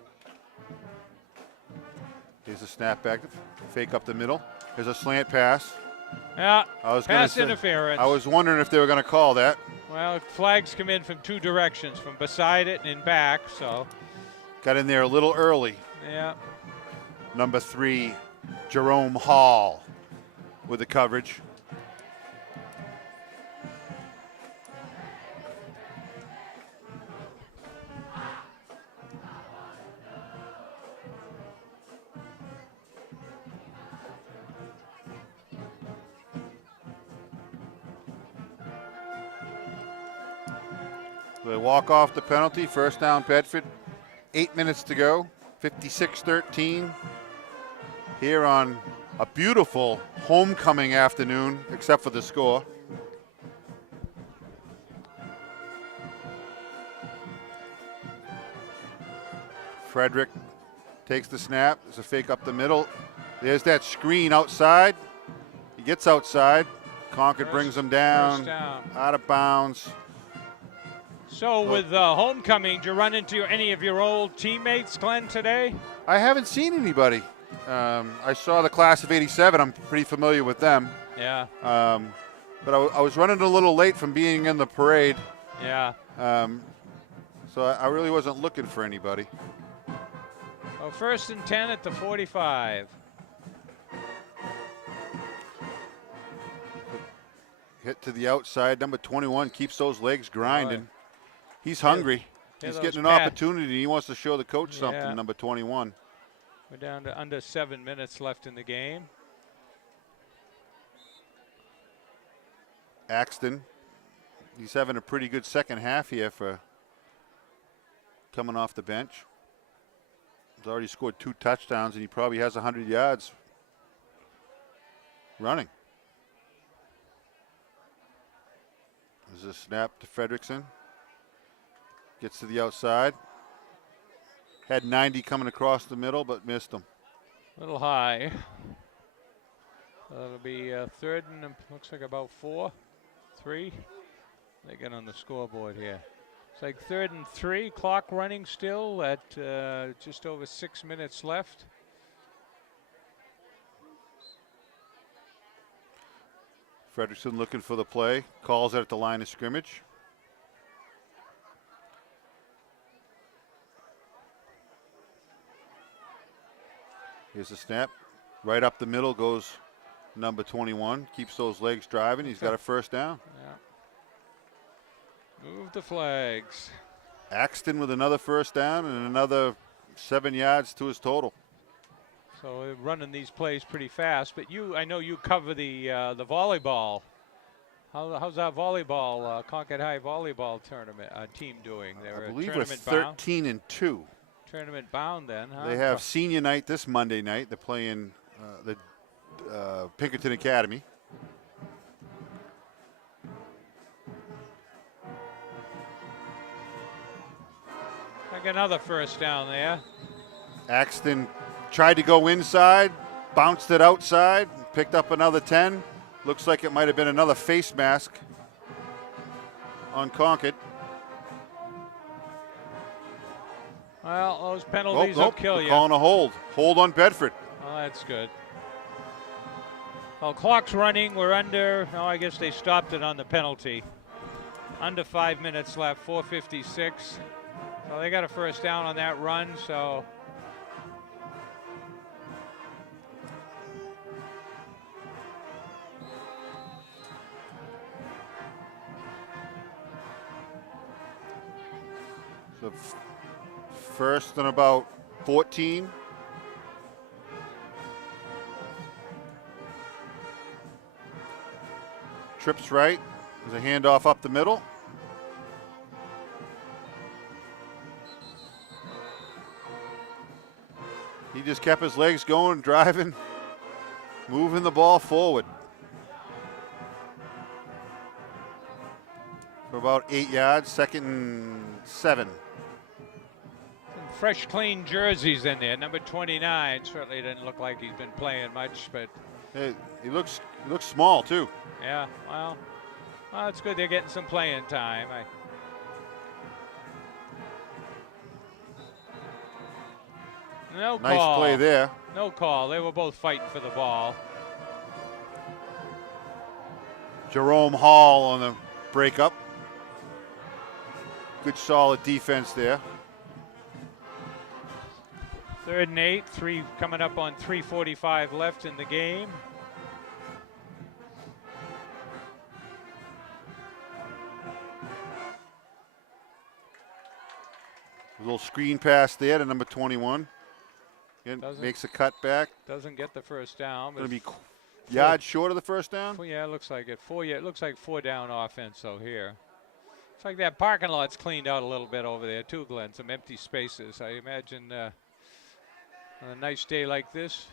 Here's a snap back, fake up the middle. Here's a slant pass. Yeah, pass interference. I was wondering if they were going to call that. Well, flags come in from two directions, from beside it and back, so. Got in there a little early. Yeah. Number 3, Jerome Hall with the coverage. They walk off the penalty. First down, Bedford. 8 minutes to go. 56-13. Here on a beautiful homecoming afternoon, except for the score. Frederick takes the snap. There's a fake up the middle. There's that screen outside. He gets outside. Concord brings him down, out of bounds. So with homecoming, did you run into any of your old teammates, Glenn, today? I haven't seen anybody. I saw the class of '87. I'm pretty familiar with them. Yeah. But I was running a little late from being in the parade. Yeah. So I really wasn't looking for anybody. Well, 1st and 10 at the 45. Hit to the outside. Number 21 keeps those legs grinding. He's hungry. He's getting an opportunity. He wants to show the coach something, number 21. We're down to under 7 minutes left in the game. Axton, he's having a pretty good second half here for coming off the bench. He's already scored 2 touchdowns, and he probably has 100 yards running. There's a snap to Fredrickson. Gets to the outside. Had 90 coming across the middle, but missed him. A little high. It'll be 3rd and looks like about 3. They get on the scoreboard here. It's like 3rd and 3. Clock running still at just over 6 minutes left. Fredrickson looking for the play. Calls it at the line of scrimmage. Here's the snap. Right up the middle goes number 21. Keeps those legs driving. He's got a first down. Yeah. Move the flags. Axton with another first down and another 7 yards to his total. So we're running these plays pretty fast. But I know you cover the volleyball. How's our volleyball, Concord High volleyball tournament team doing? I believe we're 13-2. Tournament bound then, huh? They have senior night this Monday night. They're playing the Pinkerton Academy. Like another first down there. Axton tried to go inside, bounced it outside, picked up another 10. Looks like it might have been another face mask on Concord. Well, those penalties will kill you. Calling a hold. Hold on Bedford. Oh, that's good. Well, clock's running. We're under. Oh, I guess they stopped it on the penalty. Under 5 minutes left. 4:56. So they got a first down on that run. So. First and about 14. Trips right. There's a handoff up the middle. He just kept his legs going, driving, moving the ball forward. For about 8 yards, 2nd and 7. Fresh, clean jerseys in there. Number 29 certainly didn't look like he's been playing much, but he looks small too. Yeah, well, it's good they're getting some playing time. No call. Nice play there. No call. They were both fighting for the ball. Jerome Hall on the breakup. Good solid defense there. 3rd and 8, coming up on 3:45 left in the game. A little screen pass there to number 21. Makes a cut back. Doesn't get the first down. Going to be yards short of the first down? Well, yeah, it looks like it. It looks like 4 down offense, though, here. It's like that parking lot's cleaned out a little bit over there too, Glenn. Some empty spaces. I imagine on a nice day like this.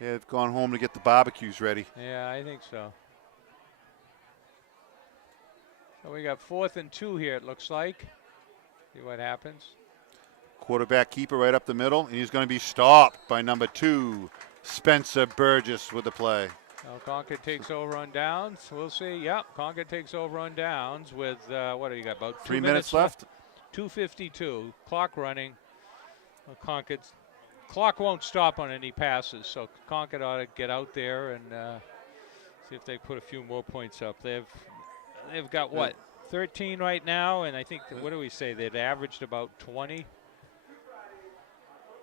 Yeah, they've gone home to get the barbecues ready. Yeah, I think so. So we got 4th and 2 here, it looks like. See what happens. Quarterback keeper right up the middle, and he's going to be stopped by number 2, Spencer Burgess with the play. Well, Concord takes over on downs. We'll see. Yep, Concord takes over on downs with, what do you got, about 3 minutes left? 2:52, clock running. Well, Concord's clock won't stop on any passes, so Concord ought to get out there and see if they put a few more points up. They've got, what, 13 right now, and I think, what do we say, they've averaged about 20?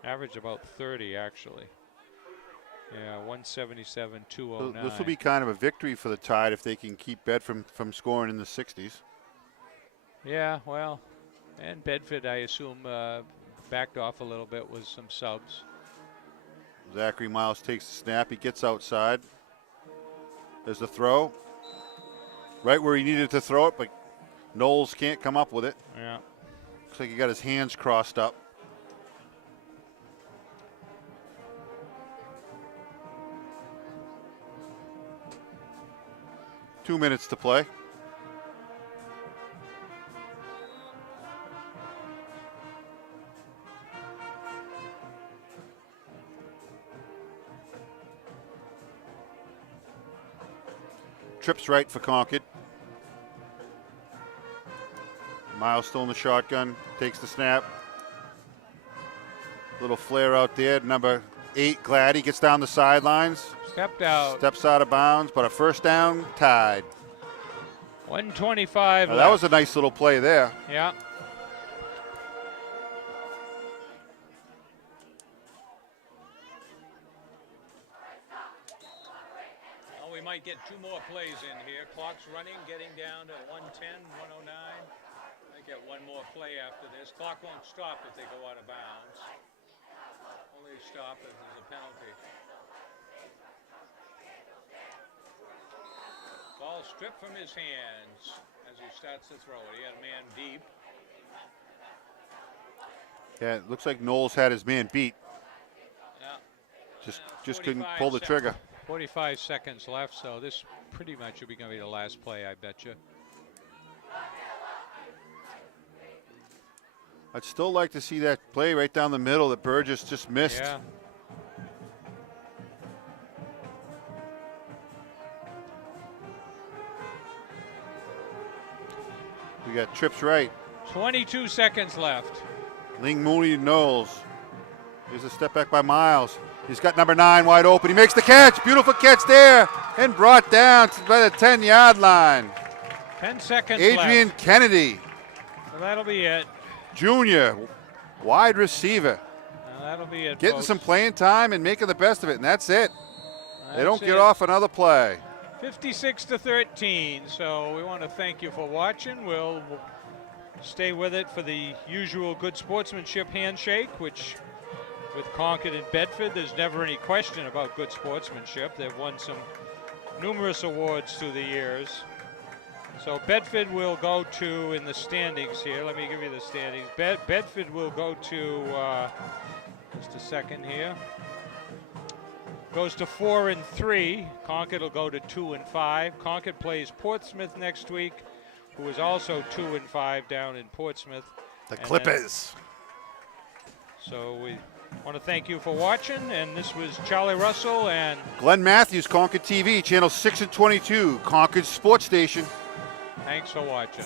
Averaged about 30, actually. Yeah, 177, 209. This will be kind of a victory for the Tide if they can keep Bedford from scoring in the 60s. Yeah, well, and Bedford, I assume, backed off a little bit with some subs. Zachary Miles takes the snap. He gets outside. There's the throw. Right where he needed to throw it, but Knowles can't come up with it. Yeah. Looks like he got his hands crossed up. Two minutes to play. Trips right for Concord. Miles still in the shotgun, takes the snap. Little flare out there. Number 8, Gladdy, gets down the sidelines. Stepped out. Steps out of bounds, but a first down, Tide. 125 That was a nice little play there. Yeah. Well, we might get 2 more plays in here. Clock's running, getting down to 110, 109. Might get 1 more play after this. Clock won't stop if they go out of bounds. Only stop if there's a penalty. Ball stripped from his hands as he starts to throw it. He had a man deep. Yeah, it looks like Knowles had his man beat. Yeah. Just couldn't pull the trigger. 45 seconds left, so this pretty much will be going to be the last play, I bet you. I'd still like to see that play right down the middle that Burgess just missed. Yeah. We got trips right. 22 seconds left. Ling Mooney to Knowles. Here's a step back by Miles. He's got number 9 wide open. He makes the catch. Beautiful catch there. And brought down by the 10-yard line. 10 seconds Adrian left. Kennedy. So that'll be it. Junior. Wide receiver. That'll be it, Getting folks. some playing time and making the best of it. And that's it. They don't That's get it. off another play. 56-13. So we want to thank you for watching. We'll stay with it for the usual good sportsmanship handshake, which with Concord and Bedford, there's never any question about good sportsmanship. They've won some numerous awards through the years. So Bedford will go to, in the standings here, let me give you the standings. Bedford will go to, just a second here. Goes to 4-3. Concord will go to 2-5. Concord plays Portsmouth next week, who is also 2-5 down in Portsmouth. The Clippers. So we want to thank you for watching, and this was Charlie Russell and Glenn Matthews, ConcordTV, channel 6 and 22, Concord Sports Station. thanks for watching.